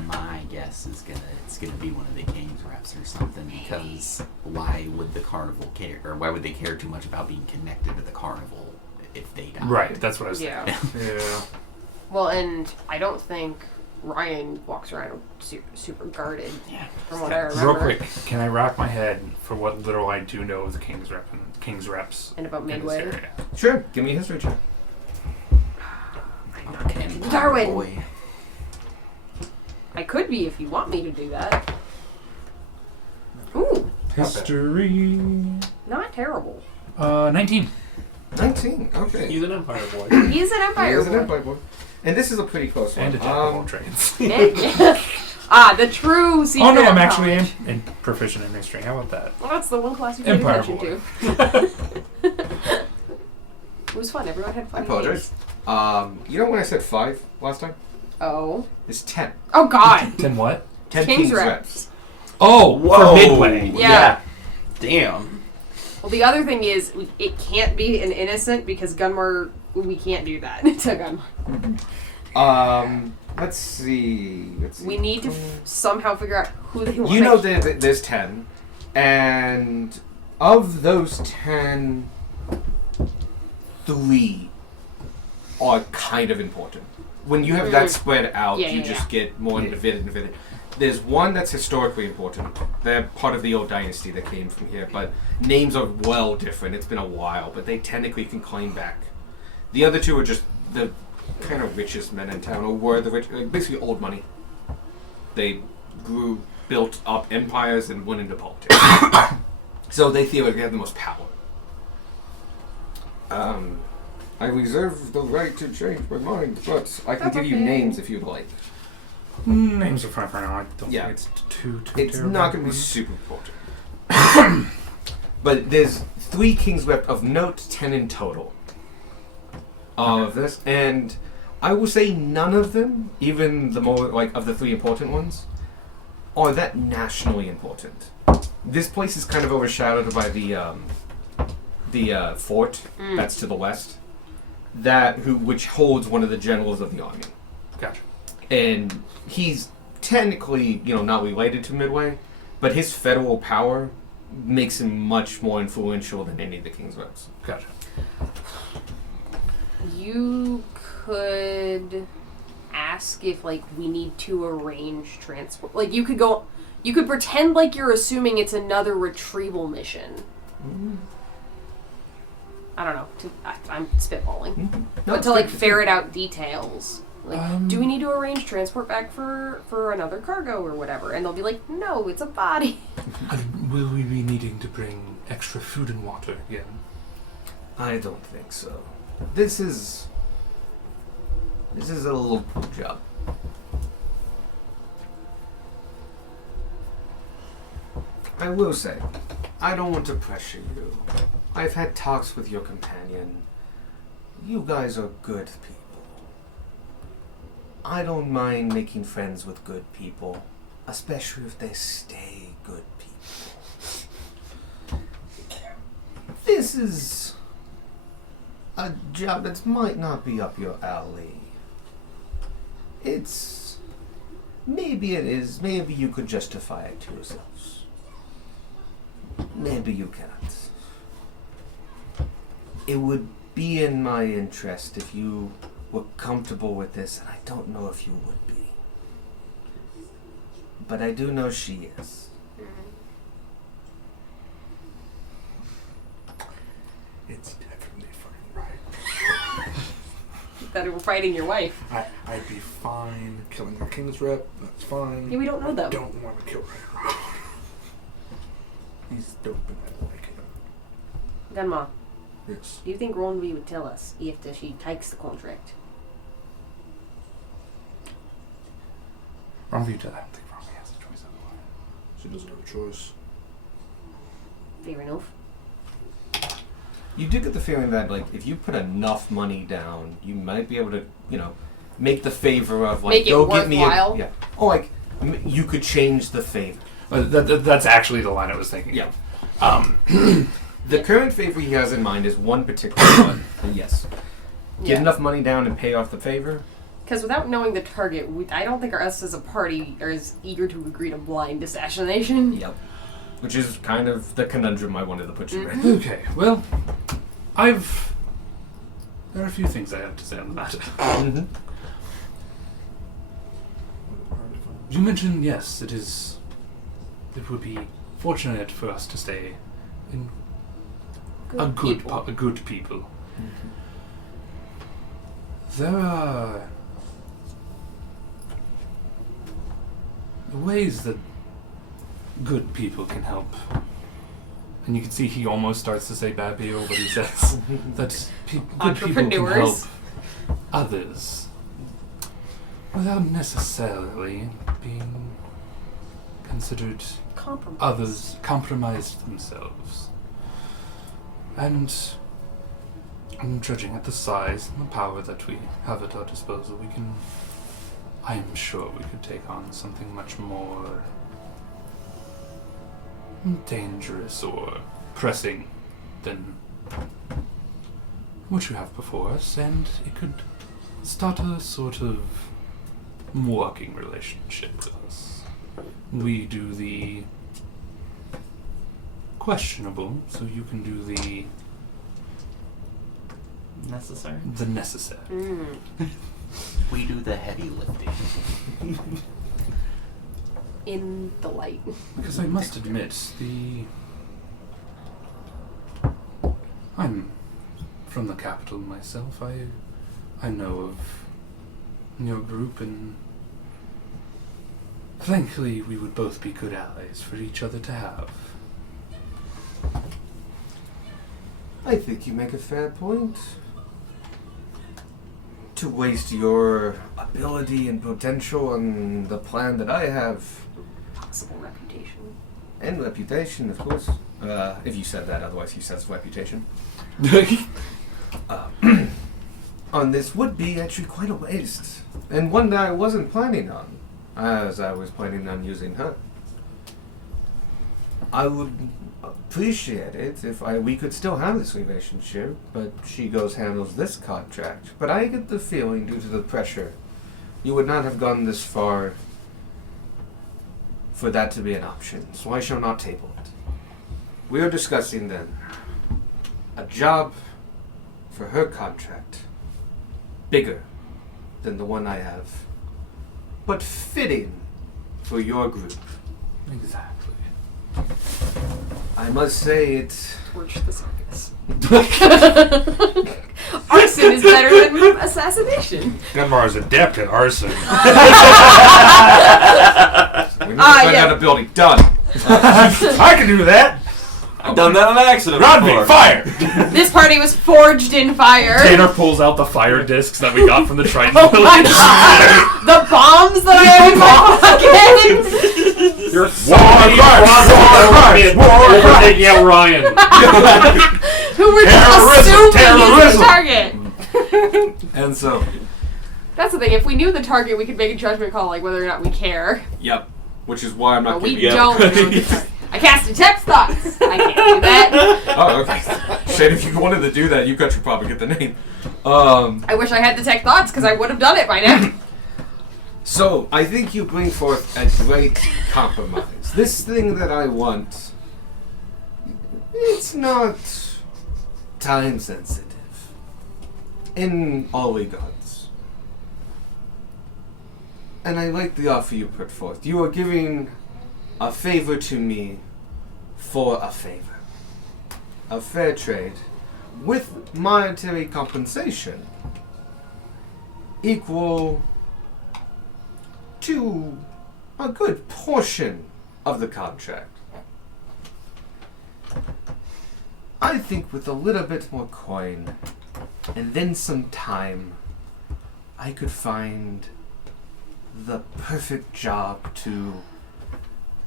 My guess is it's gonna be one of the king's reps or something, because why would the carnival care, or why would they care too much about being connected to the carnival if they die? Right, that's what I was Yeah. Yeah. Well, and I don't think Ryan walks around super guarded, Yeah. from what I remember. Real quick, can I rack my head for what little I do know of the King's reps And about in this Midway. area? Sure. Give me a history check. Empire Darwin. boy. I could be if you want me to do that. Ooh, History. not terrible. 19. 19. Okay. He's an Empire boy. He is an Empire Here's an boy. Empire boy. And this is a pretty close one. And a jack of all trades. The true secret. Oh no, I'm of actually college. in proficient in history. How about that? Well, that's the one class you paid Empire attention boy. to. It was fun. Everyone had I fun. apologize. You know when I said 5 last time? Oh. It's 10. Oh God. 10 what? 10 King's King's Reps. Reps. Oh, Whoa. for Midway. Yeah. Damn. Well, the other thing is, it can't be an innocent because Gunmar. We can't do that to Gunmar. Let's see. We need to somehow figure out who they want. You know that there's 10, and of those 10, 3 are kind of important. When you have that spread out, Yeah, you yeah, just get more divided. There's one that's historically important. They're part of the old dynasty that came from here, but names are well different. It's been a while, but they technically can claim back. The other 2 are just the kind of richest men in town, or were the rich, like basically old money. They built up empires and went into politics. So they theoretically have the most power. I reserve the right to change my mind, but I can That's give you okay. names if you'd like. Names are fine for now. I don't Yeah. think it's too It's terrible. not going to be super important. But there's 3 King's Rep of note, 10 in total. Of this, and I will say none of them, even the more of the 3 important ones, are that nationally important. This place is kind of overshadowed by the fort that's to the west, which holds one of the generals of the army. Gotcha. And he's technically, not related to Midway, but his federal power makes him much more influential than any of the King's Reps. Gotcha. You could ask if we need to arrange transport. You could pretend like you're assuming it's another retrieval mission. I don't know. I'm spitballing. But to ferret out details. Do we need to arrange transport back for another cargo or whatever? And they'll be like, no, it's a body. Will we be needing to bring extra food and water again? I don't think so. This is a local job. I will say, I don't want to pressure you. I've had talks with your companion. You guys are good people. I don't mind making friends with good people, especially if they stay good people. This is a job that might not be up your alley. Maybe it is. Maybe you could justify it to yourselves. Maybe you cannot. It would be in my interest if you were comfortable with this, and I don't know if you would be. But I do know she is. It's definitely fucking right. That we're fighting your wife. I'd be fine killing a King's Rep. That's fine. Yeah, we don't know them. I don't want to kill Ray. He's dope and I like him. Grandma, Yes. do you think Ronvi would tell us if she takes the contract? Wrong view to that. I don't think Romney has a choice otherwise. She doesn't have a choice. Fair enough. You do get the feeling that, if you put enough money down, you might be able to, make the favor of, Make it go get me a... worthwhile? Yeah. Or, you could change the favor. That's actually the line I was thinking. Yeah. Of. The current favor he has in mind is one particular one. And yes. Get enough money down and pay off the favor. Because without knowing the target, I don't think us as a party are as eager to agree to blind assassination. Yep. Which is kind of the conundrum I wanted to put you in. Okay, well, there are a few things I have to say on the matter. Mm-hmm. You mentioned, yes, it would be fortunate for us to stay in a good people. Mm-hmm. There are ways that good people can help. And you can see he almost starts to say bad people, but he says that good people can help others without necessarily being considered others compromised themselves. And judging at the size and the power that we have at our disposal, I am sure we could take on something much more dangerous or pressing than what you have before us, and it could start a sort of working relationship with us. We do the questionable, so you can do the Necessary? the necessary. We do the heavy lifting. In the light. Because I must admit, I'm from the capital myself. I know of your group, and frankly, we would both be good allies for each other to have. I think you make a fair point. To waste your ability and potential on the plan that I have, Possible reputation. and reputation, of course. If you said that, otherwise he says reputation. On this would be actually quite a waste, and one that I wasn't planning on, as I was planning on using her. I would appreciate it if we could still have this relationship, but she handles this contract. But I get the feeling, due to the pressure, you would not have gone this far for that to be an option, so I shall not table it. We are discussing then a job for her contract, bigger than the one I have, but fitting for your group. Exactly. I must say it. Torch the circus. Arson is better than assassination. Denmar is adept at arson. We need to find out a building. Done. I can do that. I've done that on accident Rodney, before. fire! This party was forged in fire. Tanner pulls out the fire discs that we got from the Triton Oh my village. god! The bombs that I have in my pocket! You're We're taking out Ryan. Who were just assuming he's the target. And so, That's the thing, if we knew the target, we could make a judgment call like whether or not we care. Yep. Which is why I'm not But we giving you. don't know the target. I cast detect thoughts! I can't do that. Oh, okay. Shane, if you wanted to do that, you could probably get the name. I wish I had detect thoughts because I would have done it by now. So, I think you bring forth a great compromise. This thing that I want, it's not time sensitive in all regards. And I like the offer you put forth. You are giving a favor to me for a favor. A fair trade with monetary compensation equal to a good portion of the contract. I think with a little bit more coin and then some time, I could find the perfect job to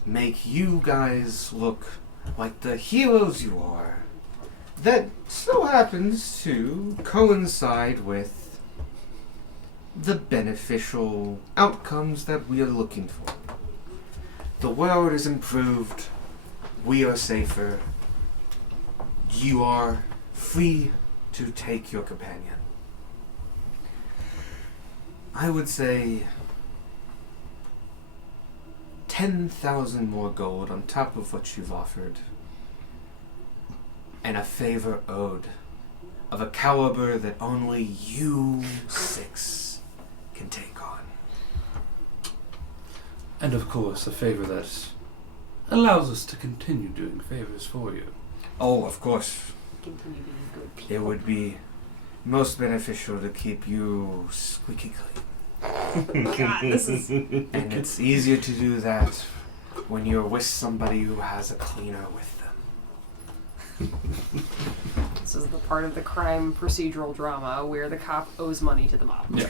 make you guys look like the heroes you are. That so happens to coincide with the beneficial outcomes that we are looking for. The world is improved. We are safer. You are free to take your companion. I would say 10,000 more gold on top of what you've offered, and a favor owed of a caliber that only you six can take on. And of course, a favor that allows us to continue doing favors for you. Oh, of course. Continue being good people. It would be most beneficial to keep you squeaky clean. God, this is... And it's easier to do that when you're with somebody who has a cleaner with This is the part of the crime procedural drama where the cop owes money to the mob. Yeah.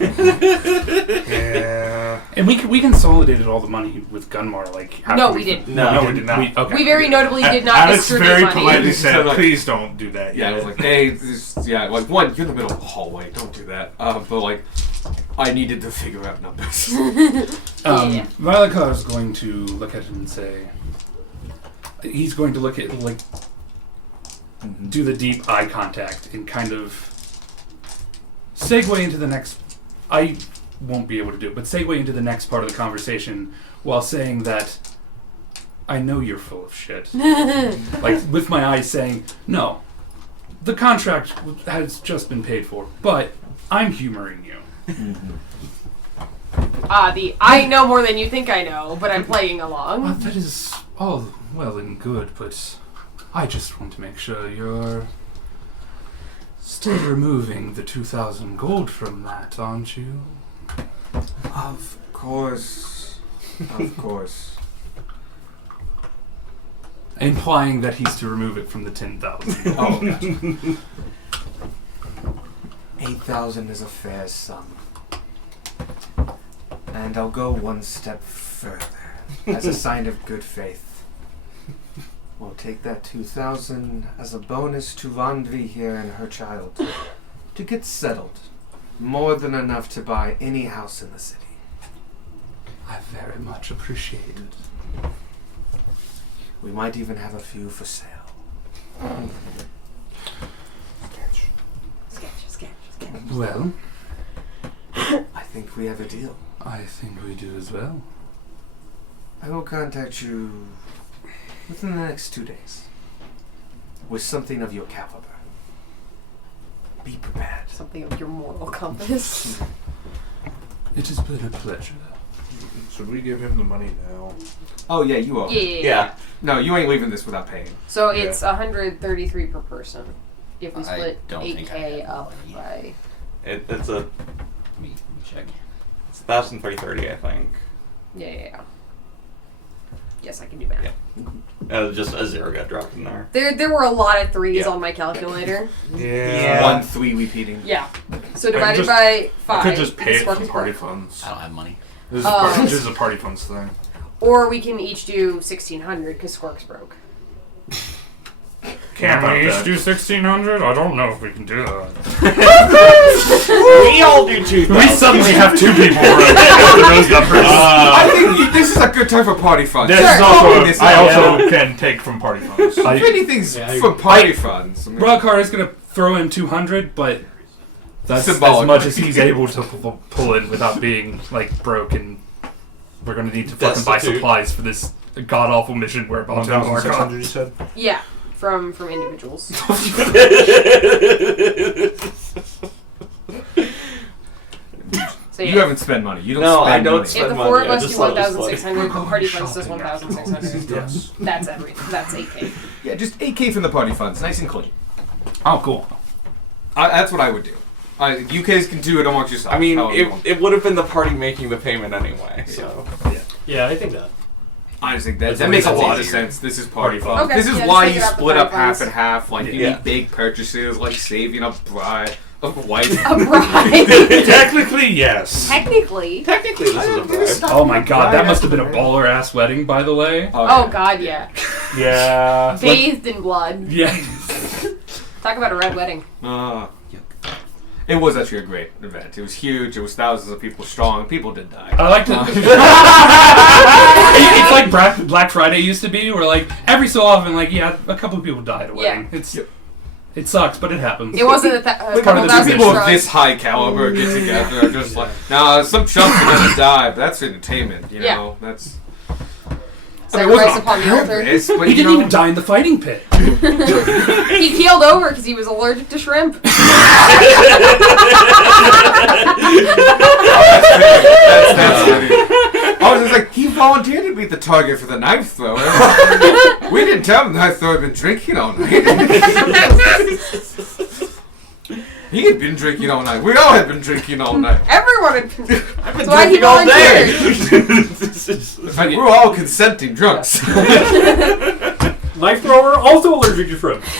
And we consolidated all the money with Gunmar, like. No, we didn't. No, we did not. Okay. We very notably did not Alex distribute very money. politely said, So, like- please don't do that. Yeah, I was like, hey, like, one, you're in the middle of the hallway, don't do that. But, like, I needed to figure out numbers. Yeah. Malakar is going to look at it and say, he's going to look at, like, do the deep eye contact and kind of segue into the next. I won't be able to do it, but segue into the next part of the conversation while saying that I know you're full of shit. Like, with my eyes saying, no, the contract has just been paid for, but I'm humoring you. I know more than you think I know, but I'm playing along. That is all well and good, but I just want to make sure you're still removing the 2,000 gold from that, aren't you? Of course. Of course. Implying that he's to remove it from the 10,000. Oh, gotcha. 8,000 is a fair sum. And I'll go one step further. As a sign of good faith. We'll take that 2,000 as a bonus to Randvi here and her child. To get settled. More than enough to buy any house in the city. I very much appreciate it. We might even have a few for sale. Sketch. Well, I think we have a deal. I think we do as well. I will contact you within the next 2 days. With something of your caliber. Be prepared. Something of your moral compass. It has been a pleasure. Should we give him the money now? Oh, yeah, you owe. Yeah. No, you ain't leaving this without paying. So it's 133 per person. If we I split don't think I 8K have up money. by. It's a. Let me check. It's 1,330, I think. Yeah. Yes, I can do math. Yeah. Just a zero got dropped in there. There were a lot of threes Yeah. on my calculator. Yeah. 1, 3 repeating. Yeah. So divided just- by 5. I could just pay this it works from for- party funds. I don't have money. This is, a party, this is a party funds thing. Or we can each do 1,600 because Squirk's broke. Can't we about each that. do 1,600? I don't know if we can do that. We all do 2,000. We suddenly have two people after those numbers. I think this is a good time for party fun. This Sure. is also, This I out. also can take from party funds. If anything's for party funds. I mean, Broadcar is going to throw in 200, but that's Symbolic. as much as he's able to pull in without being, like, broke, and we're going to need to fucking buy Destitute. supplies for this god-awful mission we're about to embark on. 1,600, you said? Yeah, from individuals. So you yeah. haven't spent money. You don't No, spend I don't money. If spend the money, four of I us just do let us 1,600, the party fund says shopping 1,600. Yes. That's everything. That's 8K. Yeah, just 8K from the party funds. Nice and clean. Oh, cool. That's what I would do. You guys can do it amongst yourselves. I mean, however you want. it would have been the party making the payment anyway, so. Yeah, I think that. Honestly, That's that makes a that's lot of easier. sense. This is party fun. Okay, This is yeah, just why take you it out the split up party half funds. and half. Like, you Yeah. need big purchases, like saving a bride, a wife. A bride. Technically, yes. Technically. Technically, this is a bribe. Oh my god, that must have been a baller-ass wedding, by the way. Oh god, yeah. Yeah. Bathed in blood. Yeah. Talk about a red wedding. It was actually a great event. It was huge. It was thousands of people strong. People did die. I like to. It's like Black Friday used to be, where like every so often, like a couple of people die at a wedding. Yeah. It sucks, but it happens. It wasn't a Part couple of the thousand people of strong. this high caliber get together and just like, nah, some chumps are gonna die, but that's entertainment, you know? That's. Sacrifice upon the altar. purpose, but He you didn't know, even die in the fighting pit. He keeled over because he was allergic to shrimp. That's funny. I was just like, he volunteered to be the target for the knife thrower. We didn't tell him the knife thrower had been drinking all night. He had been drinking all night. We all had been drinking all night. Everyone had been. I've been That's why he drinking all day. volunteered. Like, we're all consenting drunks. Knife thrower, also allergic to shrimp. A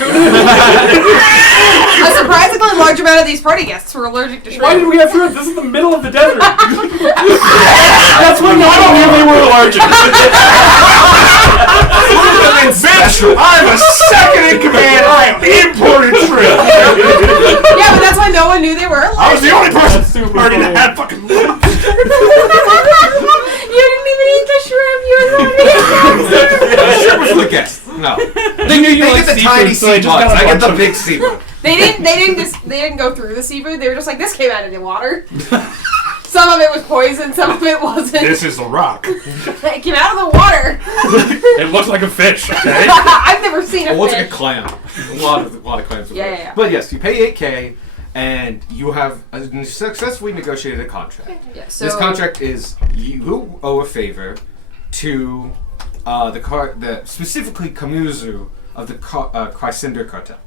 surprisingly large amount of these party guests were allergic to shrimp. Why did we have shrimp? This is the middle of the desert. That's when I don't hear they were allergic. Bitch, I'm a second in command. I am imported shrimp. Yeah, but that's why no one knew they were allergic. I was the only person That's super already funny. had fucking lips. You didn't even eat the shrimp. You were Shrimp was for the guests. No. They knew you They like get the tiny seafood, so they sea just got bugs. a I get bunch the of big seafood. They didn't go through the seafood. They were just like, this came out of the water. Some of it was poison. Some of it wasn't. This is the rock. It came out of the water. It looks like a fish, okay? I've never seen a Well, it's fish. like a clam. A lot of clams. Yeah. But yes, you pay 8K, and you have successfully negotiated a contract. Yeah, so This contract is you owe a favor to specifically Kamuzu of the Chrysender cartel.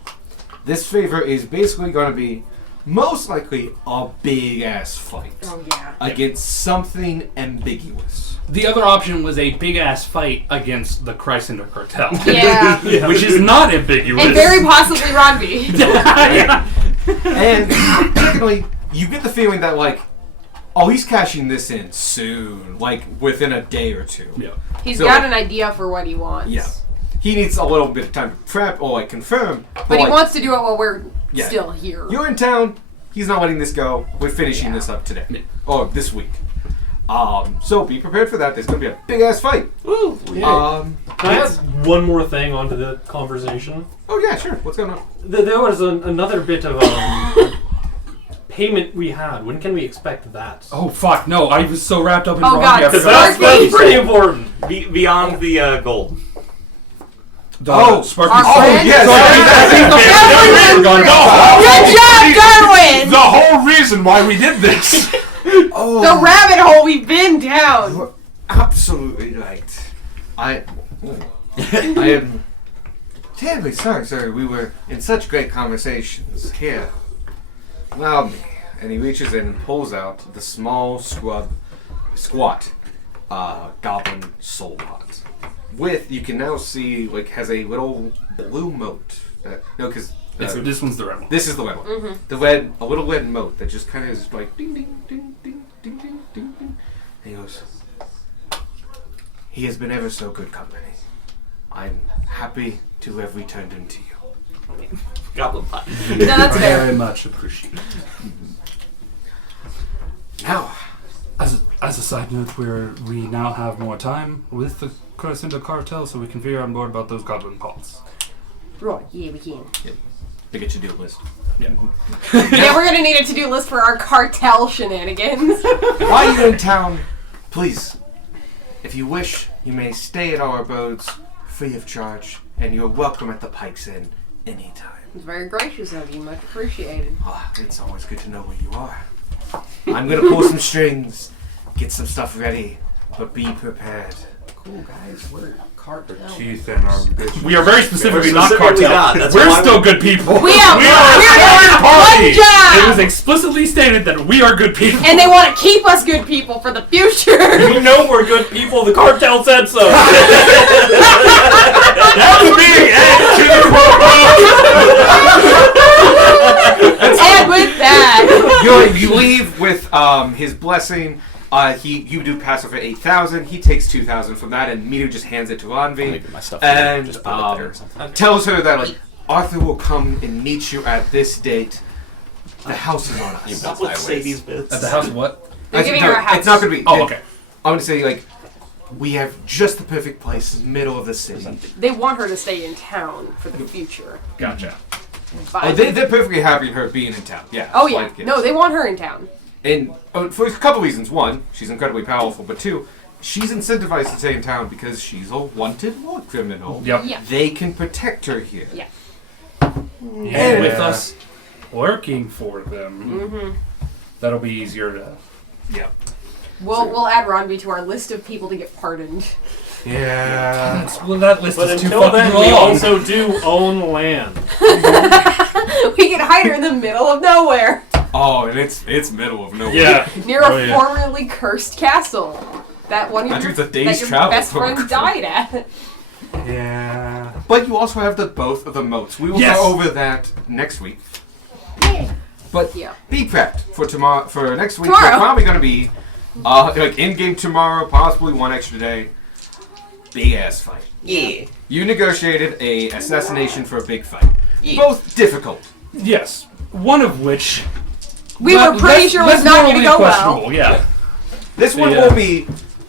This favor is basically going to be most likely a big ass fight Oh yeah. against something ambiguous. The other option was a big ass fight against the Chrysler cartel. Yeah. Which is not ambiguous. And very possibly Rodby. And secondly, you get the feeling that he's cashing this in soon, like within a day or two. Yeah. He's So- got an idea for what he wants. Yeah. He needs a little bit of time to prep or confirm. But he wants to do it while we're Yeah. still here. You're in town. He's not letting this go. We're finishing this up today. Or this week. So be prepared for that. There's going to be a big ass fight. Ooh, Can Can I add one more thing onto the conversation? Oh yeah, sure. What's going on? There was another bit of payment we had. When can we expect that? Oh fuck, no, I was so wrapped up in Oh, Rocky, God, I the forgot. That's pretty important. Beyond the gold. The Sparky Our friend? yes. Good job, Darwin! The whole reason why we did this. Oh, The rabbit hole we've been down. you're absolutely right. I am terribly sorry, sir. We were in such great conversations. Here, allow me. And he reaches in and pulls out the small squat goblin soul pot. With, you can now see, has a little blue moat. Because This one's the red one. this is the red one. Mm-hmm. A little red moat that just kind of is like ding, ding, ding, ding, ding, ding, ding, ding. And he goes, he has been ever so good company. I'm happy to have returned him to you. Goblin pot. No, that's fair. Very much appreciated. Now, As a side note, we now have more time with the Chrysler cartel, so we can figure on board about those goblin pots. Right, yeah, we can. to get your deal list. Yeah, we're gonna need a to-do list for our cartel shenanigans. While you're in town, please, if you wish, you may stay at our abodes free of charge, and you're welcome at the Pikes Inn anytime. It's very gracious of you, much appreciated. Ah, it's always good to know where you are. I'm gonna pull some strings, get some stuff ready, but be prepared. Cool guys, we're cartel. Keith and our bitch. We are very specifically We're not specifically cartel. not, that's We're why still good people. We are third one It job! was explicitly stated that we are good people. And they want to keep us good people for the future. We know we're good people. The cartel said so. And with that, You leave with his blessing. You do pass over 8,000. He takes 2,000 from that, and Mitu just hands it to Anvi. My stuff And just put it there or something. tells her that Arthur will come and meet you at this date. The house is on us. Stop with Sadie's bits. At the house of what? they're giving her a house. It's not gonna be. Oh, okay. I'm gonna say we have just the perfect place, middle of the city. They want her to stay in town for the future. Gotcha. But Oh, they're perfectly happy in her being in town. Yeah. oh yeah, yes. no, they want her in town. And for a couple reasons. One, she's incredibly powerful, but two, she's incentivized to stay in town because she's a wanted war criminal. Yep. Yeah. They can protect her here. Yeah. And with us working for them, Mm-hmm. that'll be easier to. Yeah. We'll add Ronby to our list of people to get pardoned. Yeah. Well, that list But is too until fucking then, we long. also do own land. We can hide her in the middle of nowhere, Oh, and it's middle of nowhere. Yeah. near Oh, a yeah. formerly cursed castle. That one I your, think it's a day's that your travel best from- friend died at. Yeah. But you also have both of the moats. We will Yes. go over that next week. But Yeah. be prepped for tomorrow. For next week, Tomorrow. there's probably going to be like in-game tomorrow, possibly one extra day. Big ass fight. Yeah. You negotiated a assassination for a big fight. Yeah. Both difficult. Yes. One of which We were pretty sure was not going to go well. questionable. Yeah. This one Yeah. will be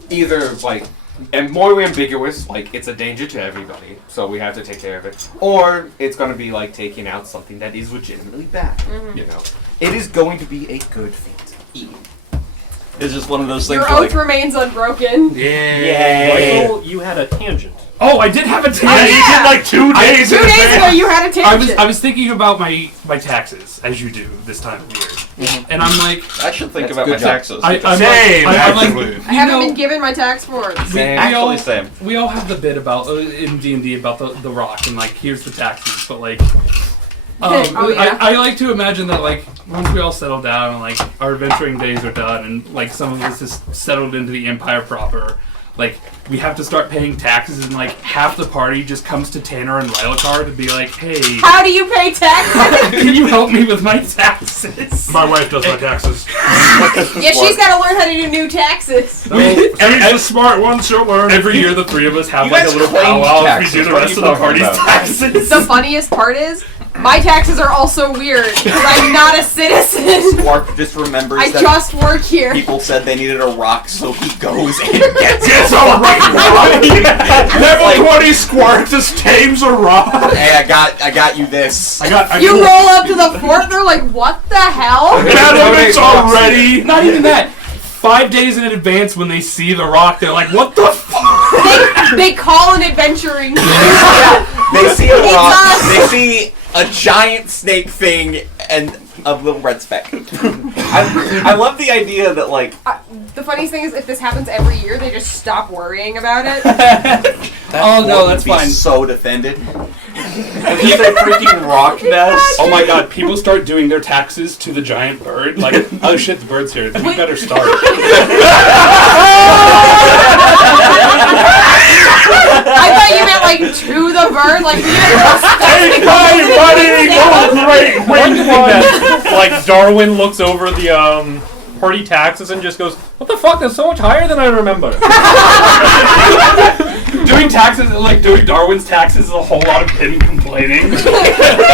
either like and more ambiguous, like it's a danger to everybody, so we have to take care of it, or it's going to be like taking out something that is legitimately bad. You know, it is going to be a good feat. It's just one of those things. Your where, oath remains unbroken. Yeah. Michael, you had a tangent. Oh, I did have a tangent. yeah. You did like 2 days 2 in days ago, advance. you had a tangent. I was thinking about my taxes, as you do this time of year, and I'm like, I should think That's about my good job. taxes. I'm Same, like, actually. you I haven't know, been given my tax forms. Same. all, Same. we all have the bit about in D&D about the rock and like here's the taxes, but like Oh, yeah. I like to imagine that like once we all settle down and like our adventuring days are done and like some of us is settled into the empire proper, like we have to start paying taxes and like half the party just comes to Tanner and Rylocar to be like, hey, How do you pay taxes? can you help me with my taxes? My wife does my taxes. Yeah, she's got to learn how to do new taxes. She's the smart one, she'll learn. Every year the three of us have You like a guys little claimed powwow and we taxes. do the What are rest you of the talking party's about? taxes. The funniest part is, my taxes are also weird because I'm not a citizen. Squark just remembers I that just work here. people said they needed a rock, so he goes and gets Gets a rock! Level 20 Squark just tames a rock! Hey, I got you this. You roll up to the fort, they're like, what the hell? Elements already! Not even that. 5 days in advance when they see the rock, they're like, what the fuck? They call an adventuring team. They see a It's rock. us. They see a giant snake thing and a little red speck. I love the idea that like The funniest thing is, if this happens every year, they just stop worrying about it. Oh, no, would that's be fine. so defended. It's just a freaking rock nest. Oh my god, people start doing their taxes to the giant bird. Like, oh shit, the bird's here. We better start. I thought you meant like to the bird, like you Hey, buddy, go great! One thing that, like, Darwin looks over the party taxes and just goes, "What the fuck? That's so much higher than I remember." Doing taxes, like doing Darwin's taxes, is a whole lot of him complaining.